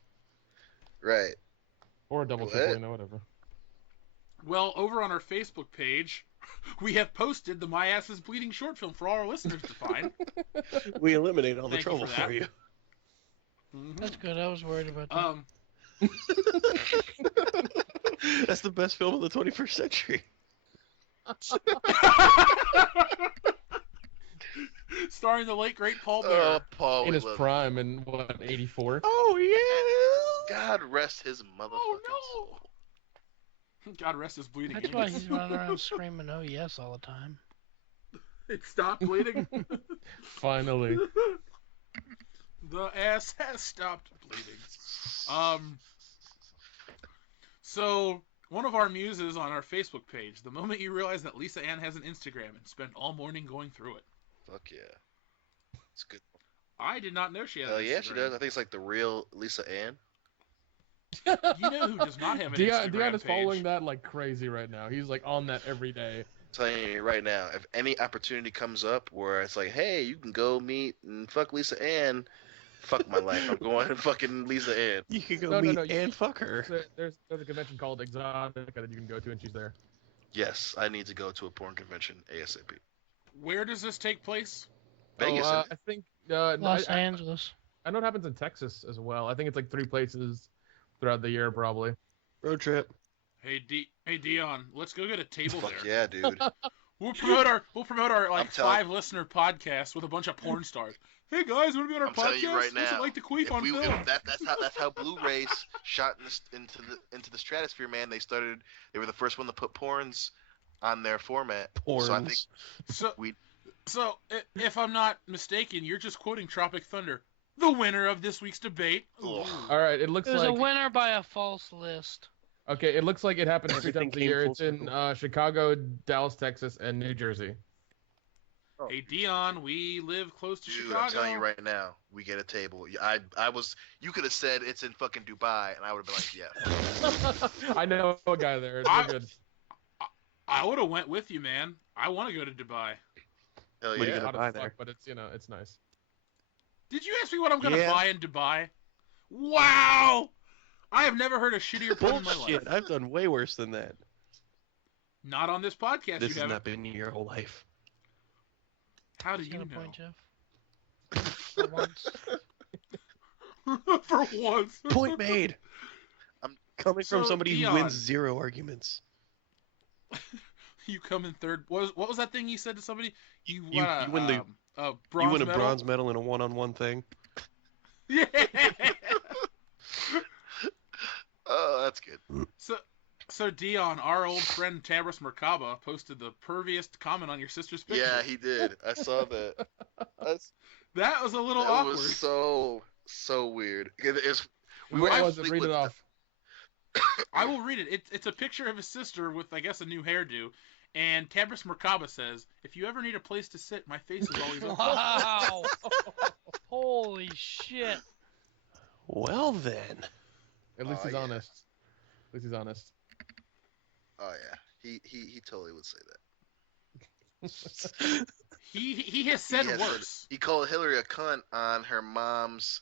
Right. Or a double What? triple, whatever. Well, over on our Facebook page, we have posted the My Ass is Bleeding short film for all our listeners to find. We eliminate all the Thank you trouble for that. for you. That's good. I was worried about that. That's the best film of the 21st century. Starring the late great Paul Bearer. Oh, Paul, In we his love prime in, 84? Oh, yeah! you. God rest his motherfucking soul. Oh no! God rest his bleeding. That's why he's running around screaming, "Oh yes," all the time. It stopped bleeding. Finally. The ass has stopped bleeding. So one of our muses on our Facebook page, the moment you realize that Lisa Ann has an Instagram and spent all morning going through it. Fuck yeah. It's good. I did not know she had Hell an yeah, she Instagram. does. I think it's like the real Lisa Ann. You know who does not have an Dion Instagram is page? following that like crazy right now. He's like on that every day. Telling you right now, if any opportunity comes up where it's like, hey, you can go meet and fuck Lisa Ann, fuck my life. I'm going to fucking Lisa Ann. You can go No, meet you- and fuck her. There's a convention called Exotica that you can go to, and she's there. Yes, I need to go to a porn convention ASAP. Where does this take place? Vegas. I think Los Angeles. I know it happens in Texas as well. I think it's like 3 places throughout the year, probably. Road trip. Hey Dion, let's go get a table Fuck there. yeah, dude. We'll promote our like I'm telling- 5 listener podcast with a bunch of porn stars. Hey guys, want to be on our I'm podcast? telling you right What's it now. like to queef on film? That's how Blu-rays shot into the stratosphere, man. They were the first one to put porns on their format. Porns. So I think So if I'm not mistaken, you're just quoting Tropic Thunder, the winner of this week's debate. Ugh. All right, it looks It was like a winner by a false list. okay. It looks like it happens 3 Everything times a came year. full It's in circle. Chicago, Dallas, Texas, and New Jersey. Hey Dion, we live close to Dude, Chicago. I'm telling you right now, we get a table. You could have said it's in fucking Dubai, and I would have been like, yeah. I know a guy there. It's I- good. I would have went with you, man. I want to go to Dubai. Hell What are you yeah. gonna Hot buy as fuck, there? but it's it's nice. Did you ask me what I'm gonna Yeah. buy in Dubai? Wow! I have never heard a shittier pun in my life. Bullshit. I've done way worse than that. Not on this podcast. This you has haven't. not been your whole life. How do He's you got a know? point, Jeff. For once. For once. Point made. I'm- Coming from So, somebody Dion. who wins 0 arguments. You come in third. What was that thing you said to somebody? You You win the- bronze You win a medal? bronze medal in a one-on-one thing. Yeah. Oh, that's good. So Dion, our old friend Tabris Merkaba posted the perviest comment on your sister's picture. Yeah, he did. I saw that. That was a little That awkward. was so weird. We What were was it? actually Read with it off. I will read it. It's a picture of his sister with, I guess, a new hairdo. And Tabris Merkaba says, "If you ever need a place to sit, my face is always open." Wow. Holy shit. Well then. At least Oh, he's yeah. honest. At least he's honest. Oh yeah, he totally would say that. He has said He has worse. He called Hillary a cunt on her mom's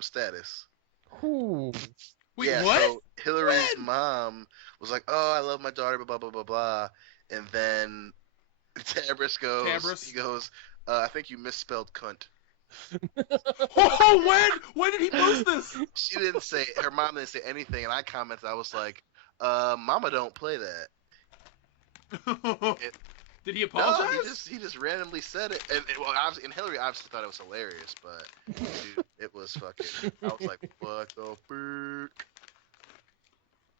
status. Ooh. Wait, Yeah, what? so Hillary's mom was like, "Oh, I love my daughter, blah blah blah blah," and then Tabris goes, Tabris? he goes, "I think you misspelled cunt." Oh, when did he post this? She didn't say. Her mom didn't say anything, and I commented. I was like, "Mama don't play that." Did he No, apologize? he just randomly said it, and and Hillary obviously thought it was hilarious, but dude, it was fucking. I was like, "What the fuck?"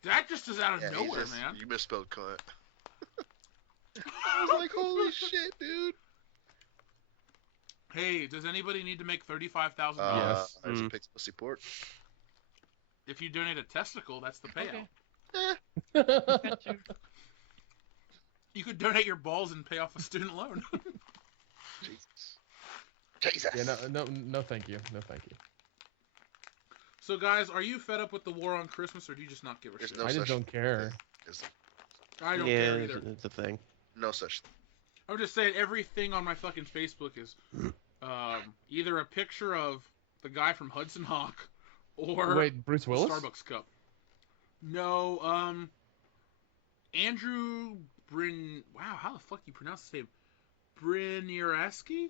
That just is out of Yeah, he nowhere, just- man. You misspelled cunt. I was like, "Holy shit, dude!" Hey, does anybody need to make $35,000? Yes. There's a Mm. pig's pussy port. If you donate a testicle, that's the payout. Okay. You could donate your balls and pay off a student loan. Jesus. Yeah, no, thank you. No, thank you. So, guys, are you fed up with the war on Christmas, or do you just not give a There's shit? no I just such don't care. I don't Yeah, care either. it's a thing. No such thing. I'm just saying everything on my fucking Facebook is either a picture of the guy from Hudson Hawk or Wait, Bruce the Willis? Starbucks cup. No, Andrew Wow, how the fuck do you pronounce his name? Briniarski?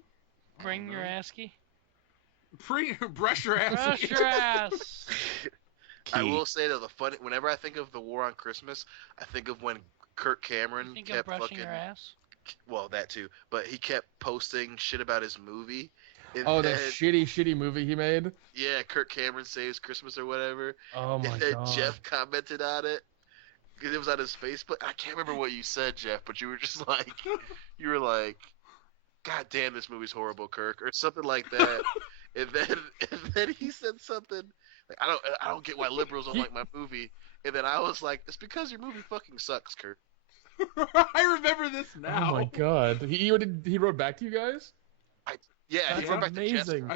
Bring your ASCII. Brush your ass. Brush your ass. I will say though, whenever I think of the war on Christmas, I think of when Kirk Cameron Think of kept brushing fucking. your ass. Well, that too, but he kept posting shit about his movie. And Oh, then, that shitty movie he made? yeah, Kirk Cameron Saves Christmas or whatever. Oh my And then god. Jeff commented on it. 'Cause it was on his Facebook. I can't remember what you said, Jeff, but you were just like, God damn, this movie's horrible, Kirk, or something like that. and then he said something like, I don't get why liberals don't like my movie. And then I was like, it's because your movie fucking sucks, Kirk. I remember this now. Oh my god. He wrote back to you guys? Yeah, he That's went back to amazing. Jessica.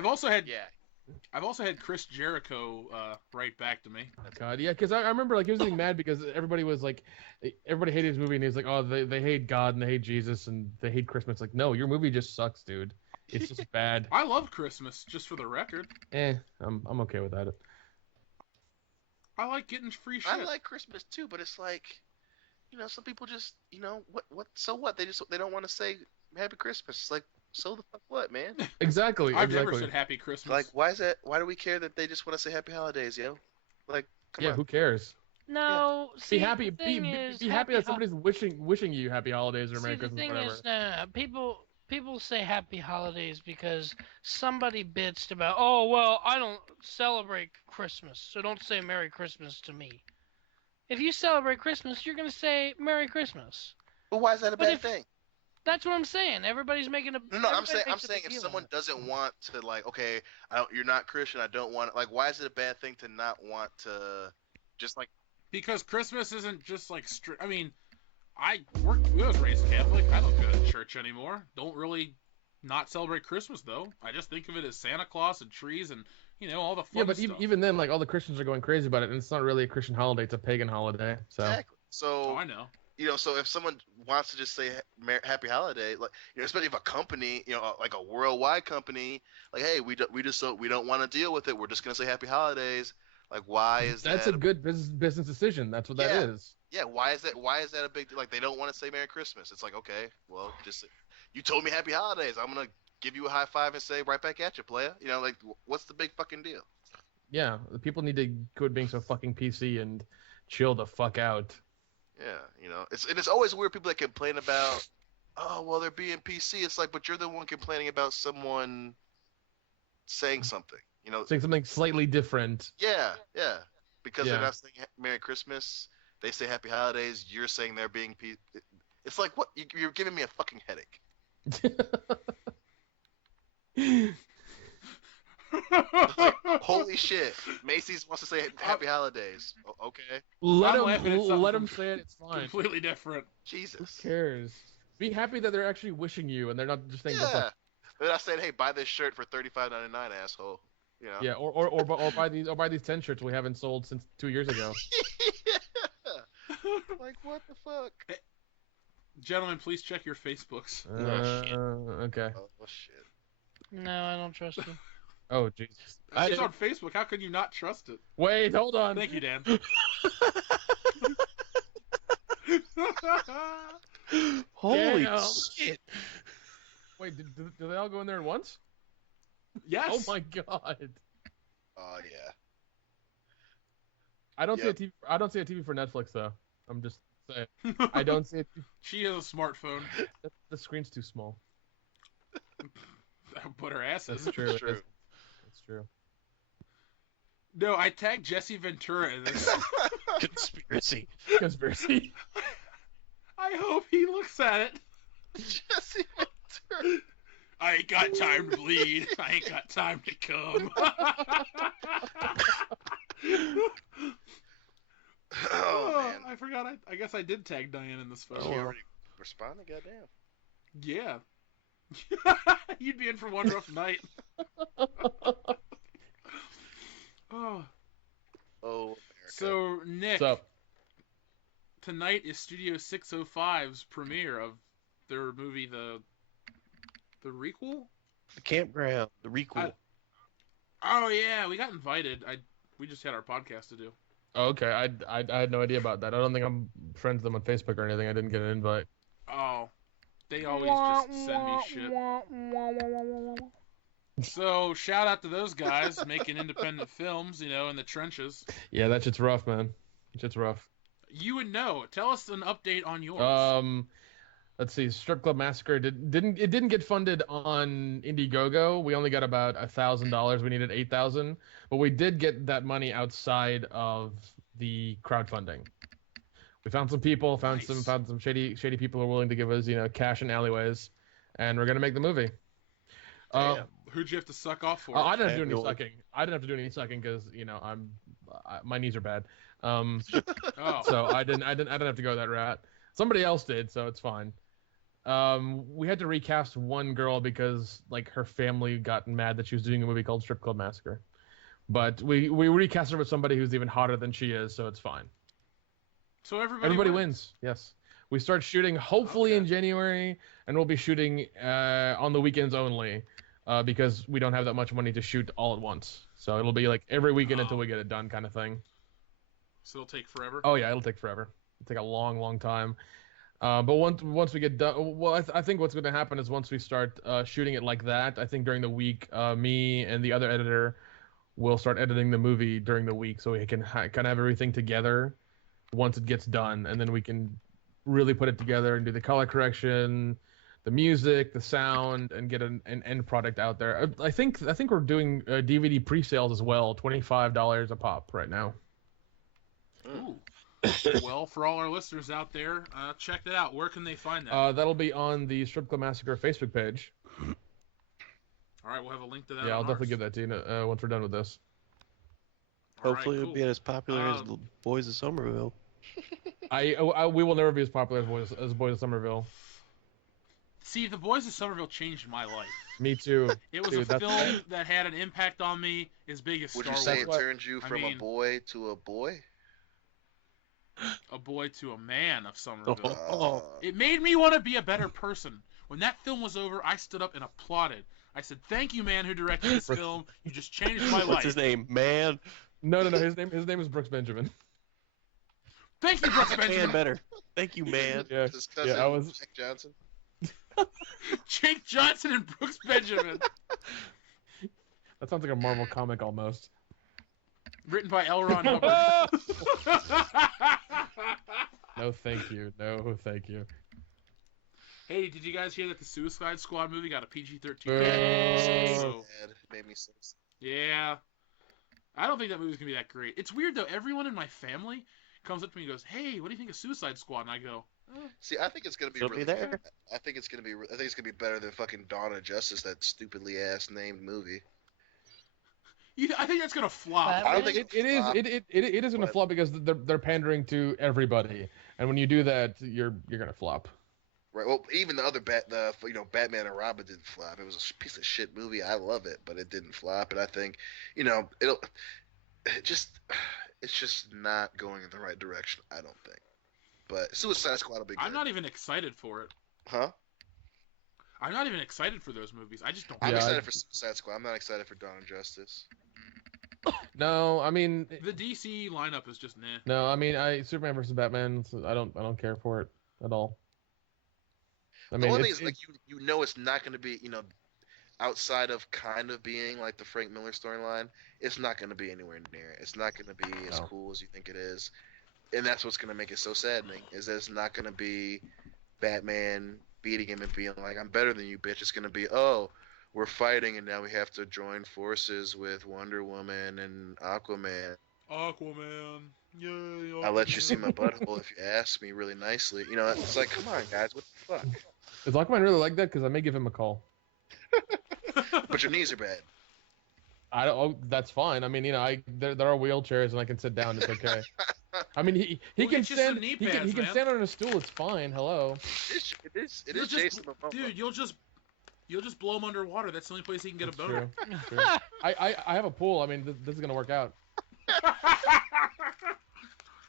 I've also had Chris Jericho write back to me. God, yeah, because I remember like he was getting mad because everybody hated his movie and he was like, oh, they hate God and they hate Jesus and they hate Christmas. Like, no, your movie just sucks, dude. It's just bad. I love Christmas, just for the record. I'm okay with that. I like getting free shit. I like Christmas too, but it's like, some people just, what? So what? They don't want to say Happy Christmas. It's like, so the fuck what, man? Exactly. I've never said Happy Christmas. Like, why is that? Why do we care that they just want to say Happy Holidays, yo? Like, come on. Who cares? No, see, Be happy. the thing is, Be happy that somebody's wishing you Happy Holidays or Merry the Christmas, thing whatever. is, no, people say Happy Holidays because somebody bitched about, oh well, I don't celebrate Christmas, so don't say Merry Christmas to me. If you celebrate Christmas, you're gonna say Merry Christmas. But why is that a bad thing? That's what I'm saying. Everybody's making a. No, I'm saying if someone doesn't want to, like, okay, you're not Christian, I don't want it. Like, why is it a bad thing to not want to, just like? Because Christmas isn't just like I mean, I was raised Catholic. I don't go to church anymore. Don't really not celebrate Christmas though. I just think of it as Santa Claus and trees and all the fun Yeah, but stuff. even then, like all the Christians are going crazy about it, and it's not really a Christian holiday; it's a pagan holiday. So. Exactly. So. Oh, I know. So if someone wants to just say Happy Holiday, like, especially if a company, like a worldwide company, like, hey, we don't want to deal with it. We're just gonna say Happy Holidays. Like, why is That's a good business decision. That's what that is. Yeah. Why is that a big deal? Like, they don't want to say Merry Christmas. It's like, okay, well, just you told me Happy Holidays. I'm gonna give you a high five and say right back at you, playa. Like, what's the big fucking deal? Yeah, the people need to quit being so fucking PC and chill the fuck out. Yeah, it's always weird people that complain about, oh well, they're being PC. It's like, but you're the one complaining about someone saying something. Saying something slightly different. Yeah, because they're not saying Merry Christmas. They say Happy Holidays. You're saying they're being PC. It's like, what? You're giving me a fucking headache. Like, holy shit! Macy's wants to say Happy Holidays. Okay. Let them say it. It's fine. Completely different. Jesus. Who cares? Be happy that they're actually wishing you, and they're not just saying. Yeah. They're not saying, hey, buy this shirt for $35.99, asshole. Yeah, or buy these 10 shirts we haven't sold since 2 years ago. Yeah. Like, what the fuck? Hey, gentlemen, please check your Facebooks. Okay. Oh shit. No, I don't trust you. Oh Jesus. It's on Facebook. How can you not trust it? Wait, hold on. Thank you, Dan. Holy Damn. shit! Wait, do they all go in there at once? Yes. Oh my god. Oh yeah. I don't see a TV for Netflix though. I'm just saying. I don't see it. She has a smartphone. The screen's too small. But her ass is. That's true. That's true. That's true. No, I tagged Jesse Ventura in this. Conspiracy. I hope he looks at it. Jesse Ventura. I ain't got time to bleed. I ain't got time to come. Oh man. I forgot. I guess I did tag Diane in this photo. She already responded. Goddamn. Yeah. You'd be in for one rough night. Oh. Oh, America. So, Nick, What's up? tonight is Studio 605's premiere of their movie, the requel? The campground, the requel. Oh, yeah, we got invited. We just had our podcast to do. Oh, okay, I had no idea about that. I don't think I'm friends with them on Facebook or anything. I didn't get an invite. Oh, they always just send me shit. So, shout out to those guys making independent films, in the trenches. Yeah, that shit's rough, man. That shit's rough. You would know. Tell us an update on yours. Let's see. Strip Club Massacre didn't get funded on Indiegogo. We only got about $1,000. We needed 8,000, but we did get that money outside of the crowdfunding. We found some people, found some shady people who are willing to give us, cash in alleyways, and we're gonna make the movie. Who'd you have to suck off for? I didn't have to do any sucking. I didn't have to do any sucking because my knees are bad. So I didn't have to go that route. Somebody else did, so it's fine. We had to recast one girl because her family got mad that she was doing a movie called Strip Club Massacre. But we recast her with somebody who's even hotter than she is, so it's fine. So everybody wins. Yes. We start shooting hopefully in January, and we'll be shooting on the weekends only because we don't have that much money to shoot all at once. So it'll be every weekend until we get it done, kind of thing. So it'll take forever? Oh yeah, it'll take forever. It'll take a long, long time. But once we get done, well, I think what's going to happen is once we start shooting it like that, I think during the week, me and the other editor will start editing the movie during the week, so we can kind of have everything together once it gets done, and then we can really put it together and do the color correction, the music, the sound, and get an end product out there. I think we're doing DVD pre-sales as well, $25 a pop right now. Ooh. Well, for all our listeners out there, check that out. Where can they find that? That'll be on the Strip Club Massacre Facebook page. All right, we'll have a link to that. Yeah, I'll definitely give that to you once we're done with this. Hopefully, it'll be as popular as the Boys of Somerville. We will never be as popular as Boys of Somerville. See, the Boys of Somerville changed my life. Me too. It was a film that had an impact on me as big as Star Wars. Would you say it turned you from a boy to a boy? A boy to a man of Somerville. It made me want to be a better person. When that film was over, I stood up and applauded. I said, "Thank you, man, who directed this film. You just changed my life." What's his name, man? No. His name is Brooks Benjamin. Thank you, Brooks Benjamin. Man, better. Thank you, man. Yeah, I was Jake Johnson. Jake Johnson and Brooks Benjamin. That sounds like a Marvel comic almost. Written by L. Ron Hubbard. No, thank you. No, thank you. Hey, did you guys hear that the Suicide Squad movie got a PG-13 It made me so sad. Yeah. I don't think that movie's going to be that great. It's weird, though. Everyone in my family comes up to me and goes, "Hey, what do you think of Suicide Squad?" And I go, See, I think it's going to be really good. I think it's going to be better than fucking Dawn of Justice, that stupidly ass named movie. I think that's gonna flop. I don't think it is gonna flop because they're pandering to everybody, and when you do that, you're gonna flop. Right. Well, even the other Batman and Robin didn't flop. It was a piece of shit movie. I love it, but it didn't flop. And I think, it's just not going in the right direction. I don't think. But Suicide Squad will be good. I'm not even excited for it. Huh? I'm not even excited for those movies. I just don't. I'm excited for Suicide Squad. I'm not excited for Dawn of Justice. No, I mean the DC lineup is just nah. No, I mean Superman versus Batman. I don't care for it at all. The one thing is it's not going to be outside of kind of being like the Frank Miller storyline. It's not going to be anywhere near it. It's not going to be as cool as you think it is, and that's what's going to make it so saddening. Is that it's not going to be Batman beating him and being like, "I'm better than you, bitch." It's going to be, "Oh, we're fighting, and now we have to join forces with Wonder Woman and Aquaman." Aquaman. Yay, Aquaman. I'll let you see my butthole if you ask me really nicely. It's like, come on, guys, what the fuck? Is Aquaman really like that? Because I may give him a call. But your knees are bad. I don't. Oh, that's fine. I mean, there are wheelchairs and I can sit down. It's okay. I mean, he We'll can get you some stand knee he pads, can man. stand on a stool. It's fine. Hello. It is You'll just- Jason Momoa. Dude, you'll just blow him underwater. That's the only place he can get a That's boner. true. True. I have a pool. I mean, this is gonna work out.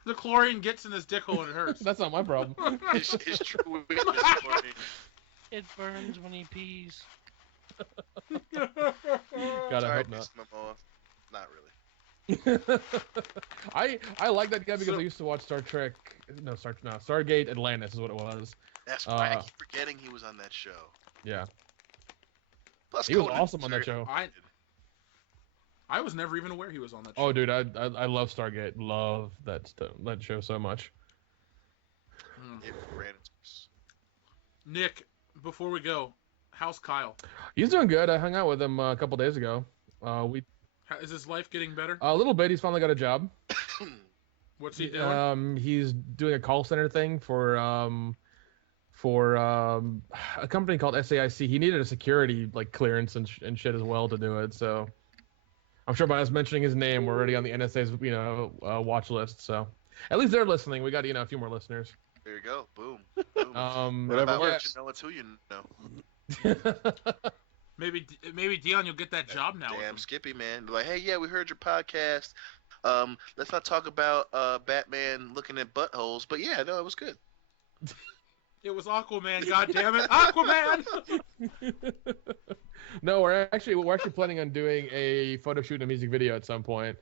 The chlorine gets in his dick hole and it hurts. That's not my problem. His true witness story. It burns when he pees. God, I Sorry, hope not. Jason Momoa. Not really. I like that guy because So- I used to watch Stargate Atlantis is what it was. That's why I Uh, keep forgetting he was on that show. Yeah, Plus, he was Conan awesome on that very- show. I was never even aware he was on that show. Oh, dude, I love Stargate. Love that show so much. It ran its course. Nick, before we go, how's Kyle? He's doing good. I hung out with him a couple days ago. Is his life getting better? A little bit. He's finally got a job. What's he doing? He's doing a call center thing for a company called SAIC. He needed a security clearance and shit as well to do it. So I'm sure by us mentioning his name, we're already on the NSA's watch list. So at least they're listening. We got a few more listeners. There you go. Boom. Boom. Whatever About works. what you know, it's who you know. Maybe Dion, you'll get that job now. Damn, Skippy, man. Like, hey, yeah, we heard your podcast. Let's not talk about Batman looking at buttholes, but yeah, no, it was good. It was Aquaman. God damn it, Aquaman! No, we're actually planning on doing a photo shoot and a music video at some point.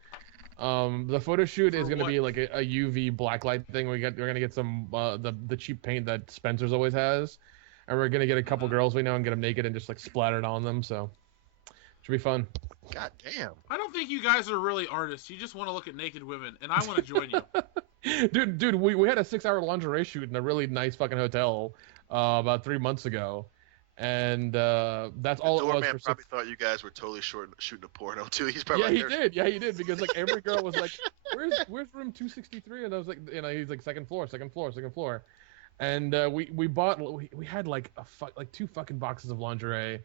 The photo shoot is For going to what? be like a UV blacklight thing. We're going to get some the cheap paint that Spencer's always has, and we're going to get a couple girls we know and get them naked and just splat it on them. So should be fun. God damn. I don't think you guys are really artists. You just want to look at naked women, and I want to join you. Dude, we had a 6-hour lingerie shoot in a really nice fucking hotel about 3 months ago, and that's all it was. Doorman For probably thought you guys were totally shooting a porno too. He's probably Yeah, he did because every girl was like, "Where's room 263?" And I was like, he's like second floor, and we had like 2 fucking boxes of lingerie,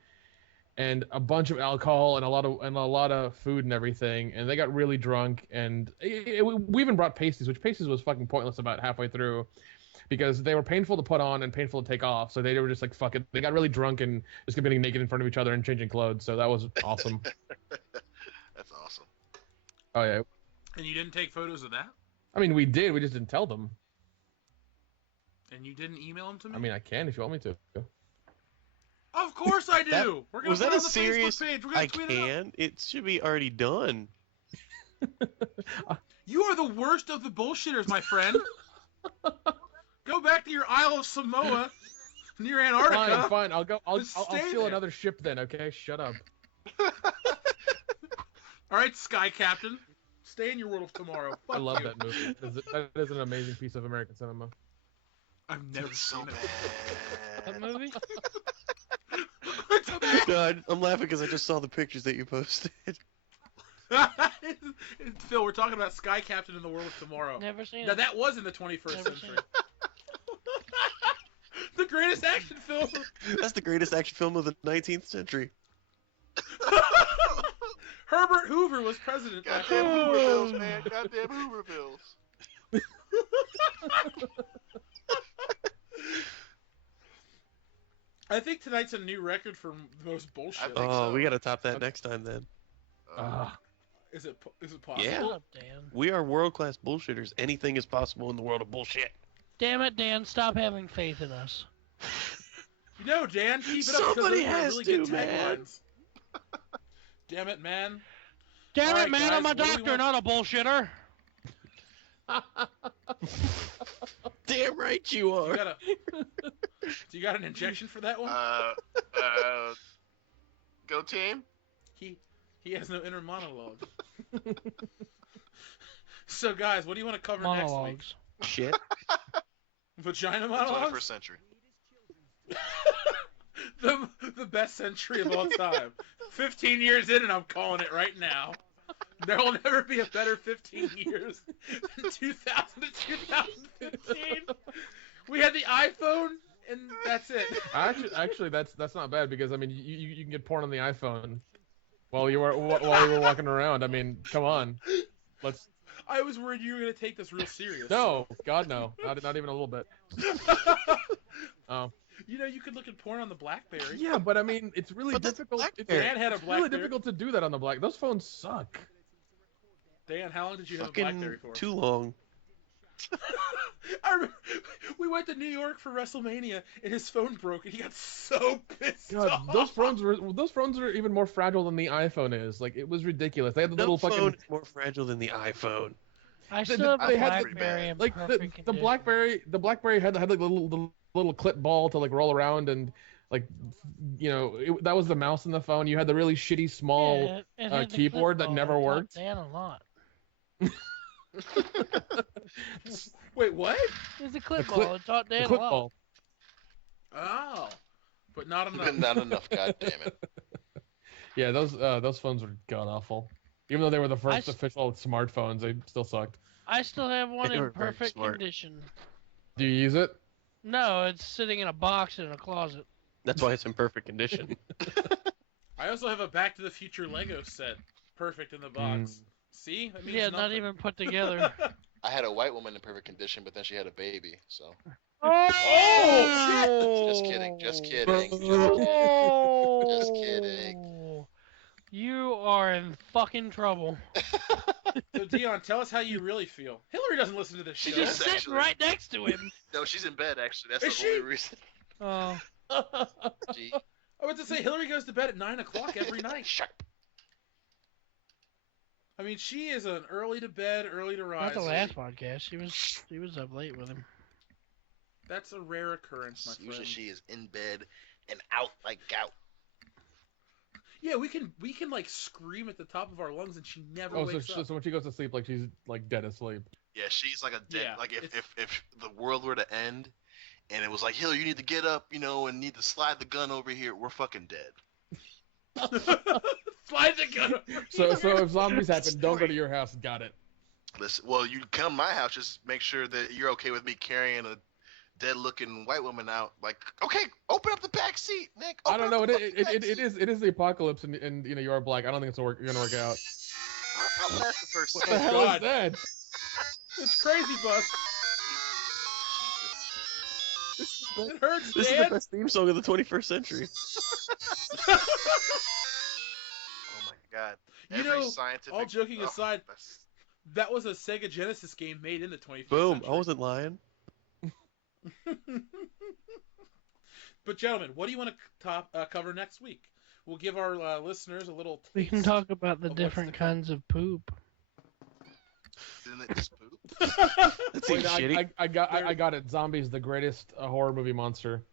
and a bunch of alcohol and a lot of food and everything, and they got really drunk, and we even brought pasties, which pasties was fucking pointless about halfway through. Because they were painful to put on and painful to take off, so they were just like, fuck it. They got really drunk and just kept getting naked in front of each other and changing clothes, so that was awesome. That's awesome. Oh, yeah. And you didn't take photos of that? I mean, we did. We just didn't tell them. And you didn't email them to me? I mean, I can if you want me to. Of course I do! We're gonna Was put that it a on the serious? Facebook page. We're gonna I tweet it out. can. It should be already done. You are the worst of the bullshitters, my friend. Go back to your Isle of Samoa near Antarctica. Fine. I'll go. I'll Stay steal there. another ship then. Okay, shut up. All right, Sky Captain. Stay in your world of tomorrow. Fuck I love you. that movie. That is an amazing piece of American cinema. I've never It's so seen That movie? it. No, I'm laughing because I just saw the pictures that you posted. Phil, we're talking about Sky Captain in the world of tomorrow. Never seen Now it. that was in the 21st Never century. seen it. The greatest action film. That's the greatest action film of the 19th century. Herbert Hoover was president back Goddamn then. Hoovervilles, man. Goddamn Hoovervilles. I think tonight's a new record for the most bullshit. I think Oh, so. we got to top that next time then. Is it possible? Yeah. Shut up, Dan. We are world-class bullshitters. Anything is possible in the world of bullshit. Damn it, Dan. Stop having faith in us. You know, Dan, keep it up. Somebody because those are has really to, good man. taglines. Damn it, man. Damn All it, right, man. guys, I'm a what do we doctor, want- not a bullshitter. Damn right you You are. got do you got an injection for that one? Go team. He has no inner monologue. So, guys, what do you want to cover next week? Monologues. Shit. Vagina 21st monologues? century. The best century of all time. 15 years in, and I'm calling it right now. There will never be a better 15 years than 2000 to 2015. We had the iPhone, and that's it. Actually, that's not bad because I mean, you can get porn on the iPhone while you were walking around. I mean, come on, let's I was worried you were gonna take this real serious. No, God no, not even a little bit. Oh. You know, you could look at porn on the BlackBerry. Yeah, but I mean, it's really difficult. Dan had a It's really BlackBerry. difficult to do that on the Black. Those phones suck. Dan, how long did you have a Fucking BlackBerry for? too long. I remember, we went to New York for WrestleMania, and his phone broke, and he got so pissed God, off. those phones were even more fragile than the iPhone is. Like, it was ridiculous. They had the No little phone fucking is more fragile than the iPhone. I still have a they had the- BlackBerry in like perfect the condition. BlackBerry had like the little clip ball to like roll around, and like, you know, that was the mouse in the phone. You had the really shitty small Yeah, it had the keyboard that clip never ball. It worked. taught Dan a lot. Wait, what? It's a clip The clip- ball. It taught Dan The a clip lot. ball. Oh. But not enough. But not enough, God damn it. Yeah, those phones were god awful. Even though they were the first s- official smartphones, they still sucked. I still have one They in were very perfect smart. condition. Do you use it? No, it's sitting in a box in a closet. That's why it's in perfect condition. I also have a Back to the Future Lego set. Perfect in the box. See? That means Yeah, not nothing. even put together. I had a white woman in perfect condition, but then she had a baby, so. Oh, Just kidding, just kidding, just kidding. Just kidding. You are in fucking trouble. So, Dion, tell us how you really feel. Hillary doesn't listen to this show. She's just sitting actually. right next to him. No, she's in bed, actually. That's Is the she? only reason. Oh. Gee. I was to say, Hillary goes to bed at 9 o'clock every night. Sharp. I mean, she is an early to bed, early to rise. Not the last podcast. She was up late with him. That's a rare occurrence, my friend. Usually she is in bed and out like gout. Yeah, we can like scream at the top of our lungs, and she never Oh, so, wakes up. so when she goes to sleep, like she's like dead asleep. Yeah, she's like a dead. Yeah, like if it's- if the world were to end, and it was like, Hill, you need to get up, you know, and need to slide the gun over here, we're fucking dead. Slide the gun. So if zombies happen, don't go to your house. Got it. Listen, well, you come to my house, just make sure that you're okay with me carrying a dead-looking white woman out. Like, okay, open up the back seat, Nick. I don't know. Open It up the back seat. is the apocalypse, and you know you are black. I don't think it's gonna work out. I'll pass the first What second. the hell God. is that? It's crazy, Bus. It hurts, This is Dan. the best theme song of the 21st century. Oh my god. You Every know, scientific... all joking oh, aside, that's- that was a Sega Genesis game made in the 21st Boom. century. I wasn't lying. But gentlemen, what do you want to cover next week? We'll give our listeners a little We can taste talk about the of what's different to come. kinds of poop. Isn't it just poop? That seems Wait, shitty. I got it. Zombies, the greatest horror movie monster.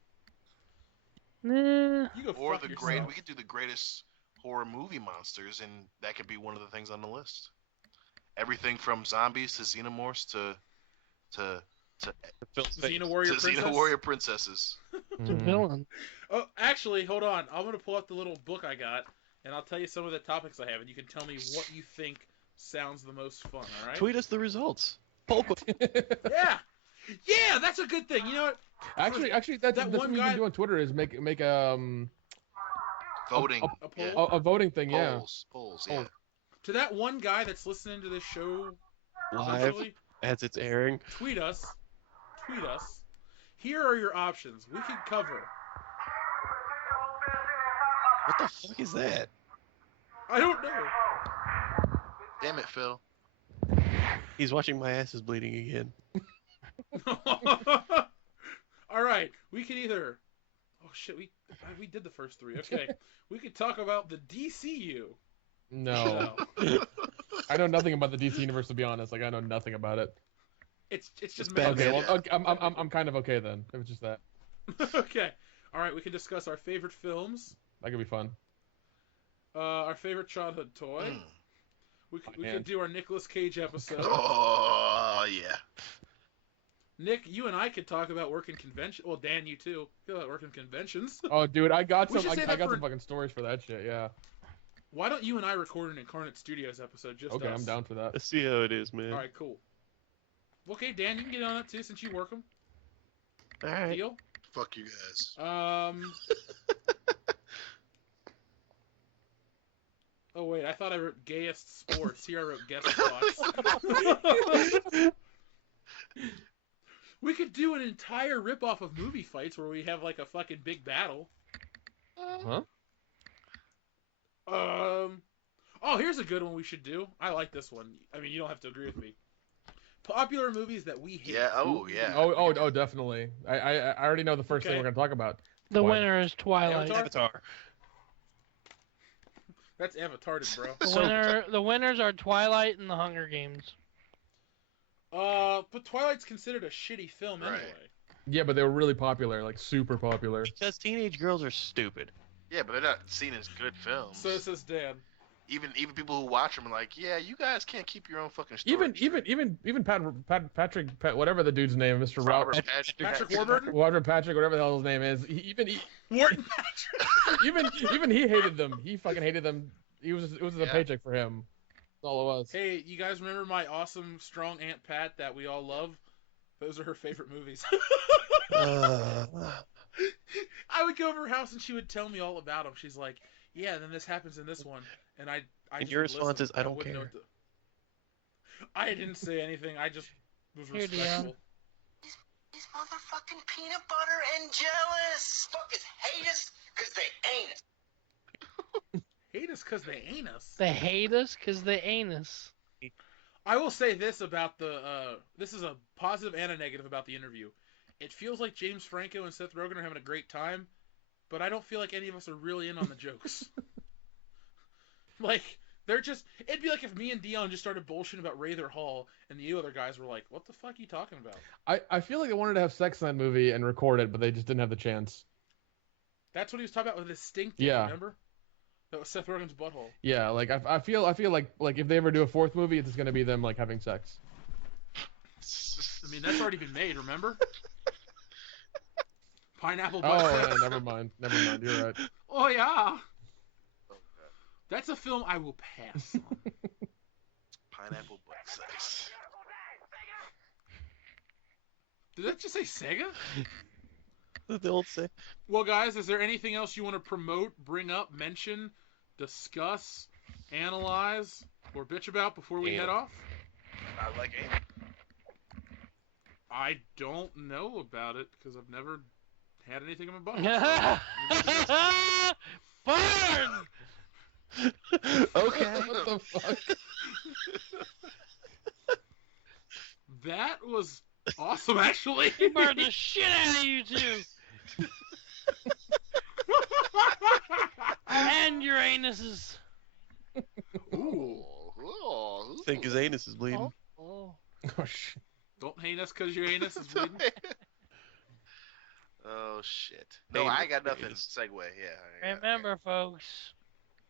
Nah. You go Or fuck the yourself. great... We could do the greatest horror movie monsters, and that could be one of the things on the list. Everything from zombies to xenomorphs to Xena Warrior to Princess. Xena Warrior Princesses. It's a Mm. villain. Oh, actually, hold on. I'm gonna pull up the little book I got, and I'll tell you some of the topics I have, and you can tell me what you think sounds the most fun. All right? Tweet us the results. Poll Yeah, yeah, that's a good thing. You know what? Actually, that's That that's one what you guy- can do on Twitter is make Voting. A poll. Yeah. a voting thing. Yeah. Polls, yeah. To that one guy that's listening to this show live virtually, as it's airing. tweet us. Here are your options. We could cover. What the fuck is that? I don't know. Damn it, Phil. He's watching my ass is bleeding again. All right, we could either. Oh shit, we did the first three. Okay, we could talk about the DCU. No. I know nothing about the DC universe, to be honest. Like, I know nothing about it. It's just It's mad. Okay, Batman. well, okay, I'm kind of okay then. If it's just that, Okay. All right, we can discuss our favorite films, that could be fun. our favorite childhood toy. Mm. We Man. could do our Nicolas Cage episode. Oh, yeah. Nick, you and I could talk about working convention. Well, Dan, you too. Go about working conventions. Oh, dude, I got We some. should say I that got for- some fucking stories for that shit. Yeah. Why don't you and I record an Incarnate Studios episode just Okay, us? I'm down for that. Let's see how it is, man. All right, cool. Okay, Dan, you can get on that too since you work them. All right. Deal. Fuck you guys. Oh wait, Wait, I thought I wrote gayest sports. Here I wrote guest spots. We could do an entire ripoff of movie fights where we have like a fucking big battle. Huh? Oh, here's a good one we should do. I like this one. I mean, you don't have to agree with me. Popular movies that we hate. Yeah. Oh, yeah. Oh, definitely. I already know the first thing we're gonna talk about. The winner is Twilight. Avatar. That's Avatar, bro. The winners are Twilight and The Hunger Games. But Twilight's considered a shitty film Right. anyway. Yeah, but they were really popular, like super popular. Because teenage girls are stupid. Yeah, but they're not seen as good films. So says Dan. Even people who watch them are like, yeah, you guys can't keep your own fucking story. Even Patrick, whatever the dude's name, Mr. Robert Patrick Warburton? Robert Patrick, whatever the hell his name is. Wharton Patrick. even he hated them. He fucking hated them. It was a paycheck for him. That's all it was. Hey, you guys remember my awesome, strong Aunt Pat that we all love? Those are her favorite movies. I would go over her house and she would tell me all about them. She's like, yeah, then this happens in this one. And I And your response is, I don't care. I didn't say anything. I just was Here, respectful. These motherfucking peanut butter and jealous. Fuckers hate us because they ain't us. Hate us because they ain't us. They hate us because they ain't us. I will say this about this is a positive and a negative about the interview. It feels like James Franco and Seth Rogen are having a great time, but I don't feel like any of us are really in on the jokes. Like, it'd be like if me and Dion just started bullshitting about Rather Hall, and the other guys were like, what the fuck are you talking about? I feel like they wanted to have sex in that movie and record it, but they just didn't have the chance. That's what he was talking about with his stink, Yeah. Remember? That was Seth Rogen's butthole. Yeah, like I feel like if they ever do a fourth movie, it's gonna be them like having sex. I mean, that's already been made, remember? Pineapple Oh, butt. yeah, never mind. You're right. Oh, yeah. That's a film I will pass on. Pineapple butt sex. Did that just say Sega? The old say. Well, guys, is there anything else you want to promote, bring up, mention, discuss, analyze, or bitch about before we head off? I like it. I don't know about it because I've never had anything in my butt. Burn! Okay. What the fuck? That was awesome, actually. He burned the shit out of you two. And your anuses. Ooh. Oh, I think his anus is bleeding. Oh. Oh shit. Don't hate us because your anus is bleeding. Oh shit. No, I got nothing. Segue. Yeah. Remember, folks,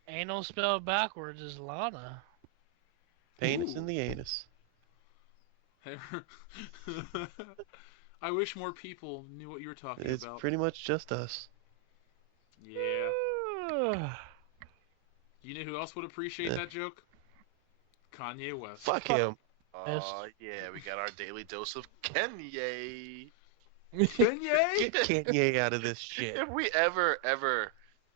anal spelled backwards is Lana. Penis in the anus. I wish more people knew what you were talking It's about. pretty much just us. Yeah. You know who else would appreciate that joke? Kanye West. Fuck him. Oh yeah, we got our daily dose of Kanye. Kanye? Get Kanye out of this shit. If we ever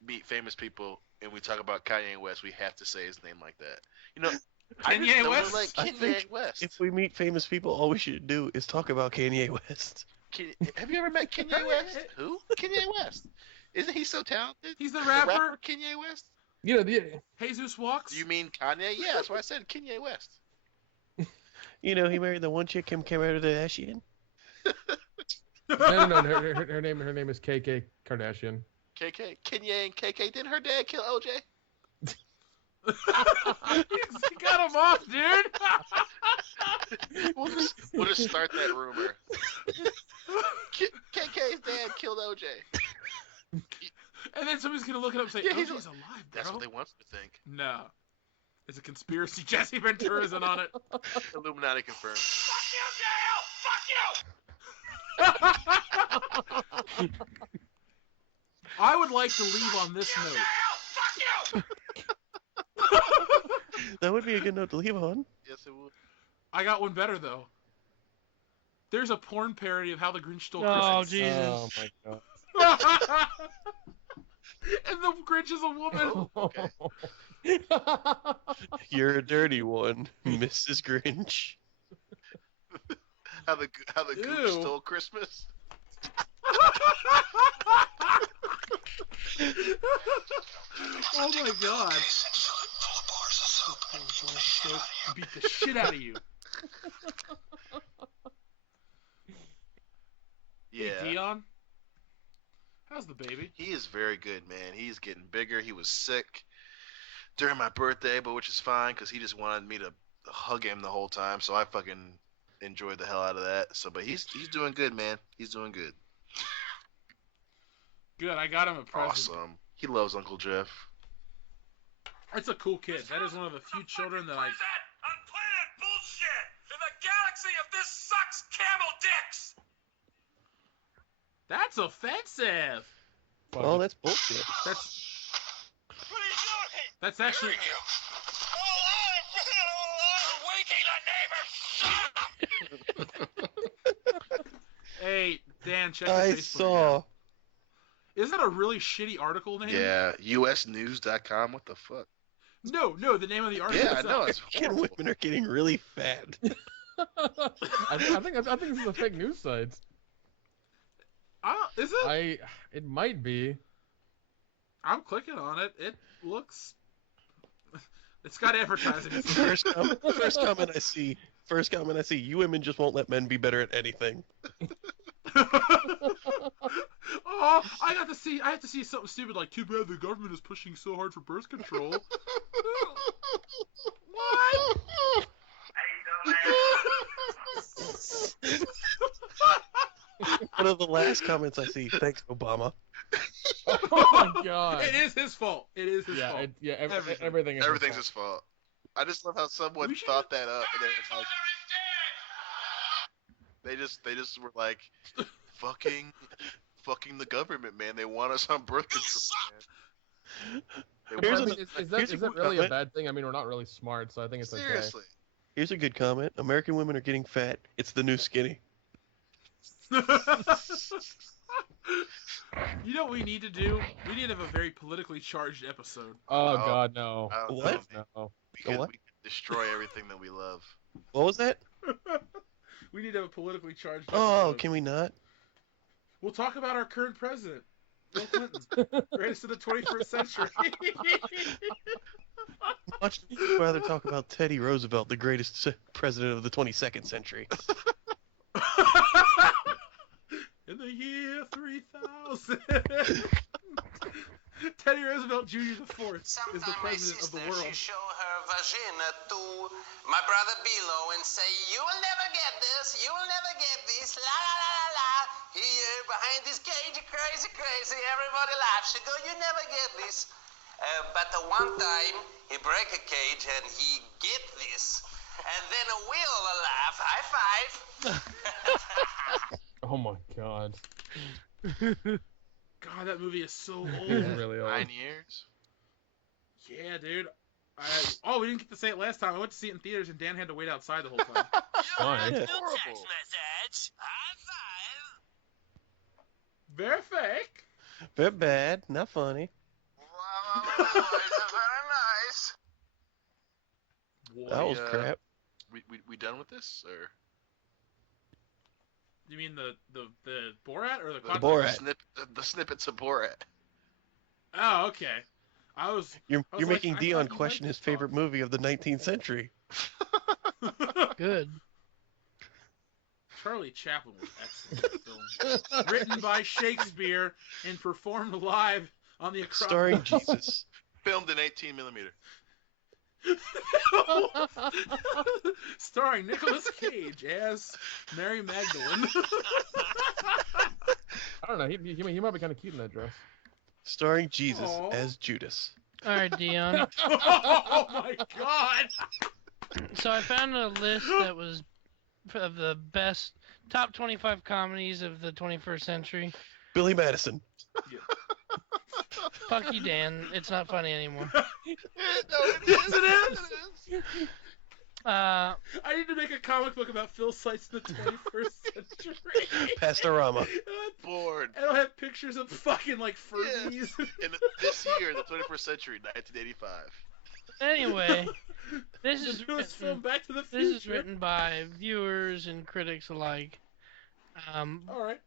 meet famous people and we talk about Kanye West, we have to say his name like that. You know, Kanye West? Like I Kanye think West. If we meet famous people, all we should do is talk about Kanye West. Have you ever met Kanye West? Who? Kanye West. Isn't he so talented? He's the rapper. Kanye West? Yeah. Jesus Walks? Do you mean Kanye? Yeah, that's why I said Kanye West. You know, he married the one chick Kim Kardashian. No. Her name is KK Kardashian. KK. Kanye and KK. Didn't her dad kill OJ? You got him off, dude. We'll just start that rumor. KK's dad killed OJ. And then somebody's gonna look it up and say, Yeah, "OJ's he's alive, bro." That's what they want to think. No, it's a conspiracy. Jesse Ventura isn't on it. Illuminati confirmed. I would like to leave on this note. That would be a good note to leave on. Yes, it would. I got one better though. There's a porn parody of How the Grinch Stole Oh, Christmas. Jesus. Oh my god. And the Grinch is a woman. Oh, okay. You're a dirty one, Mrs. Grinch. How the Gooch stole Christmas. Oh my god. Beat the shit out of you. Yeah. Hey, Dion. How's the baby? He is very good, man. He's getting bigger. He was sick during my birthday, but which is fine because he just wanted me to hug him the whole time. So I fucking enjoyed the hell out of that. So, but he's doing good, man. He's doing good. Good. I got him a present. Awesome. He loves Uncle Jeff. That's a cool kid. That is one of the few children that I. On planet bullshit! In the galaxy of this sucks camel dicks! That's offensive. Oh, that's bullshit. That's What are you doing? that's actually. You're waking the neighbors! Hey, Dan, check I your Facebook saw. account. Is that a really shitty article name? Yeah, usnews.com. What the fuck? No, the name of the article. Yeah, I know. It's American horrible. women are getting really fat. I think this is a fake news site. Is it? It might be. I'm clicking on it. It looks. It's got advertising. First comment I see. You women just won't let men be better at anything. Oh, I have to see something stupid like, too bad the government is pushing so hard for birth control. What? One of the last comments I see. Thanks, Obama. Oh my god. It is his fault. It is his fault. Everything is Everything's his fault. I just love how someone thought that up, and then it was like, they just were like, fucking the government, man. They want us on birth control, man. Is that really a bad thing? I mean, we're not really smart, so I think it's Seriously. Here's a good comment. American women are getting fat. It's the new skinny. You know what we need to do? We need to have a very politically charged episode. Oh god, no. What? No. We could destroy everything that we love. What was that? We need to have a politically charged Oh, episode. can we not? We'll talk about our current president, Bill Clinton, greatest of the 21st century. Much rather talk about Teddy Roosevelt, the greatest president of the 22nd century. In the year 3000, Teddy Roosevelt Jr. the Fourth is the president of the world. She show her vagina to my brother Bilo and say, "You'll never get this. You'll never get this. La la la la la. Here behind this cage, crazy, crazy. Everybody laughs. She go, you never get this." But the one time he break a cage and he get this, and then we all laugh. High five. Oh my god. God, that movie is so old. It's really old. 9 years? Yeah, dude. We didn't get to say it last time. I went to see it in theaters, and Dan had to wait outside the whole time. Why? Horrible. Message. High five. Very fake. Very bad, not funny. Wow, very nice. That was crap. We done with this, or You mean the Borat or the Borat. The snippets of Borat? Oh, okay. You're like, making I Dion thought you question liked his this favorite movie of the 19th century. Good. Charlie Chaplin was excellent film. Written by Shakespeare and performed live on the Acropolis. Starring Jesus. Filmed in 18 millimeter. Starring Nicolas Cage as Mary Magdalene. I don't know. He might be kind of cute in that dress. Starring Jesus Aw. as Judas. All right, Dion. Oh my god! So I found a list that was of the best top 25 comedies of the 21st century. Billy Madison. Fuck you, Dan. It's not funny anymore. No, it Yes, it is. Uh, I need to make a comic book about Phil Sites in the 21st century. Pastorama. Bored. And I'll have pictures of fucking like Furbies. In this year, the 21st century, 1985. anyway, this The is newest film, Back to the Future. this is written by viewers and critics alike. All right.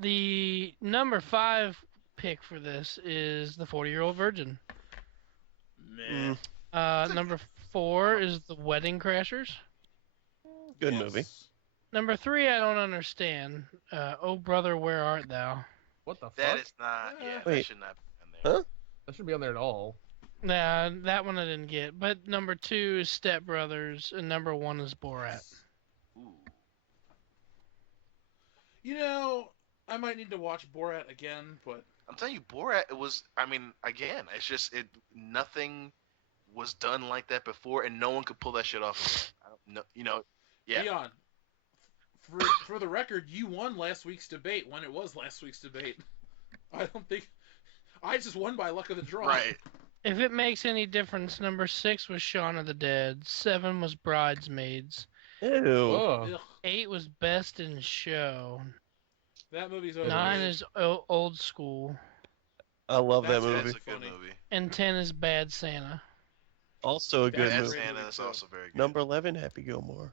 The number 5 pick for this is The 40-Year-Old Virgin. Man. Number 4 is The Wedding Crashers. Good movie. Number 3, I don't understand. Oh Brother, Where Art Thou? What the fuck? That is not. Yeah, that Wait. should not be in there. Huh? That shouldn't be on there at all. Nah, that one I didn't get. But number 2 is Step Brothers, and number 1 is Borat. Ooh. You know, I might need to watch Borat again, but I'm telling you, Borat. It was. I mean, again, it's just nothing was done like that before, and no one could pull that shit off. I don't know. You know. Yeah. Leon, for the record, you won last week's debate when it was last week's debate. I don't think I just won by luck of the draw. Right. If it makes any difference, number 6 was Shaun of the Dead. 7 was Bridesmaids. Ew. Ugh, 8 was Best in Show. that movie's 9 overrated. is Old School. I love that That's movie. That's a good Funny. movie. And 10 is Bad Santa. Also a good Bad movie. Bad movie Santa is too. also very good. Number 11, Happy Gilmore.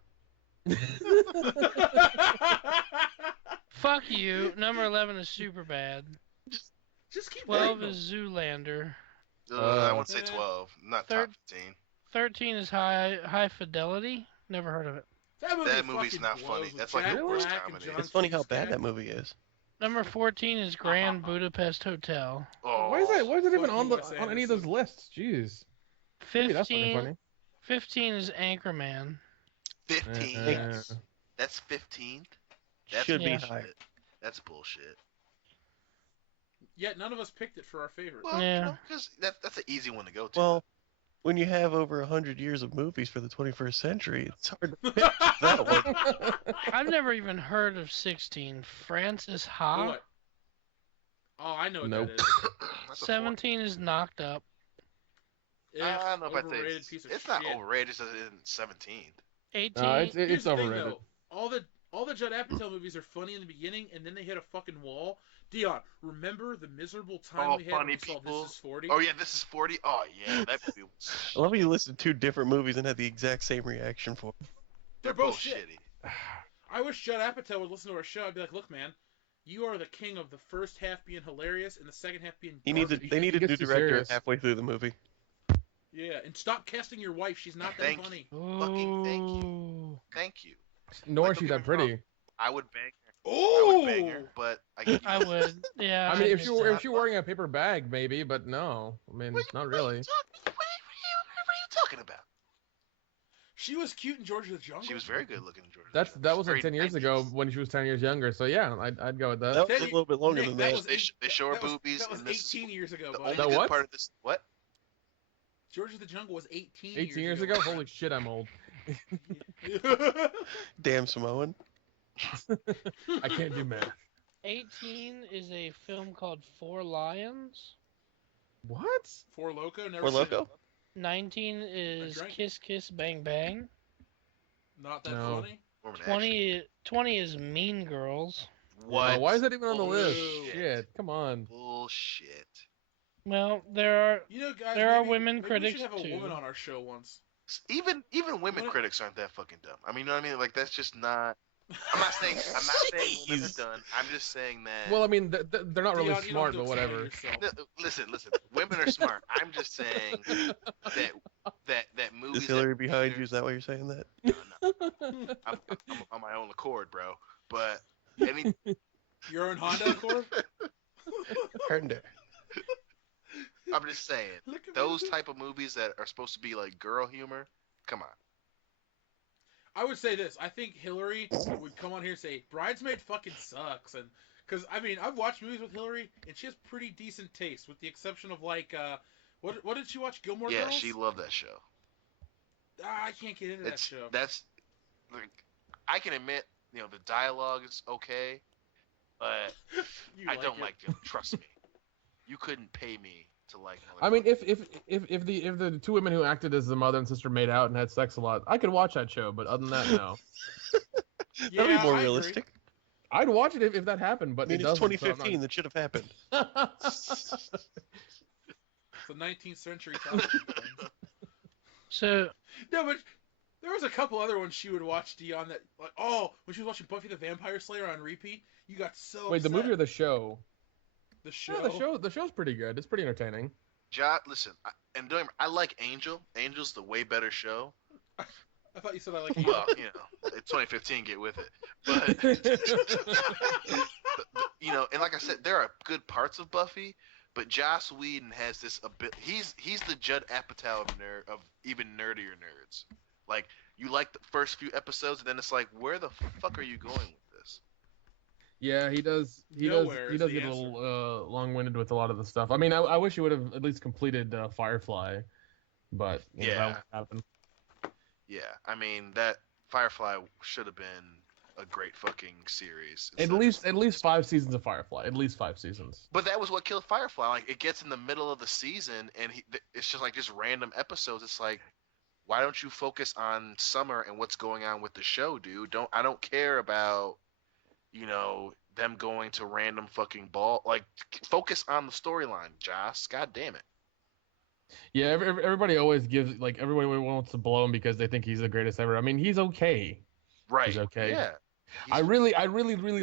Fuck you. Number 11 is Superbad. Just keep 12 writing is Zoolander. I wouldn't say Yeah. 12. Not Third- top 15. 13 is High Fidelity. Never heard of it. That, movie That movie's fucking not blows funny. with That's like Jack the worst Black and comedy. John It's funny how bad Cusack. that movie is. Number 14 is Grand Budapest Hotel. Oh. Why is that? Why is it even Fuck on you, the Wes on any of those lists? Jeez. Maybe that's fucking 15, funny. 15 is Anchorman. 15? Uh, That's 15th? That's Should be Yeah. higher. bullshit. That's bullshit. Yet none of us picked it for our favorite. Well, Yeah. you know, because that's an easy one to go to. Well, when you have over 100 years of movies for the 21st century, it's hard to pick that one. I've never even heard of 16. Francis Ha. What? Oh, I know what Nope. that is. That's a 17 is Knocked Up. four. I don't know if I'd say Overrated piece of it's not shit. overrated. It's just it isn't 17. 18. No, it's Here's the thing, overrated. though. All the Judd Apatow movies are funny in the beginning, and then they hit a fucking wall. Dion, remember the miserable time Oh, we had when funny we saw people. This Is 40? Oh yeah, this is 40. Oh yeah, that movie. I love how you listed two different movies and had the exact same reaction for them. They're both both shit. shitty. I wish Judd Apatow would listen to our show. I'd be like, look, man, you are the king of the first half being hilarious and the second half being They need garbage. a gets new too director serious. halfway through the movie. Yeah, and stop casting your wife. She's not that Thank funny. Fucking thank you. Ooh. Thank you. Nor Like, is she don't that get me wrong. pretty. I would bang her. I Oh! would bang her, but I get I would. Yeah. I mean, if I'd she miss were that. wearing a paper bag, maybe, but no. I mean, not really. What are you talking about? She was cute in George of the Jungle. She was very good looking, George. That was like Very 10 years 90s. ago when she was 10 years younger. So yeah, I'd go with that. That was a Teddy- little bit longer Nick, than that that. was They show her That was, boobies that was in this. 18 years ago, The buddy. only That good what? part of this. What? George of the Jungle was 18 18 years ago? Holy shit, I'm old. Damn Samoan. I can't do math. 18 is a film called Four Lions. What? Four Loco, never Or seen Loco? it. 19 is drank it. Kiss Kiss Bang Bang. Not that No. funny. More of an action. 20 is Mean Girls. What? Why is that even on the list? Bullshit. Shit, come on. Bullshit. Well, there are. You know, guys, There are maybe- women maybe critics, we should have a too. woman on our show once. Even women What- critics aren't that fucking dumb. I mean, you know what I mean? Like that's just not. I'm not saying women are done. I'm just saying that. Well, I mean, they're not really Dion, you don't smart, have but to explain whatever. yourself. No, listen. Women are smart. I'm just saying that movies. Is Hillary that- behind you? Is that why you're saying that? No. I'm on my own accord, bro. But any Your own Honda Accord? Turned it. I'm just saying Look at those me. type of movies that are supposed to be like girl humor. Come on. I would say this. I think Hillary would come on here and say, Bridesmaid fucking sucks. And because, I mean, I've watched movies with Hillary, and she has pretty decent taste, with the exception of, like, what did she watch? Gilmore Yeah, Girls? she loved that show. I can't get into that show. That's like I can admit, you know, the dialogue is okay, but You I don't it. like it. Trust me. You couldn't pay me to like. I mean, if the two women who acted as the mother and sister made out and had sex a lot, I could watch that show. But other than that, no. Yeah, That'd be more I realistic. agree. I'd watch it if that happened, but I mean, it it's doesn't. 2015. That should have happened. It's a 19th century topic. So No, but there was a couple other ones she would watch, Dion, that, like, when she was watching Buffy the Vampire Slayer on repeat, you got so Wait, the upset. movie or the show? The show? Yeah, the show's pretty good. It's pretty entertaining. Listen, I like Angel. Angel's the way better show. I thought you said I like Well, it's 2015, get with it. But, and like I said, there are good parts of Buffy, but Joss Whedon has this he's the Judd Apatow of even nerdier nerds. Like, you like the first few episodes, and then it's like, where the fuck are you going with this? Yeah, he does. He does get a little long-winded with a lot of the stuff. I mean, I wish he would have at least completed Firefly, but that won't happen. Yeah, I mean, that Firefly should have been a great fucking series. At least 5 seasons of Firefly. At least 5 seasons. But that was what killed Firefly. Like, it gets in the middle of the season, and it's just like just random episodes. It's like, why don't you focus on Summer and what's going on with the show, dude? I don't care about, them going to random fucking ball. Like, focus on the storyline, Joss. God damn it. Yeah, everybody always gives, like, everybody wants to blow him because they think he's the greatest ever. I mean, he's okay. Right. He's okay. Yeah. I really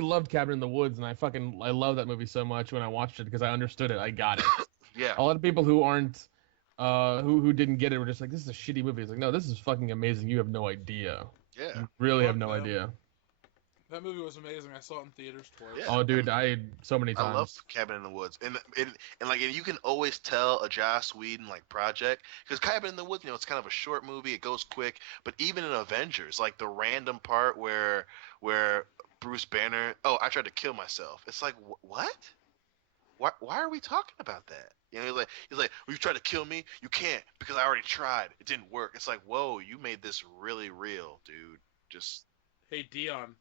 loved Cabin in the Woods, and I love that movie so much when I watched it because I understood it. I got it. Yeah. A lot of people who aren't, who didn't get it were just like, this is a shitty movie. It's like, no, this is fucking amazing. You have no idea. Yeah. You really have no idea. That movie was amazing. I saw it in theaters twice. Yeah. Oh, dude, so many times. I love Cabin in the Woods, and you can always tell a Joss Whedon project, because Cabin in the Woods, it's kind of a short movie, it goes quick. But even in Avengers, like the random part where Bruce Banner, I tried to kill myself. It's like, what? Why are we talking about that? He's like, well, you tried to kill me? You can't, because I already tried. It didn't work. It's like, whoa, you made this really real, dude. Just. Hey, Dion.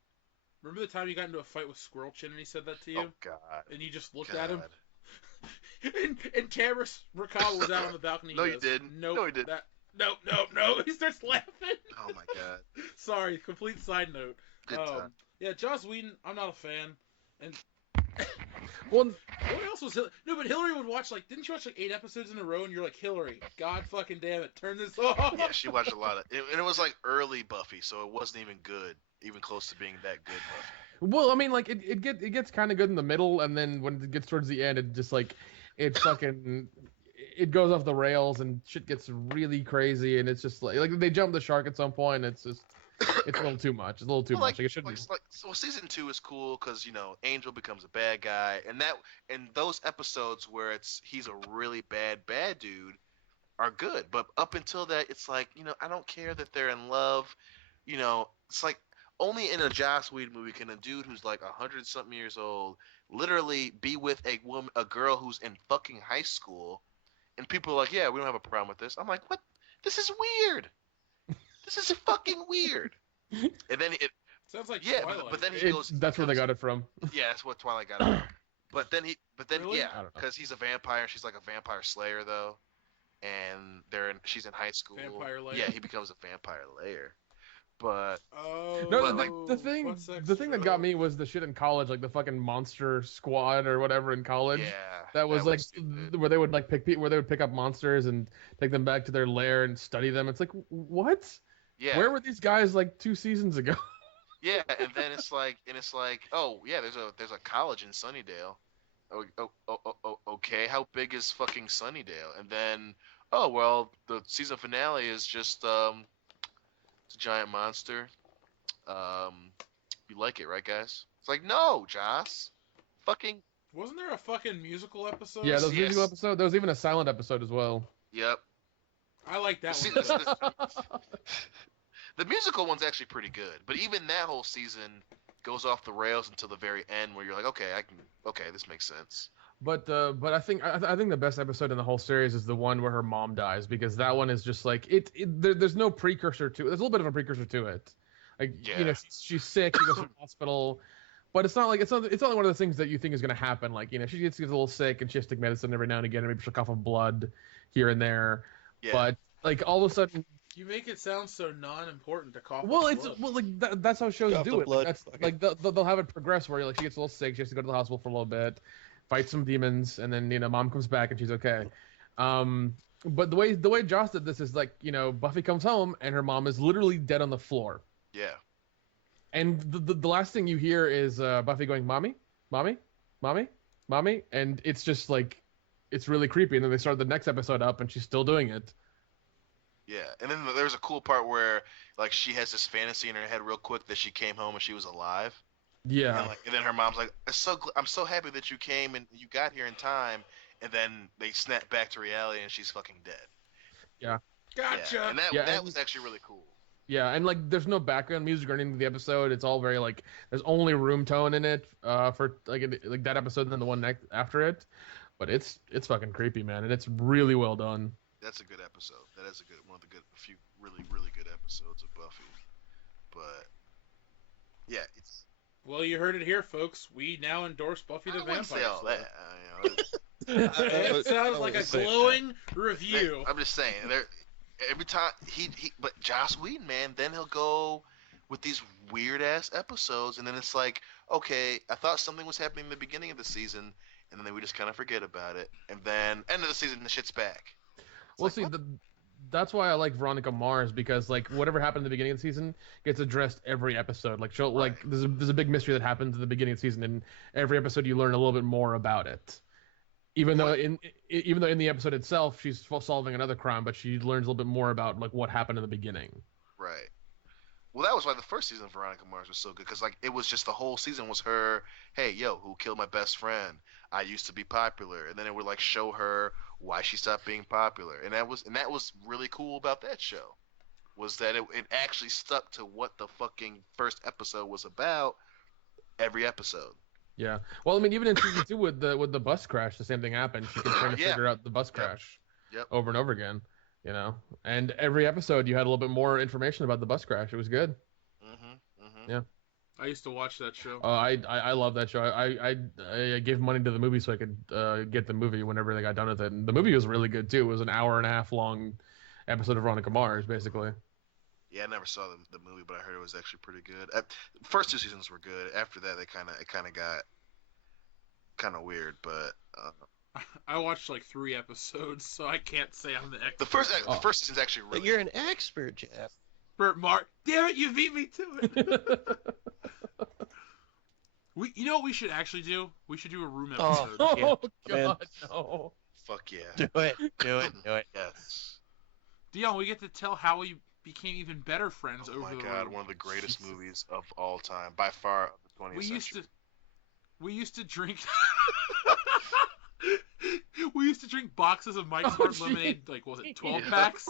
Remember the time you got into a fight with Squirrel Chin and he said that to you? Oh, God. And you just looked at him? and Cameras Ricala was out on the balcony. No, you didn't. Nope, no, he didn't. No. He starts laughing. Oh, my God. Sorry, complete side note. Good time. Yeah, Joss Whedon, I'm not a fan. And well, what else was Hillary? No, but Hillary would watch, didn't you watch 8 episodes in a row? And you're like, Hillary, God fucking damn it, turn this off. Yeah, she watched a lot of it. And it was early Buffy, so it wasn't even good. Even close to being that good Buffy. Well, I mean, it gets kind of good in the middle, and then when it gets towards the end, it just it fucking it goes off the rails and shit gets really crazy, and it's just like they jump the shark at some point. It's a little too much. It's a little too much. It should be. So season 2 is cool because Angel becomes a bad guy, and those episodes where he's a really bad dude are good. But up until that, it's like I don't care that they're in love. It's like. Only in a Joss Whedon movie can a dude who's 100-something years old literally be with a girl who's in fucking high school, and people are like, yeah, we don't have a problem with this. I'm like, what? This is weird. This is fucking weird. And then it sounds like Twilight. But then he goes. That's where they got it from. Yeah, that's what Twilight got it from. But then really? Yeah, because he's a vampire. She's like a vampire slayer though, and she's in high school. Vampire layer. Yeah, he becomes a vampire layer. But the thing that got me was the shit in college, the fucking monster squad or whatever in college. Yeah, that was where they would pick up monsters and take them back to their lair and study them. It's like, what? Yeah. Where were these guys 2 seasons ago? Yeah, and then it's like, oh yeah, there's a college in Sunnydale. Okay, how big is fucking Sunnydale? And then, oh well, the season finale is just it's a giant monster. You like it, right, guys? It's like, no, Joss. Fucking. Wasn't there a fucking musical episode? Yeah, musical episode. There was even a silent episode as well. Yep. I like that one. The musical one's actually pretty good, but even that whole season goes off the rails until the very end, where you're like, okay, this makes sense. But I think the best episode in the whole series is the one where her mom dies, because that one is just there's no precursor to it. There's a little bit of a precursor to it. She's sick, she goes to the hospital, But it's not like it's only one of those things that you think is going to happen. Like, she gets a little sick and she has to take medicine every now and again, and maybe she'll cough up blood here and there. Yeah. But like all of a sudden, you make it sound so non-important to cough. Well, up blood. That's how shows Cough do up it. blood. That's like they'll have it progress where like she gets a little sick, she has to go to the hospital for a little bit, fight some demons, and then mom comes back and she's okay. But the way Joss did this is like Buffy comes home and her mom is literally dead on the floor. Yeah. And the last thing you hear is Buffy going, "Mommy, mommy, mommy, mommy," and it's just like it's really creepy. And then they start the next episode up and she's still doing it. Yeah, and then there's a cool part where like she has this fantasy in her head real quick that she came home and she was alive. Yeah. And then her mom's like, I'm so happy that you came and you got here in time. And then they snap back to reality and she's fucking dead. Yeah. Gotcha. Yeah, and that was actually really cool. Yeah, and like there's no background music or anything to the episode. It's all very like there's only room tone in it for like that episode and then the one next after it. But it's fucking creepy, man, and it's really well done. That's a good episode. That is one of the few really good episodes of Buffy. But yeah, it's. Well, you heard it here, folks. We now endorse Buffy the Vampire Slayer. That. It sounds like a glowing review. I'm just saying. Every time but Joss Whedon, man, then he'll go with these weird ass episodes, and then it's like, okay, I thought something was happening in the beginning of the season, and then we just kind of forget about it, and then end of the season, the shit's back. That's why I like Veronica Mars, because like whatever happened at the beginning of the season gets addressed every episode. Like there's a big mystery that happens at the beginning of the season, and every episode you learn a little bit more about it. Even though in the episode itself she's solving another crime, but she learns a little bit more about like what happened in the beginning. Right. Well, that was why the first season of Veronica Mars was so good, because like it was just the whole season was her, hey, yo, who killed my best friend? I used to be popular, and then it would like show her why she stopped being popular, and that was really cool about that show, was that it actually stuck to what the fucking first episode was about every episode. Yeah. Well, I mean, even in season 2 with the bus crash, the same thing happened. She kept trying to figure out the bus crash over and over again. And every episode you had a little bit more information about the bus crash. It was good. Yeah. I used to watch that show. I love that show. I gave money to the movie so I could get the movie whenever they got done with it. And the movie was really good too. It was an hour and a half long episode of Veronica Mars, basically. Yeah, I never saw the movie, but I heard it was actually pretty good. The first 2 seasons were good. After that, it kind of got kind of weird. But I watched like 3 episodes, so I can't say I'm the expert. The first season's actually really. But you're an expert, Jeff. Mark, damn it, you beat me to it. You know what we should actually do? We should do a room episode. Oh God, no! Fuck yeah! Do it. Yes. Dion, we get to tell how we became even better friends over the room. Oh my God, one of the greatest movies of all time, by far, of the 20th century. We used to drink. We used to drink boxes of Mike's Hard Lemonade, like, was it 12 packs?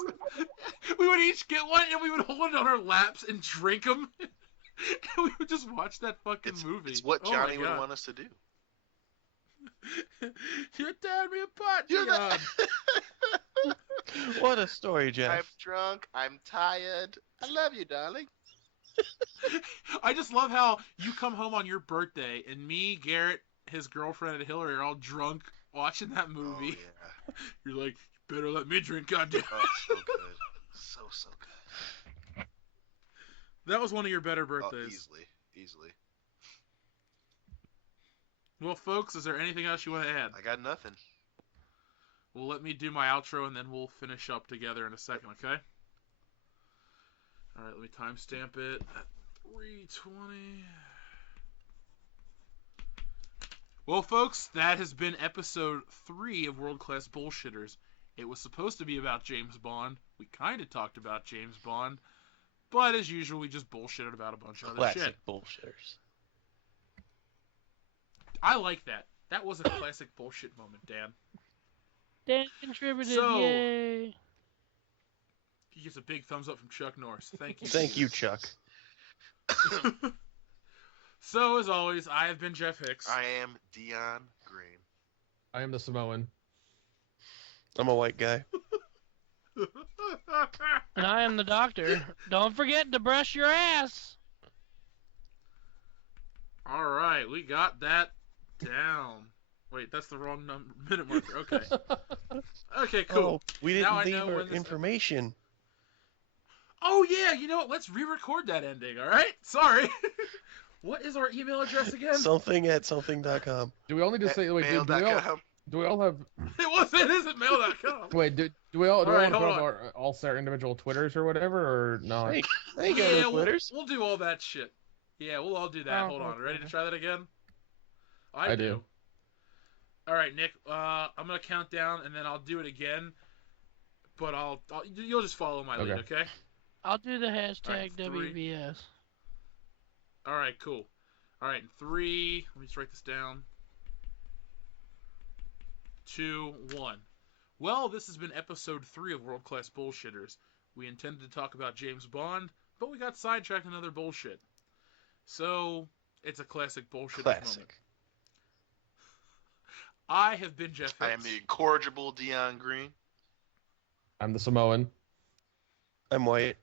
We would each get one, and we would hold it on our laps and drink them. And we would just watch that fucking movie. It's what Johnny would want us to do. You're tearing me apart, Dion. What a story, Jeff. I'm drunk. I'm tired. I love you, darling. I just love how you come home on your birthday, and me, Garrett, his girlfriend, and Hillary are all drunk watching that movie. Oh, yeah. You're like, you better let me drink, goddamn. Oh, so good. So good. That was one of your better birthdays. Easily. Well, folks, is there anything else you want to add? I got nothing. Well, let me do my outro, and then we'll finish up together in a second, okay? All right, let me timestamp it at 3:20. Well, folks, that has been episode 3 of World Class Bullshitters. It was supposed to be about James Bond. We kind of talked about James Bond. But as usual, we just bullshitted about a bunch of other shit. Classic bullshitters. I like that. That was a classic bullshit moment, Dan. Dan contributed, So, yay! He gets a big thumbs up from Chuck Norris. Thank you. Thank you, Chuck. So, as always, I have been Jeff Hicks. I am Dion Green. I am the Samoan. I'm a white guy. And I am the doctor. Don't forget to brush your ass. All right, we got that down. Wait, that's the wrong minute marker. Okay. Okay, cool. Oh, we Now didn't I leave know our when this information. Oh yeah, you know what? Let's re-record that ending. All right. Sorry. What is our email address again? Something@something.com. Do we only just say wait? Do we all have? It isn't mail.com. Wait, do we all right, want to put all our individual Twitters or whatever, or no? Hey, I ain't got no Twitters. We'll do all that shit. Yeah, we'll all do that. Hold on. Ready to try that again? I do. All right, Nick. I'm gonna count down and then I'll do it again. But you'll just follow my lead, okay? I'll do the hashtag right, WBS. All right, cool. All right, in 3. Let me just write this down. 2, 1. Well, this has been episode 3 of World Class Bullshitters. We intended to talk about James Bond, but we got sidetracked in other bullshit. So, it's a classic bullshit moment. I have been Jeff Hicks. I am the incorrigible Dion Green. I'm the Samoan. I'm Wyatt.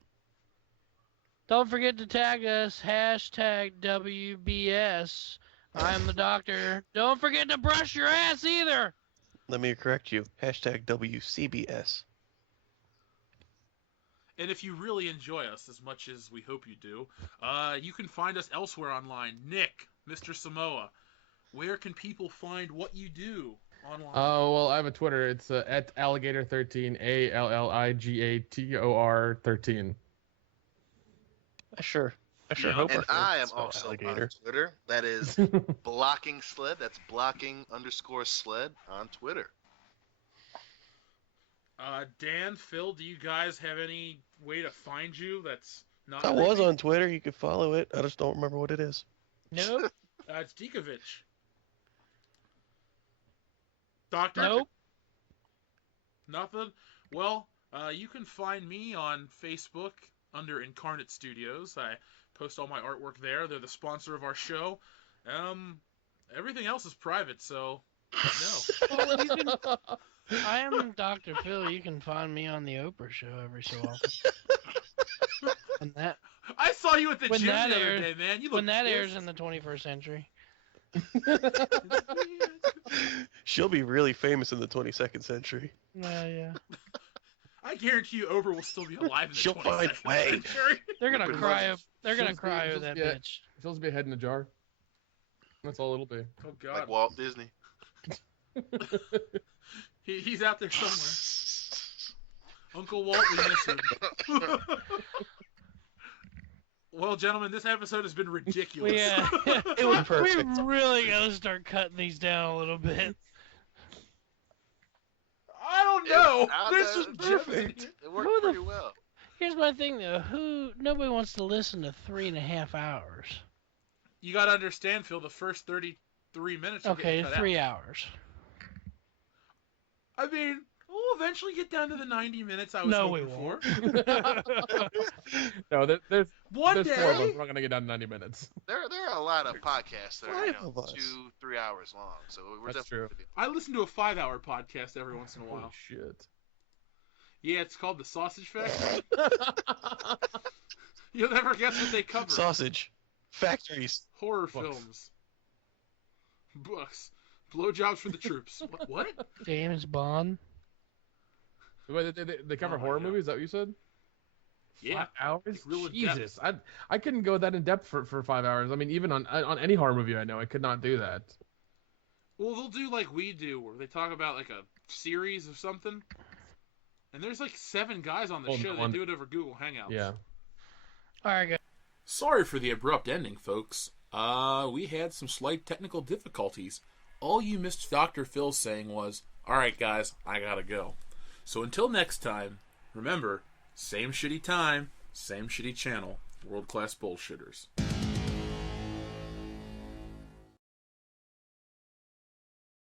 Don't forget to tag us, hashtag WBS. I'm the doctor. Don't forget to brush your ass either. Let me correct you. Hashtag WCBS. And if you really enjoy us as much as we hope you do, you can find us elsewhere online. Nick, Mr. Samoa, where can people find what you do online? Oh, well, I have a Twitter. It's at alligator13, ALLIGATOR 13. I sure Yeah, hope. And I am also on Twitter. That is blocking sled. That's blocking_sled on Twitter. Dan, Phil, do you guys have any way to find you that's not... I was on Twitter. You can follow it. I just don't remember what it is. Nope. It's Dikovich. Doctor? Nope. Nothing? Well, you can find me on Facebook under Incarnate Studios. I post all my artwork there. They're the sponsor of our show. Everything else is private, so no. Well, I am Dr. Phil. You can find me on the Oprah show every so often. And that I saw you at the gym the other day, man. You look when that airs in the 21st century. She'll be really famous in the 22nd century. Yeah. I guarantee you Oprah will still be alive in the She'll find way. century. They're gonna cry. They're gonna cry over that bitch. She'll just be a head in a jar. That's all it'll be. Oh God. Like Walt Disney. He's out there somewhere. Uncle Walt, we miss him. Well, gentlemen, this episode has been ridiculous. Yeah. It was perfect. We really gotta start cutting these down a little bit. I don't know. This is perfect. It worked pretty well. Here's my thing though. Nobody wants to listen to 3.5 hours. You gotta understand, Phil. The first 33 minutes. Okay, 3 hours. I mean, we'll eventually get down to the 90 minutes I was hoping for. No, there's one there's day. 4 of us. We're not gonna get down to 90 minutes. There are a lot of podcasts that are 2-3 hours long, so we're That's definitely. true. I listen to a 5-hour podcast every once in a while. Holy shit. Yeah, it's called The Sausage Factory. You'll never guess what they cover. Sausage. Factories. Horror films. Books. Blowjobs for the troops. What? James Bond. Wait, they cover horror movies? Is that what you said? Yeah. 5 hours? Real in Jesus. I couldn't go that in depth for 5 hours. I mean, even on any horror movie I know, I could not do that. Well, they'll do like we do, where they talk about like a series of something. And there's like 7 guys on the show. They do it over Google Hangouts. Yeah. All right, guys. Sorry for the abrupt ending, folks. We had some slight technical difficulties. All you missed Dr. Phil saying was, "Alright guys, I gotta go." So until next time, remember, same shitty time, same shitty channel, World Class Bullshitters.